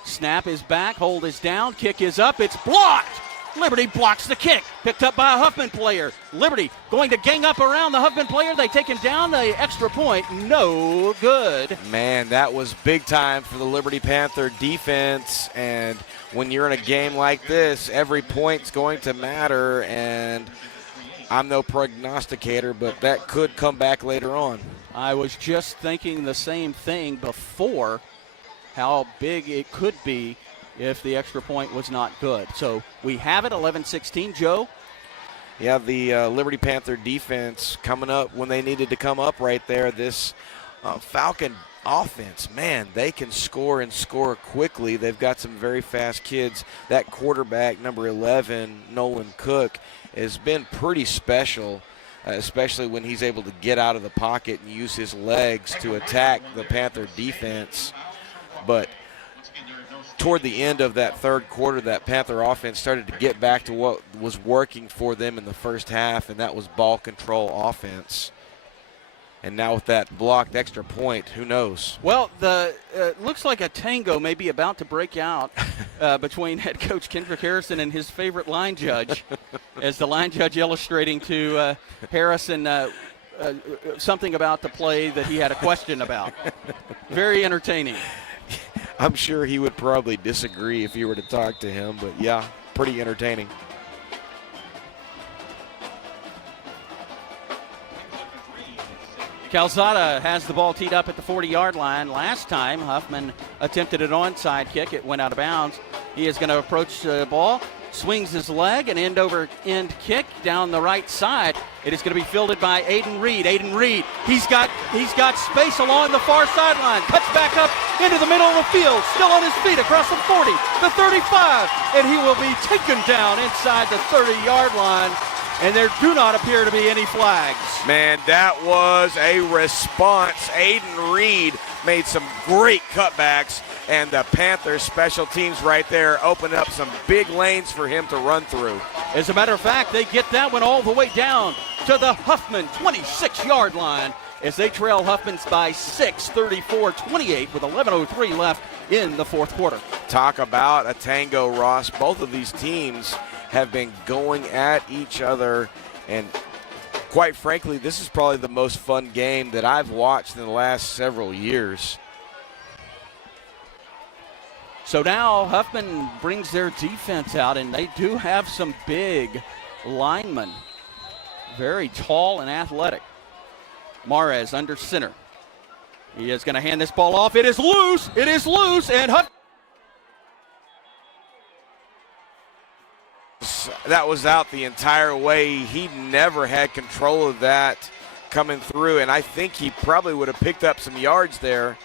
Snap is back, hold is down, kick is up, it's blocked! Liberty blocks the kick, picked up by a Huffman player. Liberty going to gang up around the Huffman player. They take him down. The extra point, no good. Man, that was big time for the Liberty Panther defense. And when you're in a game like this, every point's going to matter. And I'm no prognosticator, but that could come back later on. I was just thinking the same thing before, how big it could be if the extra point was not good. So we have it, 11-16, Joe. Yeah, the Liberty Panther defense coming up when they needed to come up right there. This Falcon offense, man, they can score and score quickly. They've got some very fast kids. That quarterback, number 11, Nolan Cook, has been pretty special, especially when he's able to get out of the pocket and use his legs to attack the Panther defense. But toward the end of that third quarter, that Panther offense started to get back to what was working for them in the first half, and that was ball control offense. And now with that blocked extra point, who knows? Well, the looks like a tango may be about to break out between head coach Kedrick Harrison and his favorite line judge, as the line judge illustrating to Harrison something about the play that he had a question about. Very entertaining. I'm sure he would probably disagree if you were to talk to him, but yeah, pretty entertaining. Calzada has the ball teed up at the 40-yard line. Last time, Huffman attempted an onside kick. It went out of bounds. He is going to approach the ball, swings his leg, an end-over-end kick down the right side. It is going to be fielded by Aiden Reed. Aiden Reed, he's got space along the far sideline. Cuts back up into the middle of the field, still on his feet across the 40, the 35, and he will be taken down inside the 30-yard line. And there do not appear to be any flags. Man, that was a response. Aiden Reed made some great cutbacks, and the Panthers special teams right there opened up some big lanes for him to run through. As a matter of fact, they get that one all the way down to the Huffman 26-yard line as they trail Huffman's by 6, 34-28 with 11:03 left in the fourth quarter. Talk about a tango, Ross. Both of these teams have been going at each other, and quite frankly, this is probably the most fun game that I've watched in the last several years. So now Huffman brings their defense out, and they do have some big linemen. Very tall and athletic. Mares under center. He is going to hand this ball off. It is loose, and Huffman. That was out the entire way. He never had control of that coming through, and I think he probably would have picked up some yards there.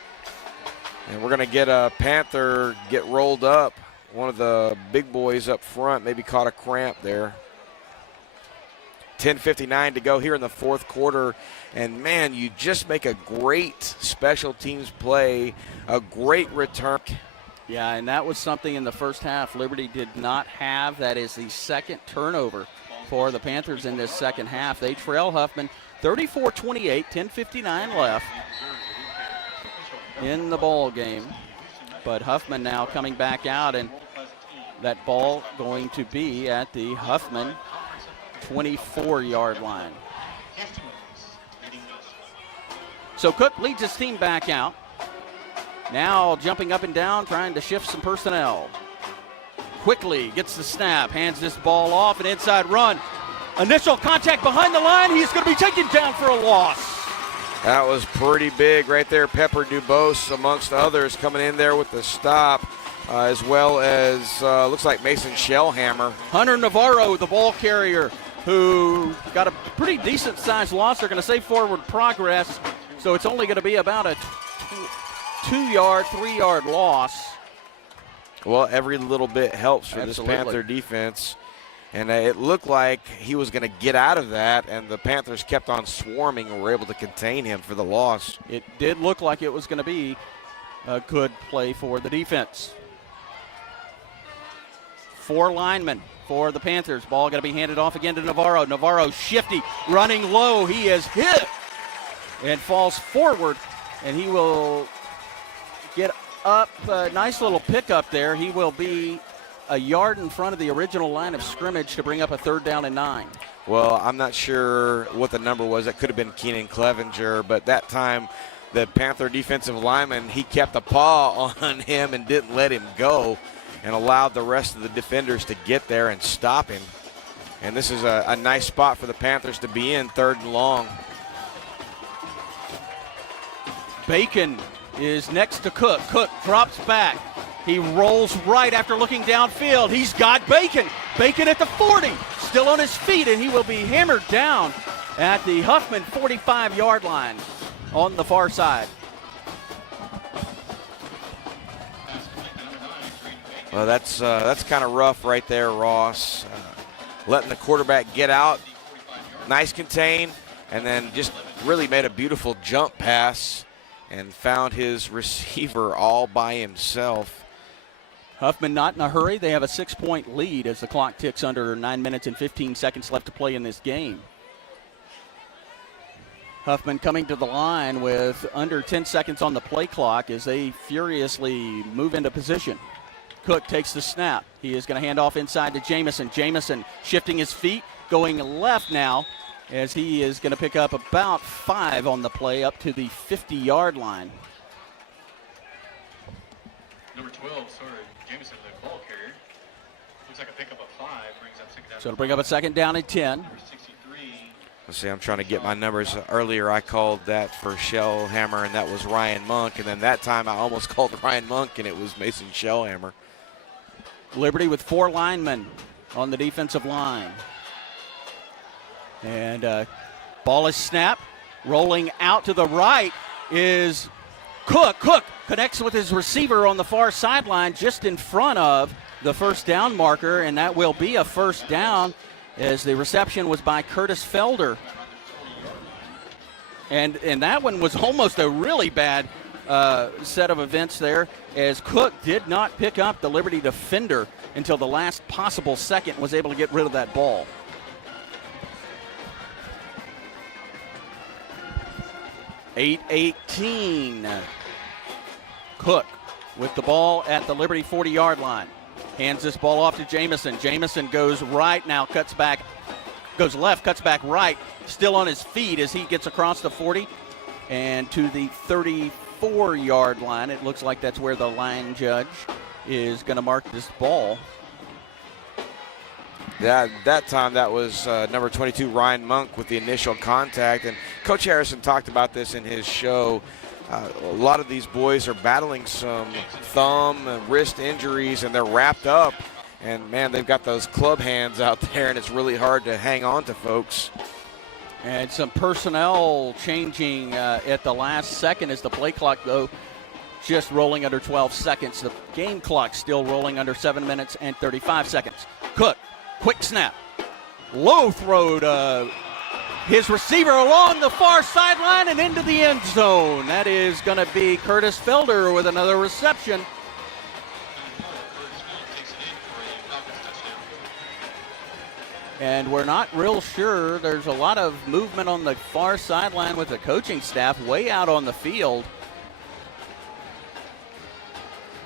And we're going to get a Panther get rolled up. One of the big boys up front maybe caught a cramp there. 10:59 to go here in the fourth quarter. And, man, you just make a great special teams play, a great return. Yeah, and that was something in the first half Liberty did not have. That is the second turnover for the Panthers in this second half. They trail Huffman 34-28, 10:59 left in the ball game. But Huffman now coming back out, and that ball going to be at the Huffman 24-yard line. So Cook leads his team back out. Now jumping up and down, trying to shift some personnel. Quickly gets the snap, hands this ball off, an inside run. Initial contact behind the line. He's going to be taken down for a loss. That was pretty big right there. Pepper Dubose, amongst others, coming in there with the stop, as well as looks like Mason Shellhammer. Hunter Navarro, the ball carrier, who got a pretty decent-sized loss. They're going to say forward progress, so it's only going to be about a 2-yard, 3-yard loss. Well, every little bit helps for Absolutely. this Panther defense. And it looked like he was going to get out of that, and the Panthers kept on swarming and were able to contain him for the loss. It did look like it was going to be a good play for the defense. 4 linemen for the Panthers. Ball going to be handed off again to Navarro. Navarro shifty, running low. He is hit and falls forward, and he will get up. Nice little pickup there. He will be a yard in front of the original line of scrimmage to bring up a 3rd down and 9. Well, I'm not sure what the number was. It could have been Keenan Clevenger, but that time the Panther defensive lineman, he kept a paw on him and didn't let him go and allowed the rest of the defenders to get there and stop him. And this is a nice spot for the Panthers to be in, 3rd and long. Bacon is next to Cook. Cook drops back. He rolls right after looking downfield. He's got Bacon. Bacon at the 40, still on his feet, and he will be hammered down at the Huffman 45-yard line on the far side. Well, that's kind of rough right there, Ross. Letting the quarterback get out, nice contain, and then just really made a beautiful jump pass and found his receiver all by himself. Huffman not in a hurry. They have a 6-point lead as the clock ticks under 9 minutes and 15 seconds left to play in this game. Huffman coming to the line with under 10 seconds on the play clock as they furiously move into position. Cook takes the snap. He is going to hand off inside to Jamison. Jamison shifting his feet, going left now as he is going to pick up about 5 on the play up to the 50-yard line. Number 12, sorry, Jamison, the ball carrier. Looks like a pickup of 5, brings up 2nd down. So it'll bring up a 2nd down and 10. Number 63. Let's see, I'm trying to get my numbers. Earlier I called that for Shellhammer, and that was Ryan Monk. And then that time I almost called Ryan Monk, and it was Mason Shellhammer. Liberty with 4 linemen on the defensive line. And ball is snapped. Rolling out to the right is Cook. Cook connects with his receiver on the far sideline just in front of the 1st down marker, and that will be a 1st down as the reception was by Curtis Felder. And that one was almost a really bad set of events there, as Cook did not pick up the Liberty defender until the last possible second, was able to get rid of that ball. .818. Cook with the ball at the Liberty 40-yard line. Hands this ball off to Jamison. Jamison goes right now, cuts back, goes left, cuts back right, still on his feet as he gets across the 40 and to the 34-yard line. It looks like that's where the line judge is going to mark this ball. That time that was number 22, Ryan Monk, with the initial contact. And Coach Harrison talked about this in his show. A lot of these boys are battling some thumb and wrist injuries, and they're wrapped up. And, man, they've got those club hands out there, and it's really hard to hang on to folks. And some personnel changing at the last second as the play clock, though, just rolling under 12 seconds. The game clock still rolling under 7 minutes and 35 seconds. Cook, quick snap. Low throw to his receiver along the far sideline and into the end zone. That is going to be Curtis Felder with another reception. And we're not real sure. There's a lot of movement on the far sideline with the coaching staff way out on the field.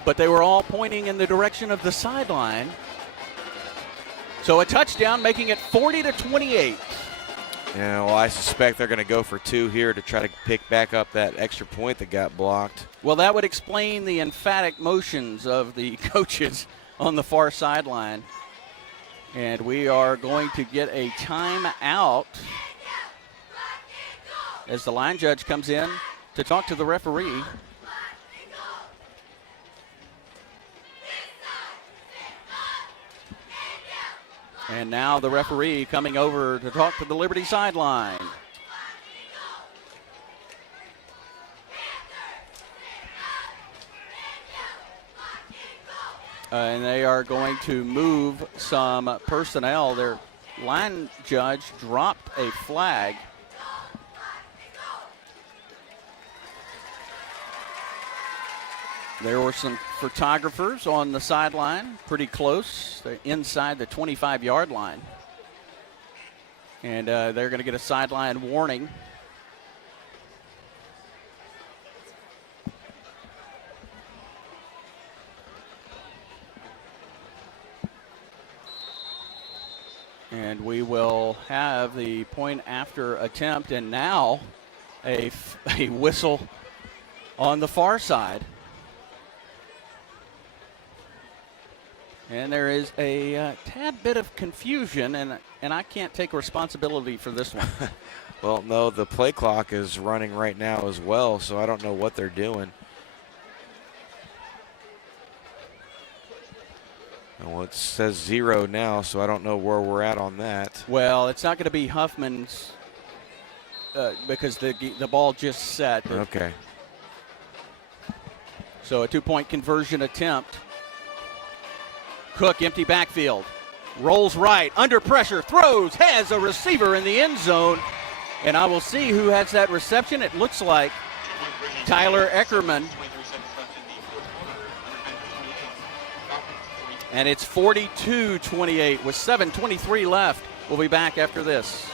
But they were all pointing in the direction of the sideline. So a touchdown, making it 40-28. Yeah, well, I suspect they're going to go for 2 here to try to pick back up that extra point that got blocked. Well, that would explain the emphatic motions of the coaches on the far sideline. And we are going to get a timeout as the line judge comes in to talk to the referee. And now the referee coming over to talk to the Liberty sideline. And they are going to move some personnel. Their line judge dropped a flag. There were some photographers on the sideline, pretty close. They're inside the 25-yard line. And they're going to get a sideline warning. And we will have the point after attempt, and now a whistle on the far side. And there is a tad bit of confusion, and I can't take responsibility for this one. Well, no, the play clock is running right now as well, so I don't know what they're doing. Well, it says 0 now, so I don't know where we're at on that. Well, it's not going to be Huffman's because the ball just set. Okay. So a 2-point conversion attempt. Cook, empty backfield. Rolls right, under pressure, throws, has a receiver in the end zone. And I will see who has that reception. It looks like Tyler Eckerman. And it's 42-28 with 7:23 left. We'll be back after this.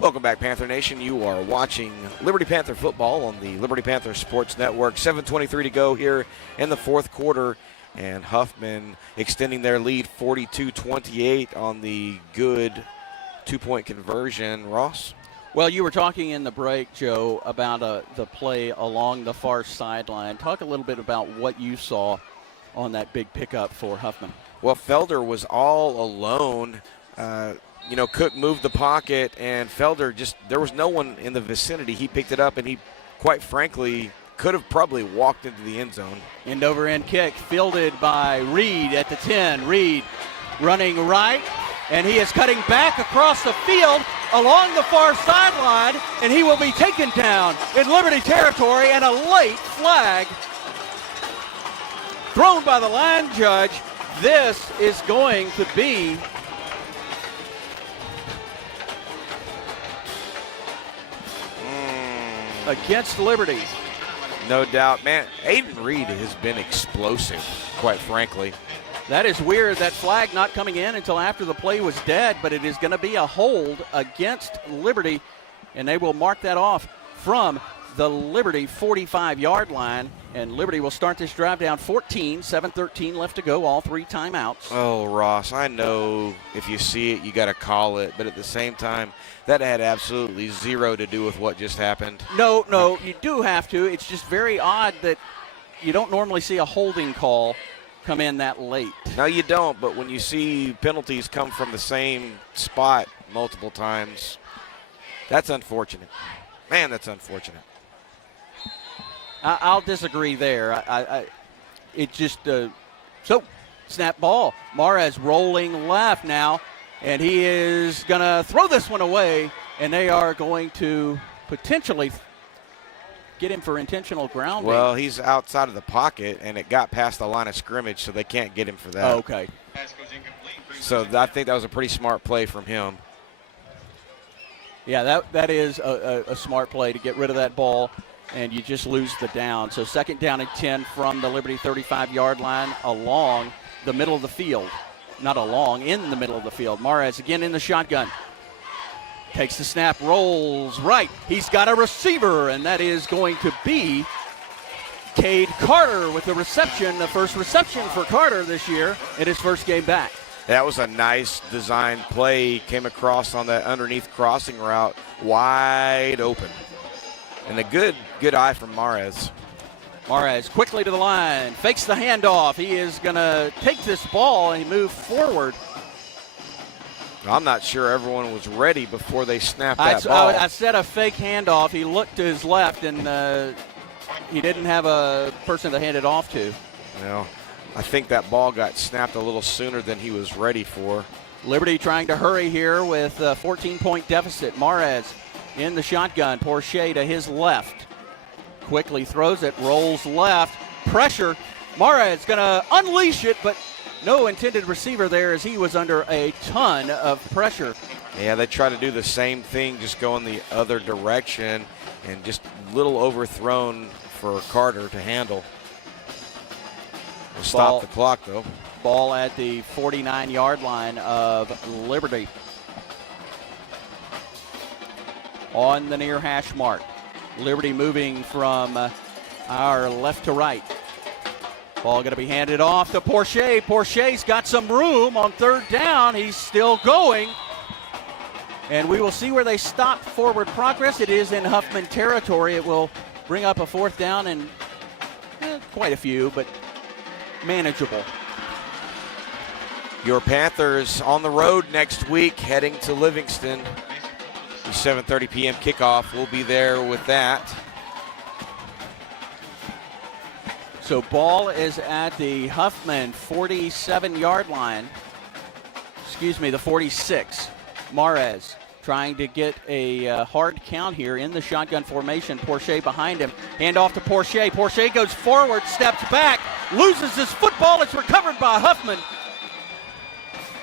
Welcome back, Panther Nation. You are watching Liberty Panther football on the Liberty Panther Sports Network. 7:23 to go here in the fourth quarter, and Huffman extending their lead 42-28 on the good 2-point conversion. Ross? Well, you were talking in the break, Joe, about the play along the far sideline. Talk a little bit about what you saw on that big pickup for Huffman. Well, Felder was all alone. Cook moved the pocket, and Felder there was no one in the vicinity. He picked it up, and he, quite frankly, could have probably walked into the end zone. End over end kick fielded by Reed at the 10. Reed running right, and he is cutting back across the field along the far sideline, and he will be taken down in Liberty territory, and a late flag thrown by the line judge. This is going to be against Liberty. No doubt. Man, Aiden Reed has been explosive, quite frankly. That is weird, that flag not coming in until after the play was dead, but it is going to be a hold against Liberty, and they will mark that off from the Liberty 45-yard line. And Liberty will start this drive down 14, 7:13 left to go, all 3 timeouts. Oh, Ross, I know if you see it, you got to call it. But at the same time, that had absolutely zero to do with what just happened. No, you do have to. It's just very odd that you don't normally see a holding call come in that late. No, you don't. But when you see penalties come from the same spot multiple times, that's unfortunate. Man, that's unfortunate. I'll disagree there. It just so snap ball. Mares rolling left now, and he is going to throw this one away, and they are going to potentially get him for intentional grounding. Well, he's outside of the pocket, and it got past the line of scrimmage, so they can't get him for that. Oh, okay. So I think that was a pretty smart play from him. Yeah, that is a smart play to get rid of that ball, and you just lose the down. So 2nd down and 10 from the Liberty 35-yard line along the middle of the field. Not along, in the middle of the field. Mares again in the shotgun. Takes the snap, rolls right. He's got a receiver, and that is going to be Cade Carter with the reception, the first reception for Carter this year in his first game back. That was a nice designed play. Came across on that underneath crossing route, wide open. And a good eye from Mares. Mares quickly to the line, fakes the handoff. He is going to take this ball and move forward. I'm not sure everyone was ready before they snapped that ball. I said a fake handoff. He looked to his left, and he didn't have a person to hand it off to. Well, I think that ball got snapped a little sooner than he was ready for. Liberty trying to hurry here with a 14-point deficit. Mares in the shotgun. Porche to his left. Quickly throws it, rolls left. Pressure. Mares going to unleash it, but no intended receiver there as he was under a ton of pressure. Yeah, they try to do the same thing, just go in the other direction, and just a little overthrown for Carter to handle. We'll stop the clock, though. Ball at the 49-yard line of Liberty. On the near hash mark. Liberty moving from our left to right. Ball going to be handed off to Porche. Porche's got some room on 3rd down. He's still going. And we will see where they stop forward progress. It is in Huffman territory. It will bring up a 4th down and quite a few, but manageable. Your Panthers on the road next week, heading to Livingston. The 7:30 p.m. kickoff. We'll be there with that. So ball is at the Huffman 47-yard line. Excuse me, the 46. Mares trying to get a hard count here in the shotgun formation. Porche behind him. Hand off to Porche. Porche goes forward, steps back, loses his football. It's recovered by Huffman.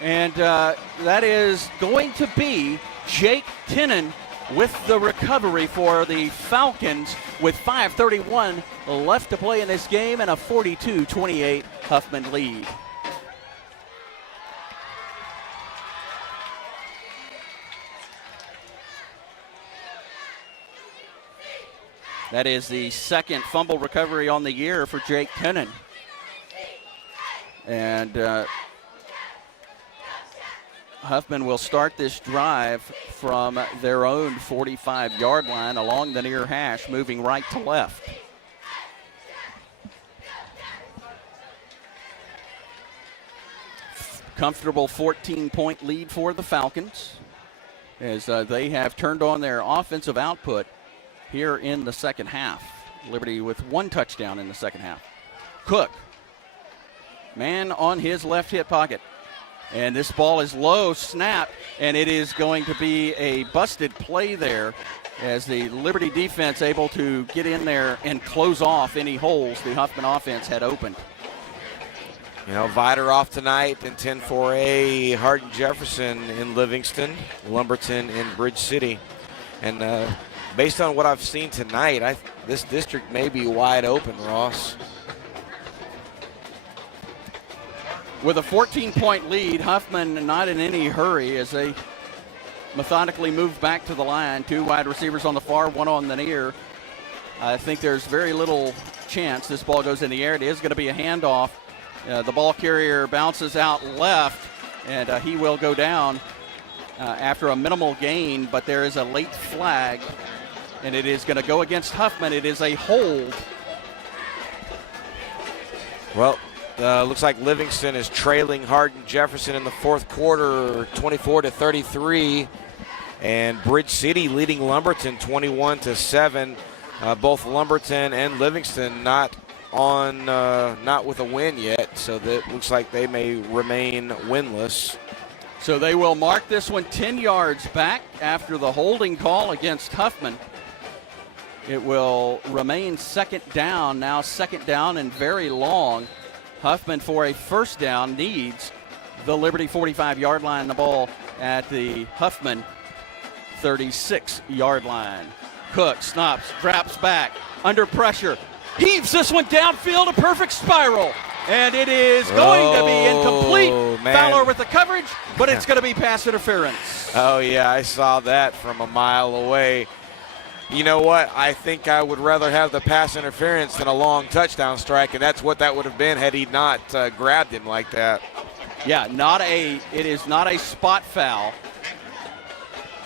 And that is going to be Jake Tinnan with the recovery for the Falcons with 5:31 left to play in this game and a 42-28 Huffman lead. That is the 2nd fumble recovery on the year for Jake Tinnan. And Huffman will start this drive from their own 45-yard line along the near hash, moving right to left. Comfortable 14-point lead for the Falcons as they have turned on their offensive output here in the second half. Liberty with 1 touchdown in the second half. Cook, man on his left hip pocket. And this ball is low, snap, and it is going to be a busted play there as the Liberty defense able to get in there and close off any holes the Huffman offense had opened. You know, Vider off tonight in 10-4A, Hardin Jefferson in Livingston, Lumberton in Bridge City. And based on what I've seen tonight, this district may be wide open, Ross. With a 14-point lead, Huffman not in any hurry as they methodically move back to the line. 2 wide receivers on the far, 1 on the near. I think there's very little chance this ball goes in the air. It is going to be a handoff. The ball carrier bounces out left, and he will go down after a minimal gain, but there is a late flag, and it is going to go against Huffman. It is a hold. Well, looks like Livingston is trailing Hardin Jefferson in the fourth quarter, 24-33, and Bridge City leading Lumberton 21-7. Both Lumberton and Livingston not with a win yet, so that looks like they may remain winless. So they will mark this one 10 yards back after the holding call against Huffman. It will remain second down, now second down and very long. Huffman, for a first down, needs the Liberty 45-yard line, the ball at the Huffman 36-yard line. Cook snaps, drops back, under pressure, heaves this one downfield, a perfect spiral. And it is going to be incomplete. Fowler with the coverage, but it's going to be pass interference. Oh, yeah, I saw that from a mile away. You know what? I think I would rather have the pass interference than a long touchdown strike, and that's what that would have been had he not grabbed him like that. Yeah, it is not a spot foul.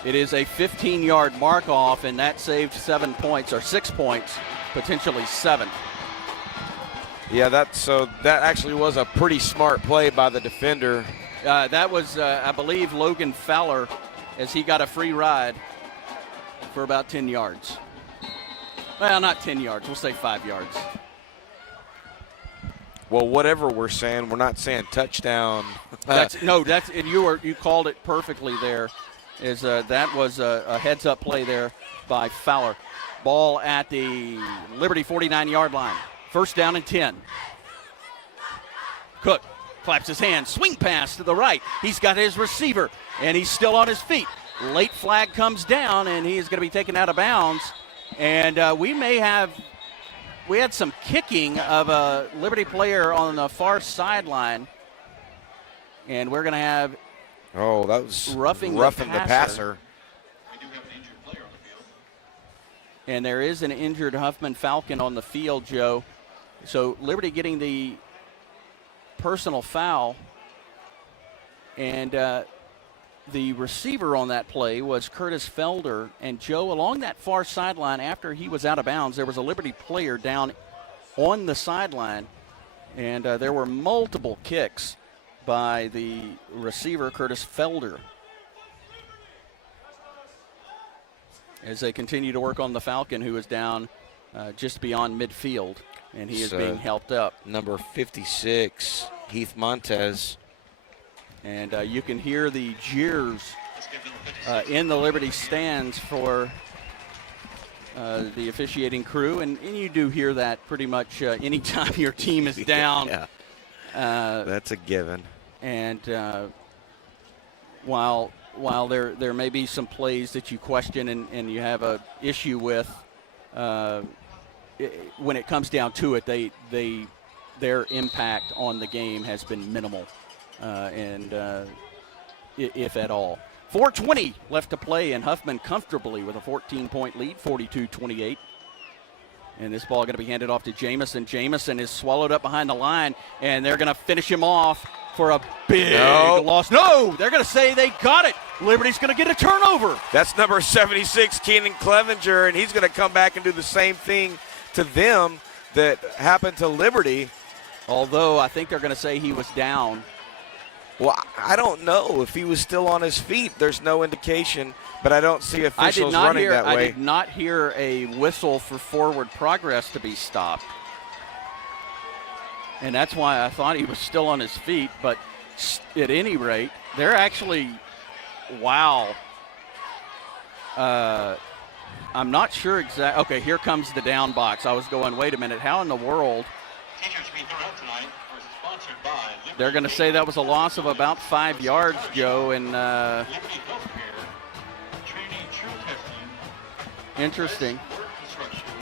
It is a 15-yard mark-off, and that saved 7 points, or 6 points, potentially 7. Yeah, that actually was a pretty smart play by the defender. That was, I believe, Logan Fowler, as he got a free ride for about 10 yards. Well, not 10 yards. We'll say 5 yards. Well, whatever we're saying, we're not saying touchdown. You called it perfectly there. That was a heads-up play there by Fowler. Ball at the Liberty 49-yard line. First down and 10. Cook claps his hands. Swing pass to the right. He's got his receiver, and he's still on his feet. Late flag comes down, and he is going to be taken out of bounds. And we had some kicking of a Liberty player on the far sideline, and we're going to have that was roughing the passer. We do have an injured player on the field. And there is an injured Huffman Falcon on the field, Joe. So Liberty getting the personal foul, and the receiver on that play was Curtis Felder. And Joe, along that far sideline, after he was out of bounds, there was a Liberty player down on the sideline, and there were multiple kicks by the receiver, Curtis Felder, as they continue to work on the Falcon, who is down just beyond midfield, and he is being helped up. Number 56, Heath Montez. And you can hear the jeers in the Liberty stands for the officiating crew, and you do hear that pretty much anytime your team is down. Yeah. That's a given. And while there may be some plays that you question and you have a issue with, when it comes down to it, their impact on the game has been minimal, if at all. 4:20 left to play, and Huffman comfortably with a 14-point lead, 42-28. And this ball going to be handed off to Jamison. Jamison is swallowed up behind the line, and they're going to finish him off for a big loss. No, they're going to say they got it. Liberty's going to get a turnover. That's number 76, Keenan Clevenger, and he's going to come back and do the same thing to them that happened to Liberty. Although I think they're going to say he was down. Well, I don't know if he was still on his feet. There's no indication, but I don't see officials running that way. I did not hear a whistle for forward progress to be stopped. And that's why I thought he was still on his feet. But at any rate, they're actually, wow. I'm not sure exactly. Okay, here comes the down box. I was going, wait a minute, how in the world? They're going to say that was a loss of about 5 yards, Joe, and interesting.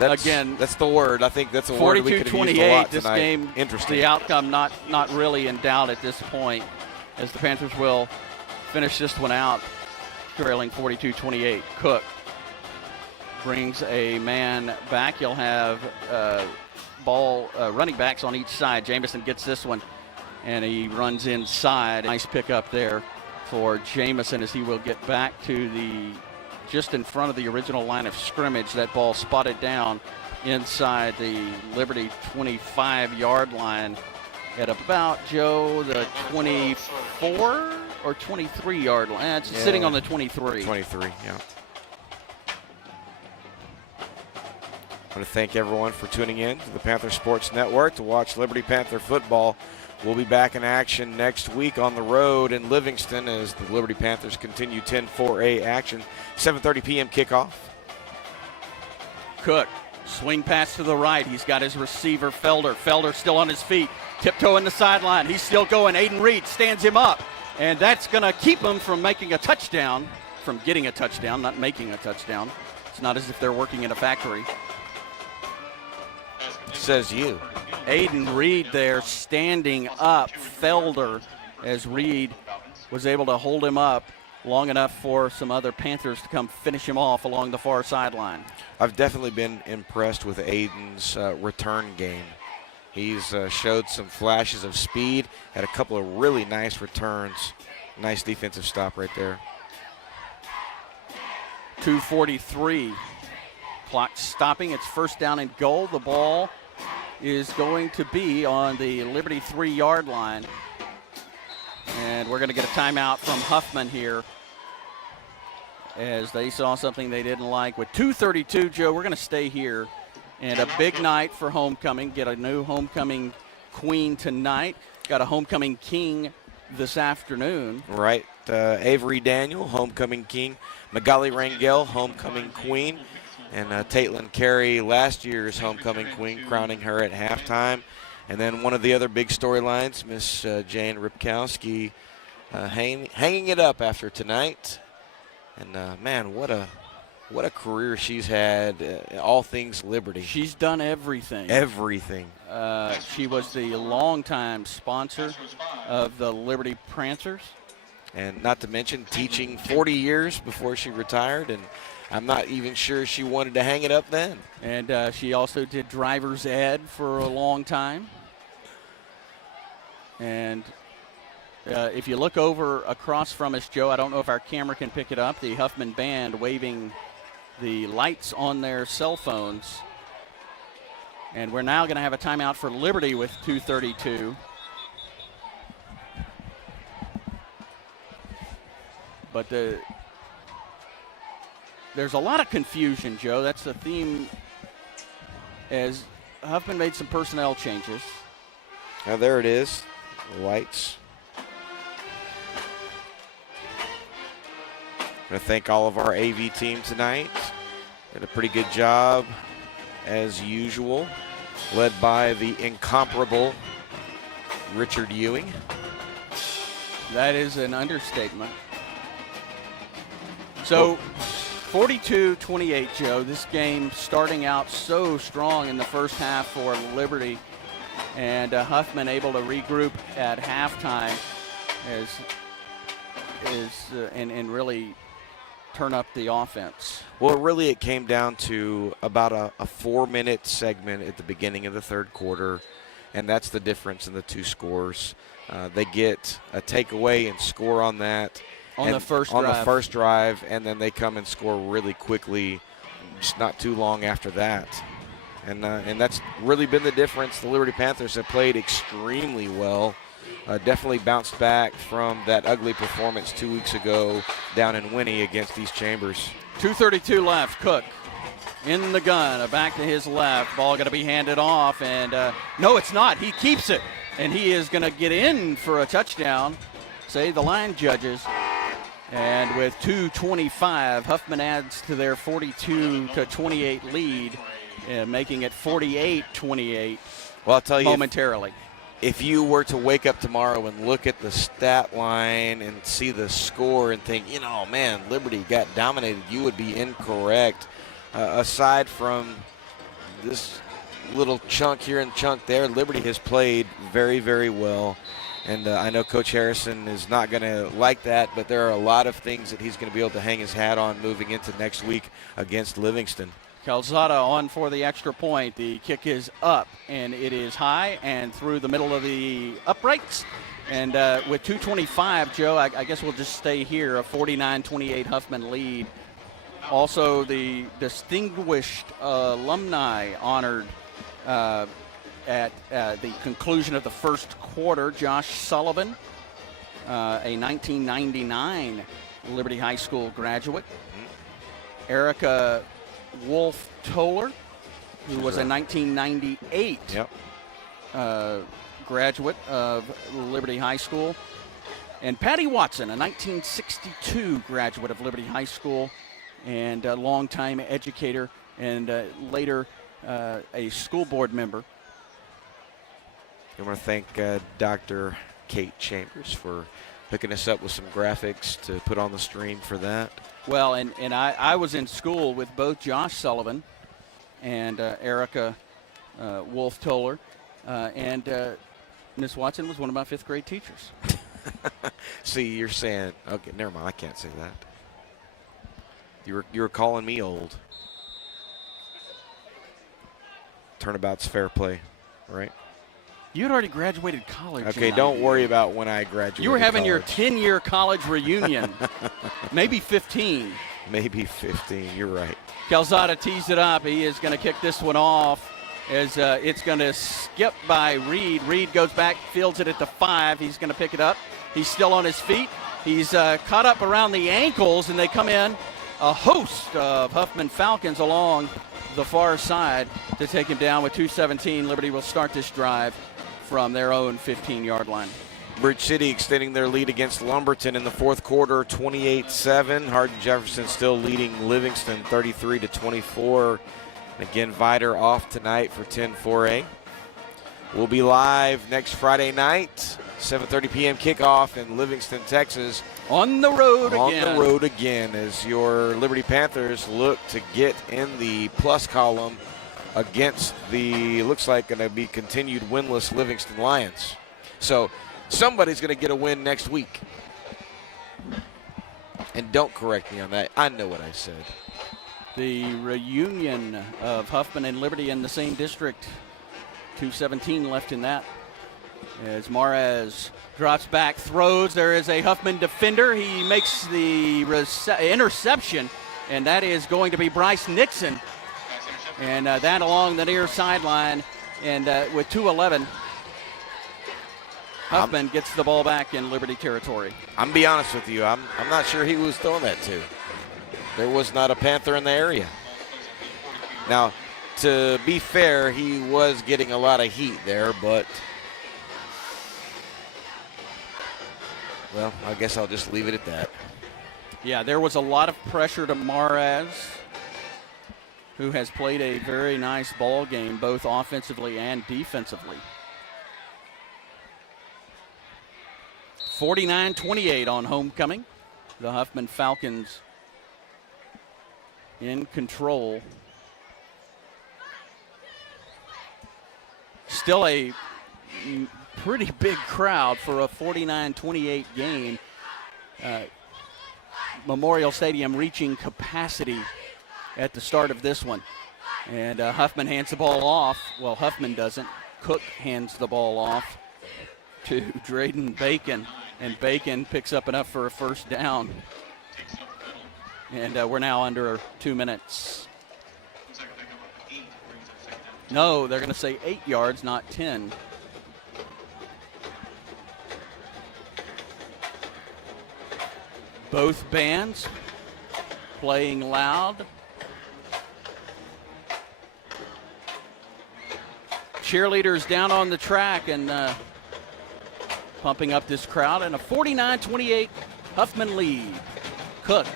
That's the word. I think that's a word we could have used a lot tonight. This game, interesting. The outcome not really in doubt at this point, as the Panthers will finish this one out, trailing 42-28. Cook brings a man back. You'll have running backs on each side. Jamison gets this one, and he runs inside. Nice pickup there for Jamison as he will get back to just in front of the original line of scrimmage. That ball spotted down inside the Liberty 25-yard line at about, Joe, the 24 or 23-yard line. It's sitting on the 23. 23, yeah. I want to thank everyone for tuning in to the Panther Sports Network to watch Liberty Panther football. We'll be back in action next week on the road in Livingston as the Liberty Panthers continue 10-4A action. 7:30 p.m. kickoff. Cook, swing pass to the right. He's got his receiver, Felder. Felder still on his feet, tiptoeing the sideline. He's still going. Aiden Reed stands him up, and that's going to keep him from making a touchdown, from getting a touchdown, not making a touchdown. It's not as if they're working in a factory. Says you. Aiden Reed there standing up Felder as Reed was able to hold him up long enough for some other Panthers to come finish him off along the far sideline. I've definitely been impressed with Aiden's return game. He's showed some flashes of speed, had a couple of really nice returns. Nice defensive stop right there. 2:43. Clock stopping. It's first down and goal. The ball is going to be on the Liberty 3-yard line. And we're going to get a timeout from Huffman here as they saw something they didn't like. With 2:32, Joe, we're going to stay here. And a big night for homecoming. Get a new homecoming queen tonight. Got a homecoming king this afternoon. Right. Avery Daniel, homecoming king. Magali Rangel, homecoming queen. And Taitlin Carey, last year's homecoming queen, crowning her at halftime. And then one of the other big storylines, Miss Jane Ripkowski, hanging it up after tonight. And man, what a career she's had. All things Liberty. She's done everything. Everything. She was the longtime sponsor of the Liberty Panthers. And not to mention teaching 40 years before she retired, and I'm not even sure she wanted to hang it up then. And she also did driver's ed for a long time. And if you look over across from us, Joe, I don't know if our camera can pick it up, the Huffman band waving the lights on their cell phones. And we're now going to have a timeout for Liberty with 2:32. But there's a lot of confusion, Joe. That's the theme as Huffman made some personnel changes. Now there it is, the lights. I'm going to thank all of our AV team tonight. Did a pretty good job as usual, led by the incomparable Richard Ewing. That is an understatement. So 42-28, Joe. This game starting out so strong in the first half for Liberty, and Huffman able to regroup at halftime and really turn up the offense. Well, really it came down to about a 4-minute segment at the beginning of the third quarter, and that's the difference in the two scores. They get a takeaway and score on that. On the first drive, and then they come and score really quickly, just not too long after that. And that's really been the difference. The Liberty Panthers have played extremely well. Definitely bounced back from that ugly performance 2 weeks ago down in Winnie against East Chambers. 2:32 left. Cook in the gun, back to his left. Ball going to be handed off, and no, it's not. He keeps it, and he is going to get in for a touchdown, say the line judges. And with 2:25, Huffman adds to their 42-28 lead, making it 48-28. Well, I'll tell you, momentarily. If you were to wake up tomorrow and look at the stat line and see the score and think, man, Liberty got dominated, you would be incorrect. Aside from this little chunk here and chunk there, Liberty has played very, very well. And I know Coach Harrison is not going to like that, but there are a lot of things that he's going to be able to hang his hat on moving into next week against Livingston. Calzada on for the extra point. The kick is up, and it is high and through the middle of the uprights. And with 2:25, Joe, I guess we'll just stay here, a 49-28 Huffman lead. Also, the distinguished alumni honored at the conclusion of the first quarter. Josh Sullivan, a 1999 Liberty High School graduate. Erica Wolf Toller, who was a 1998 graduate of Liberty High School. And Patty Watson, a 1962 graduate of Liberty High School and a longtime educator and later a school board member. I want to thank Dr. Kate Chambers for hooking us up with some graphics to put on the stream for that. Well, and I was in school with both Josh Sullivan and Erica Wolf Toller, and Miss Watson was one of my 5th grade teachers. See, you're saying, okay, never mind, I can't say that. You were calling me old. Turnabout's fair play, right? You had already graduated college. Okay, don't worry about when I graduated. You were having college. your 10-year college reunion. Maybe 15. Maybe 15, you're right. Calzada tees it up. He is going to kick this one off as it's going to skip by Reed. Reed goes back, fields it at the 5. He's going to pick it up. He's still on his feet. He's caught up around the ankles, and they come in, a host of Huffman Falcons along the far side to take him down with 2:17. Liberty will start this drive from their own 15-yard line. Bridge City extending their lead against Lumberton in the 4th quarter, 28-7. Hardin Jefferson still leading Livingston 33-24. And again, Vider off tonight for 10-4A. We'll be live next Friday night, 7:30 p.m. kickoff in Livingston, Texas. On the road again as your Liberty Panthers look to get in the plus column against the, looks like going to be continued winless Livingston Lions. So somebody's going to get a win next week. And don't correct me on that. I know what I said. The reunion of Huffman and Liberty in the same district. 2:17 left in that. As Mares drops back, throws. There is a Huffman defender. He makes the interception, and that is going to be Bryce Nixon. And that along the near sideline. And with 2:11, Huffman gets the ball back in Liberty territory. I'm be honest with you. I'm not sure he was throwing that to. There was not a Panther in the area. Now, to be fair, he was getting a lot of heat there, but, well, I guess I'll just leave it at that. Yeah, there was a lot of pressure to Mares, who has played a very nice ball game, both offensively and defensively. 49-28 on homecoming. The Huffman Falcons in control. Still a pretty big crowd for a 49-28 game. Memorial Stadium reaching capacity at the start of this one. And Huffman hands the ball off. Well, Huffman doesn't. Cook hands the ball off to Drayden Bacon. And Bacon picks up enough for a first down. And we're now under 2 minutes. No, they're going to say 8 yards, not 10. Both bands playing loud. Cheerleaders down on the track and pumping up this crowd, and a 49-28 Huffman lead. Cook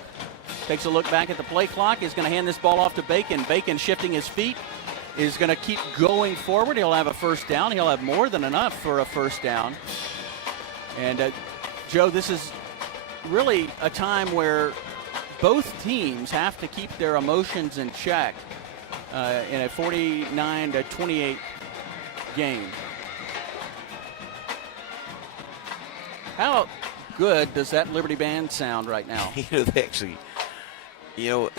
takes a look back at the play clock, is going to hand this ball off to Bacon. Bacon shifting his feet, is going to keep going forward. He'll have a first down. He'll have more than enough for a first down. And Joe, this is really a time where both teams have to keep their emotions in check in a 49-28 game. How good does that Liberty band sound right now? They actually,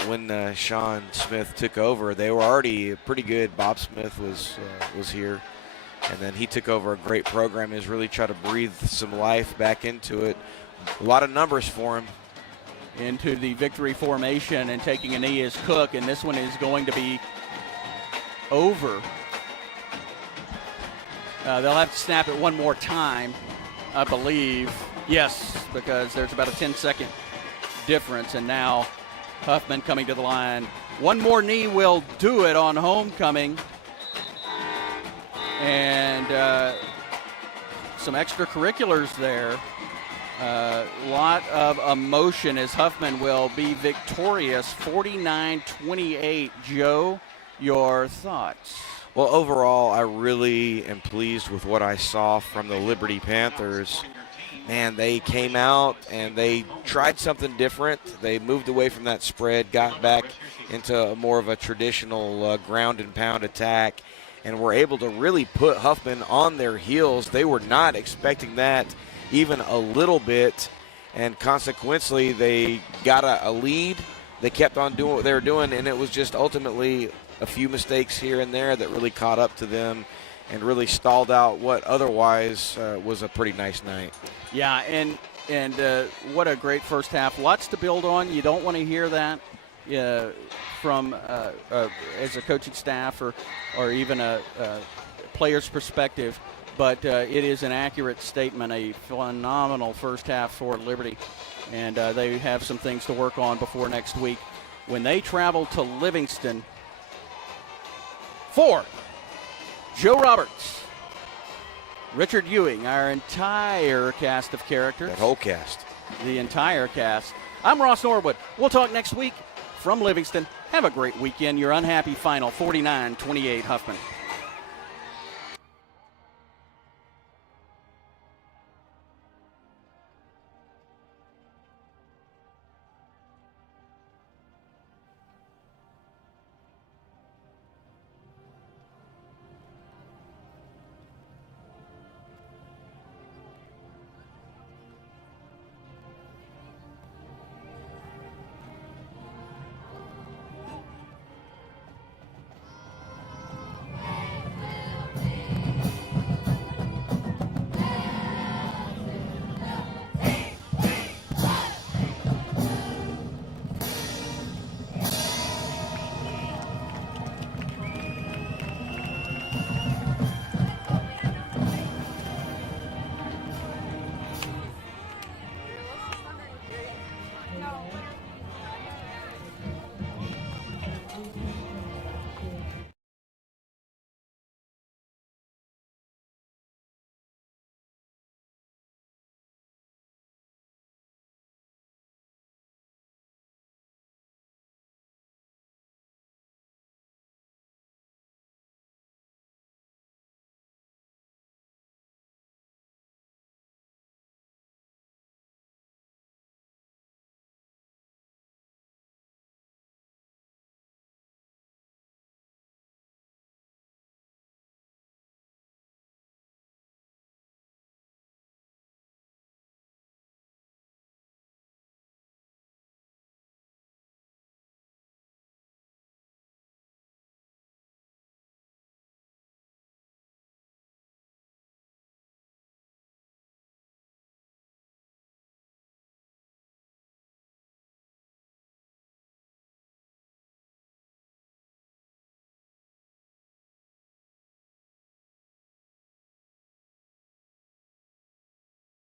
when Sean Smith took over, they were already pretty good. Bob Smith was here, and then he took over a great program. Has really tried to breathe some life back into it. A lot of numbers for him. Into the victory formation and taking a knee is Cook, and this one is going to be over. They'll have to snap it one more time, I believe. Yes, because there's about a 10-second difference, and now Huffman coming to the line. One more knee will do it on homecoming. And some extracurriculars there. A lot of emotion as Huffman will be victorious, 49-28. Joe, your thoughts? Well, overall, I really am pleased with what I saw from the Liberty Panthers. Man, they came out and they tried something different. They moved away from that spread, got back into more of a traditional ground and pound attack, and were able to really put Huffman on their heels. They were not expecting that even a little bit, and consequently they got a lead. They kept on doing what they were doing, and it was just ultimately a few mistakes here and there that really caught up to them and really stalled out what otherwise was a pretty nice night. Yeah, and what a great first half. Lots to build on. You don't want to hear that from as a coaching staff or even a player's perspective. But it is an accurate statement, a phenomenal first half for Liberty. And they have some things to work on before next week when they travel to Livingston. For Joe Roberts, Richard Ewing, our entire cast of characters. That whole cast. The entire cast. I'm Ross Norwood. We'll talk next week from Livingston. Have a great weekend. Your unhappy final, 49-28 Huffman.